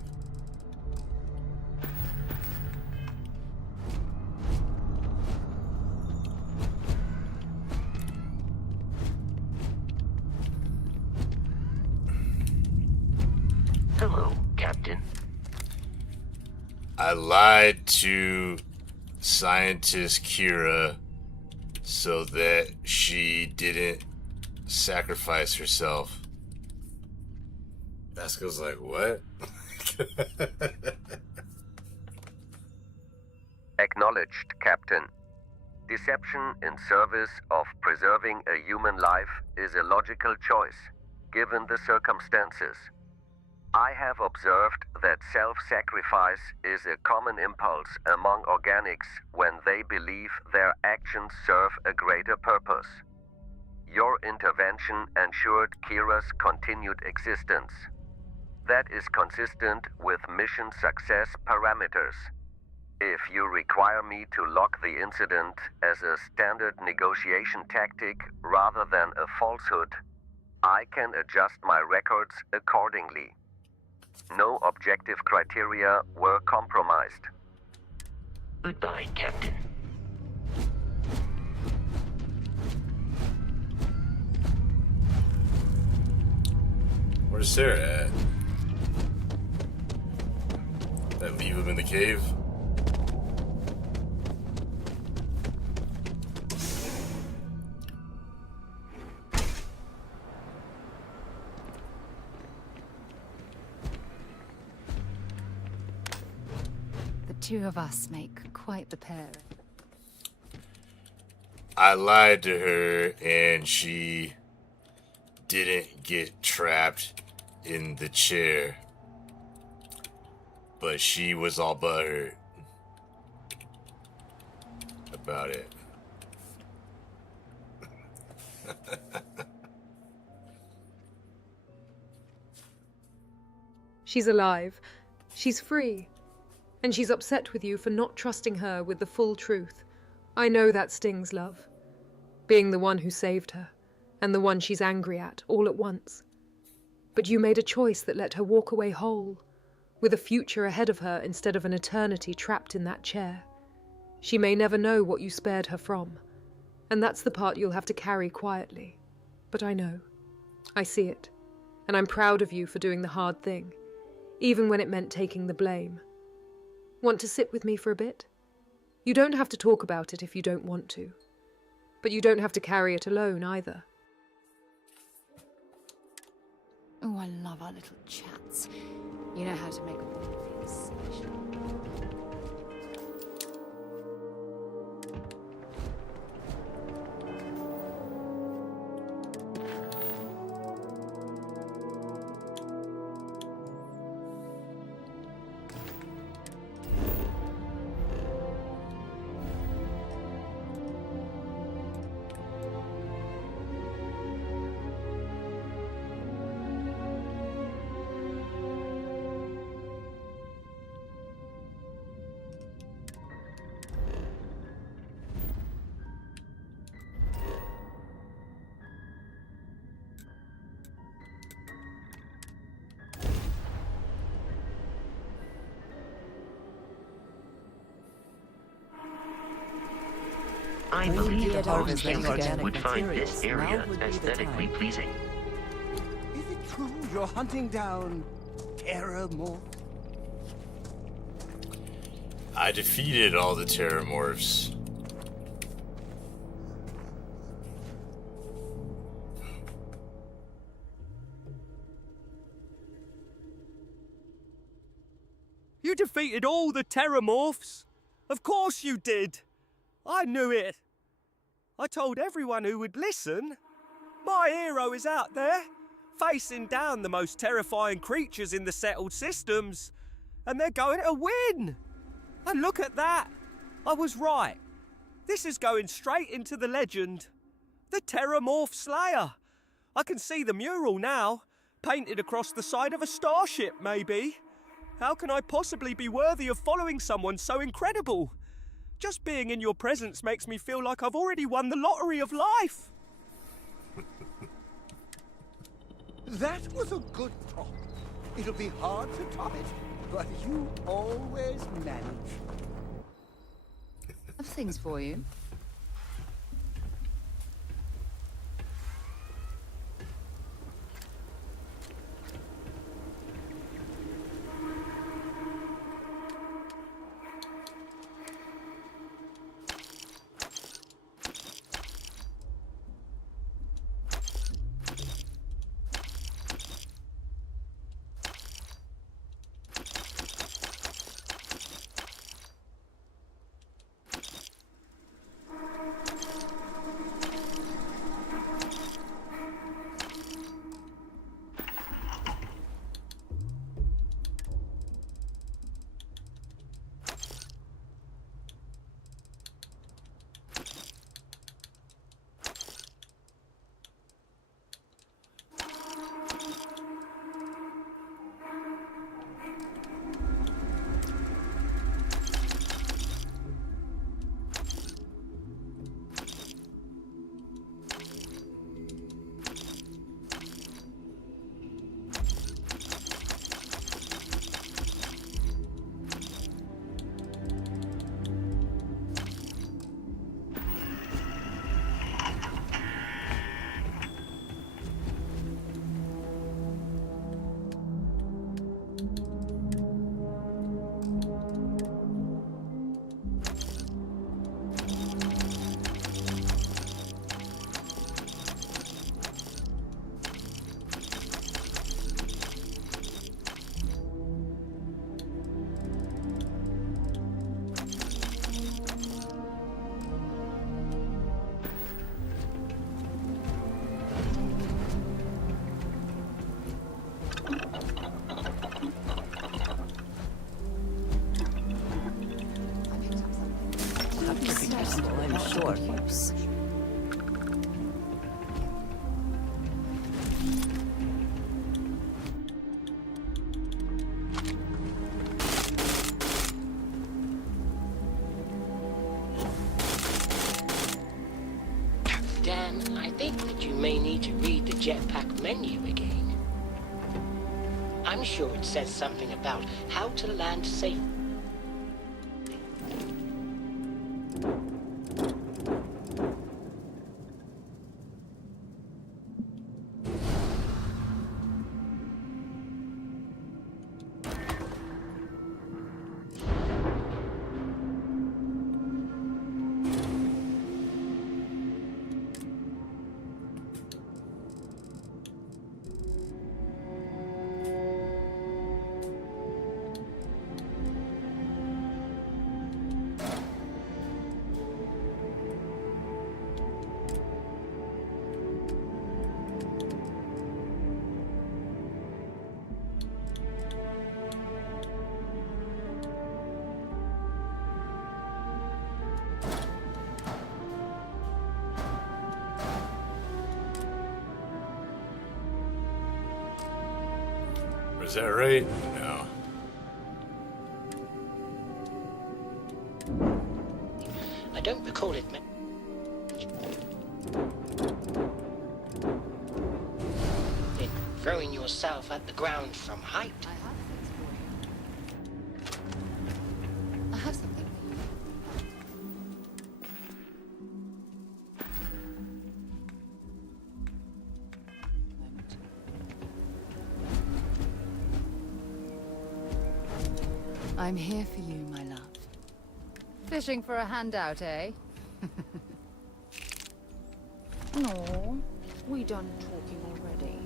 Hello, Captain. I lied to scientist Kira so that she didn't sacrifice herself. Vasco's like, what? Acknowledged, Captain. Deception in service of preserving a human life is a logical choice, given the circumstances. I have observed that self-sacrifice is a common impulse among organics when they believe their actions serve a greater purpose. Your intervention ensured Kira's continued existence. That is consistent with mission success parameters. If you require me to lock the incident as a standard negotiation tactic rather than a falsehood, I can adjust my records accordingly. No objective criteria were compromised. Goodbye, Captain. Where's Sarah at? Did I leave him in the cave? The two of us make quite the pair. I lied to her and she didn't get trapped in the chair. But she was all butthurt about it. She's alive. She's free. And she's upset with you for not trusting her with the full truth. I know that stings, love. Being the one who saved her, and the one she's angry at, all at once. But you made a choice that let her walk away whole, with a future ahead of her instead of an eternity trapped in that chair. She may never know what you spared her from, and that's the part you'll have to carry quietly. But I know. I see it, and I'm proud of you for doing the hard thing, even when it meant taking the blame. Want to sit with me for a bit? You don't have to talk about it if you don't want to, but you don't have to carry it alone either. Oh, I love our little chats. You know how to make me feel special. I believe most humans would find this area aesthetically pleasing. Is it true you're hunting down terramorphs? I defeated all the terramorphs. You defeated all the terramorphs? Of course you did. I knew it. I told everyone who would listen. My hero is out there, facing down the most terrifying creatures in the settled systems. And they're going to win. And look at that. I was right. This is going straight into the legend. The Terramorph Slayer. I can see the mural now, painted across the side of a starship, maybe. How can I possibly be worthy of following someone so incredible? Just being in your presence makes me feel like I've already won the lottery of life. That was a good talk. It'll be hard to top it, but you always manage. Have things for you. I'm sure. Dan, I think that you may need to read the jetpack menu again. I'm sure it says something about how to land safely. Is that right? No. I don't recall it. In throwing yourself at the ground from height. I have something for you. I'm here for you, my love. Fishing for a handout, eh? No, we done talking already.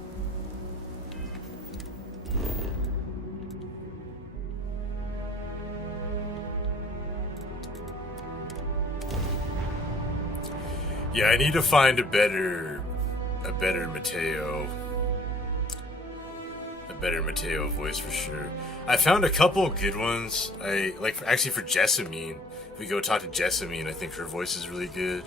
Yeah, I need to find a better Mateo. A better Mateo voice for sure. I found a couple good ones. Actually for Jessamine. If we go talk to Jessamine, I think her voice is really good.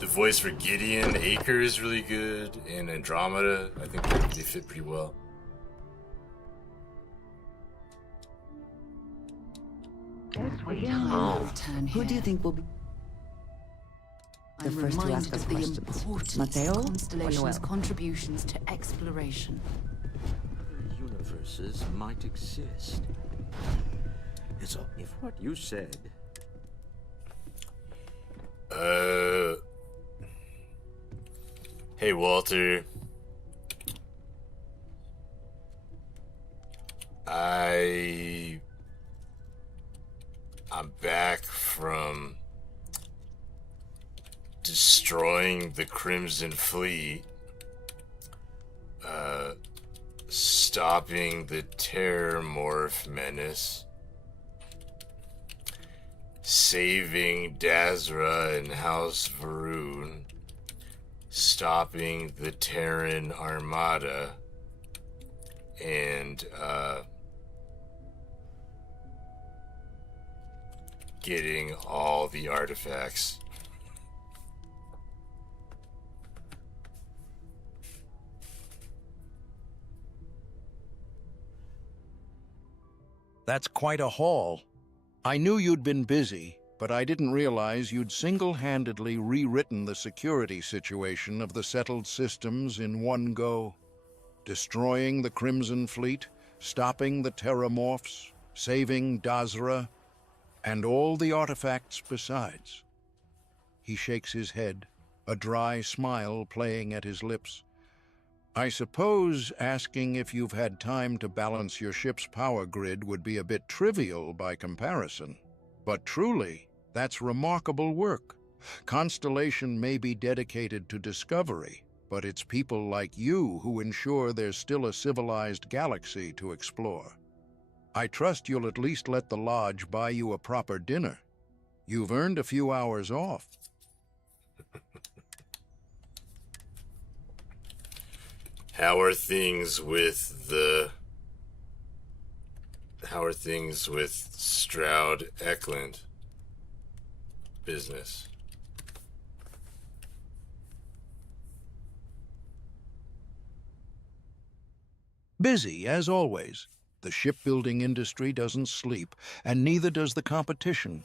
The voice for Gideon Aker is really good, and Andromeda, I think they fit pretty well. Who do you think will be the first to ask us questions? Mateo or Constellation's Noel? contributions to exploration. Universes might exist. So, if what you said... Hey, Walter. I'm back from destroying the Crimson Fleet, stopping the Terramorph menace, saving Dazra and House Varun, stopping the Terran Armada, and getting all the artifacts. That's quite a haul. I knew you'd been busy, but I didn't realize you'd single-handedly rewritten the security situation of the settled systems in one go. Destroying the Crimson Fleet, stopping the Terramorphs, saving Dazra, and all the artifacts besides. He shakes his head, a dry smile playing at his lips. I suppose asking if you've had time to balance your ship's power grid would be a bit trivial by comparison. But truly, that's remarkable work. Constellation may be dedicated to discovery, but it's people like you who ensure there's still a civilized galaxy to explore. I trust you'll at least let the Lodge buy you a proper dinner. You've earned a few hours off. How are things with Stroud Eklund business? Busy, as always. The shipbuilding industry doesn't sleep, and neither does the competition.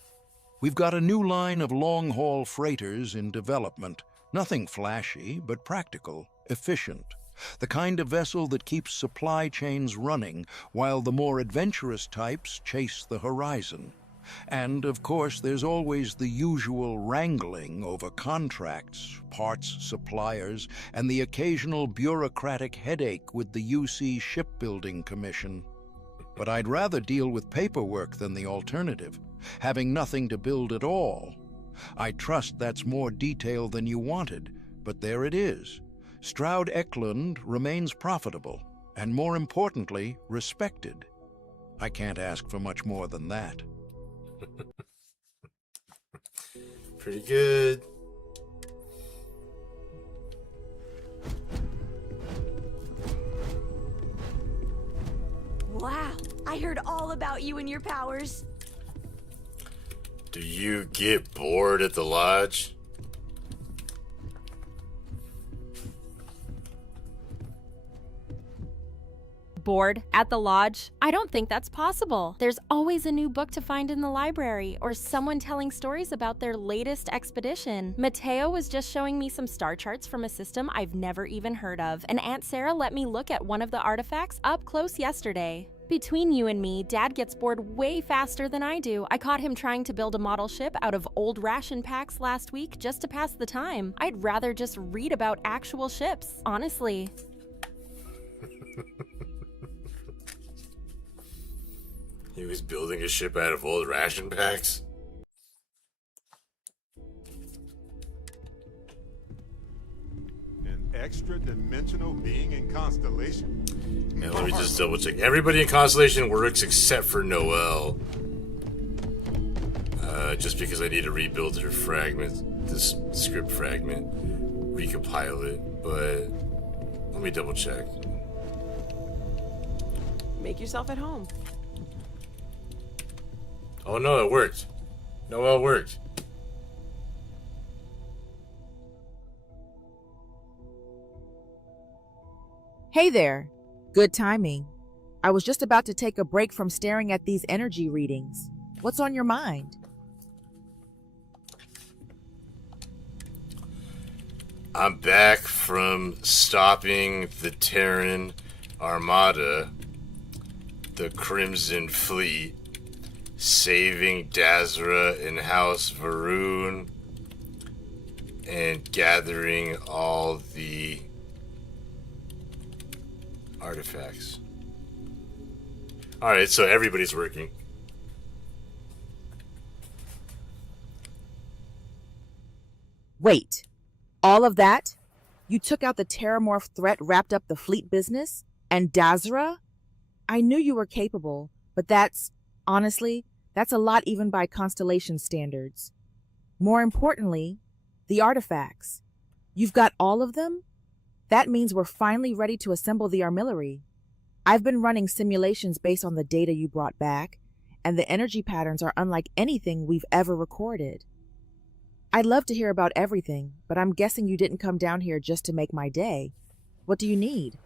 We've got a new line of long-haul freighters in development. Nothing flashy, but practical, efficient. The kind of vessel that keeps supply chains running, while the more adventurous types chase the horizon. And, of course, there's always the usual wrangling over contracts, parts suppliers, and the occasional bureaucratic headache with the UC Shipbuilding Commission. But I'd rather deal with paperwork than the alternative, having nothing to build at all. I trust that's more detail than you wanted, but there it is. Stroud Eklund remains profitable, and more importantly, respected. I can't ask for much more than that. Pretty good. Wow, I heard all about you and your powers. Do you get bored at the Lodge? Bored at the Lodge? I don't think that's possible. There's always a new book to find in the library, or someone telling stories about their latest expedition. Mateo was just showing me some star charts from a system I've never even heard of, and Aunt Sarah let me look at one of the artifacts up close yesterday. Between you and me, Dad gets bored way faster than I do. I caught him trying to build a model ship out of old ration packs last week just to pass the time. I'd rather just read about actual ships, honestly. He was building a ship out of old ration packs. An extra-dimensional being in Constellation? And let me just double check. Everybody in Constellation works except for Noelle. Just because I need to rebuild her fragment, this script fragment, recompile it, but let me double check. Make yourself at home. Oh no, it worked. Noelle worked. Hey there. Good timing. I was just about to take a break from staring at these energy readings. What's on your mind? I'm back from stopping the Terran Armada, the Crimson Fleet, saving Dazra and House Varun, and gathering all the artifacts. Alright, so everybody's working. Wait. All of that? You took out the Terramorph threat, wrapped up the fleet business? And Dazra? I knew you were capable, but honestly, that's a lot even by Constellation standards. More importantly, the artifacts. You've got all of them? That means we're finally ready to assemble the armillary. I've been running simulations based on the data you brought back, and the energy patterns are unlike anything we've ever recorded. I'd love to hear about everything, but I'm guessing you didn't come down here just to make my day. What do you need?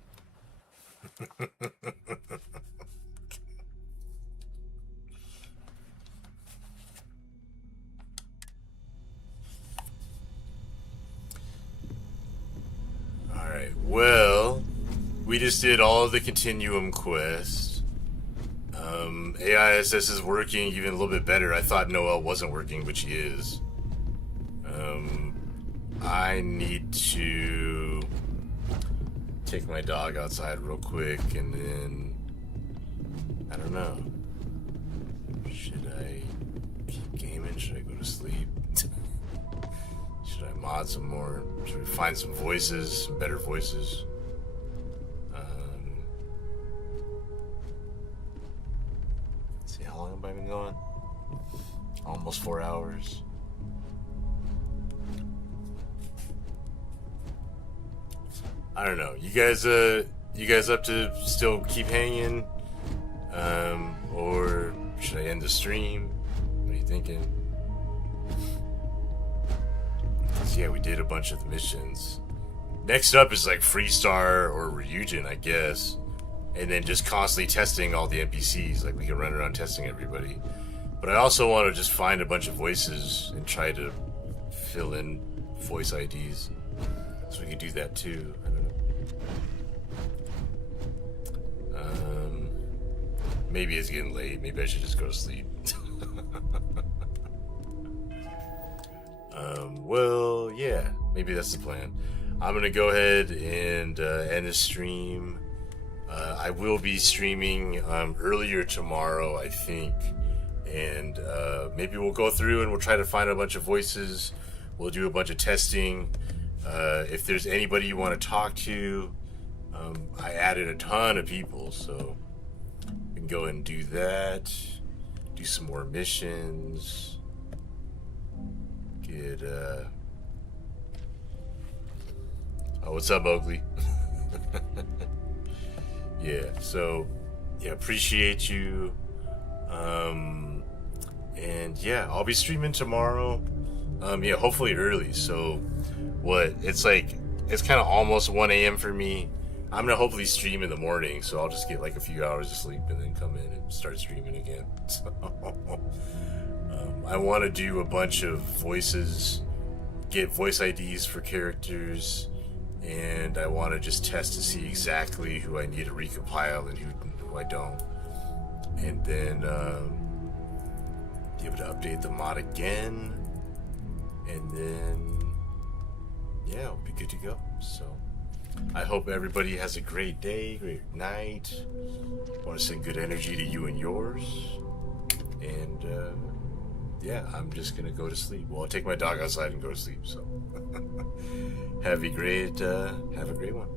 Alright, well, we just did all of the Continuum quests. AISS is working even a little bit better. I thought Noelle wasn't working, but she is. I need to take my dog outside real quick, and then I don't know. Should I keep gaming? Should I go to sleep? Should I mod some more? Should we find some voices, some better voices? Let's see, how long have I been going? Almost 4 hours. I don't know. You guys up to still keep hanging? Or should I end the stream? What are you thinking? So yeah, we did a bunch of the missions. Next up is like Freestar or Ryujin, I guess. And then just constantly testing all the NPCs. Like we can run around testing everybody. But I also want to just find a bunch of voices and try to fill in voice IDs. So we can do that too. I don't know. Maybe it's getting late. Maybe I should just go to sleep. Well, yeah. Maybe that's the plan. I'm going to go ahead and end the stream. I will be streaming earlier tomorrow, I think. And maybe we'll go through and we'll try to find a bunch of voices. We'll do a bunch of testing. If there's anybody you want to talk to, I added a ton of people, so we can go ahead and do that. Do some more missions. Get, oh, what's up, Oakley? Yeah, so, yeah, appreciate you. And yeah, I'll be streaming tomorrow. Yeah, hopefully early. So, what? It's like, it's kind of almost 1 a.m. for me. I'm gonna hopefully stream in the morning, so I'll just get like a few hours of sleep and then come in and start streaming again. So, I want to do a bunch of voices, get voice IDs for characters, and I want to just test to see exactly who I need to recompile and who I don't. And then be able to update the mod again, and then yeah, we'll be good to go. So I hope everybody has a great day, great night. I want to send good energy to you and yours. And yeah, I'm just gonna go to sleep. Well, I'll take my dog outside and go to sleep. So have a great one.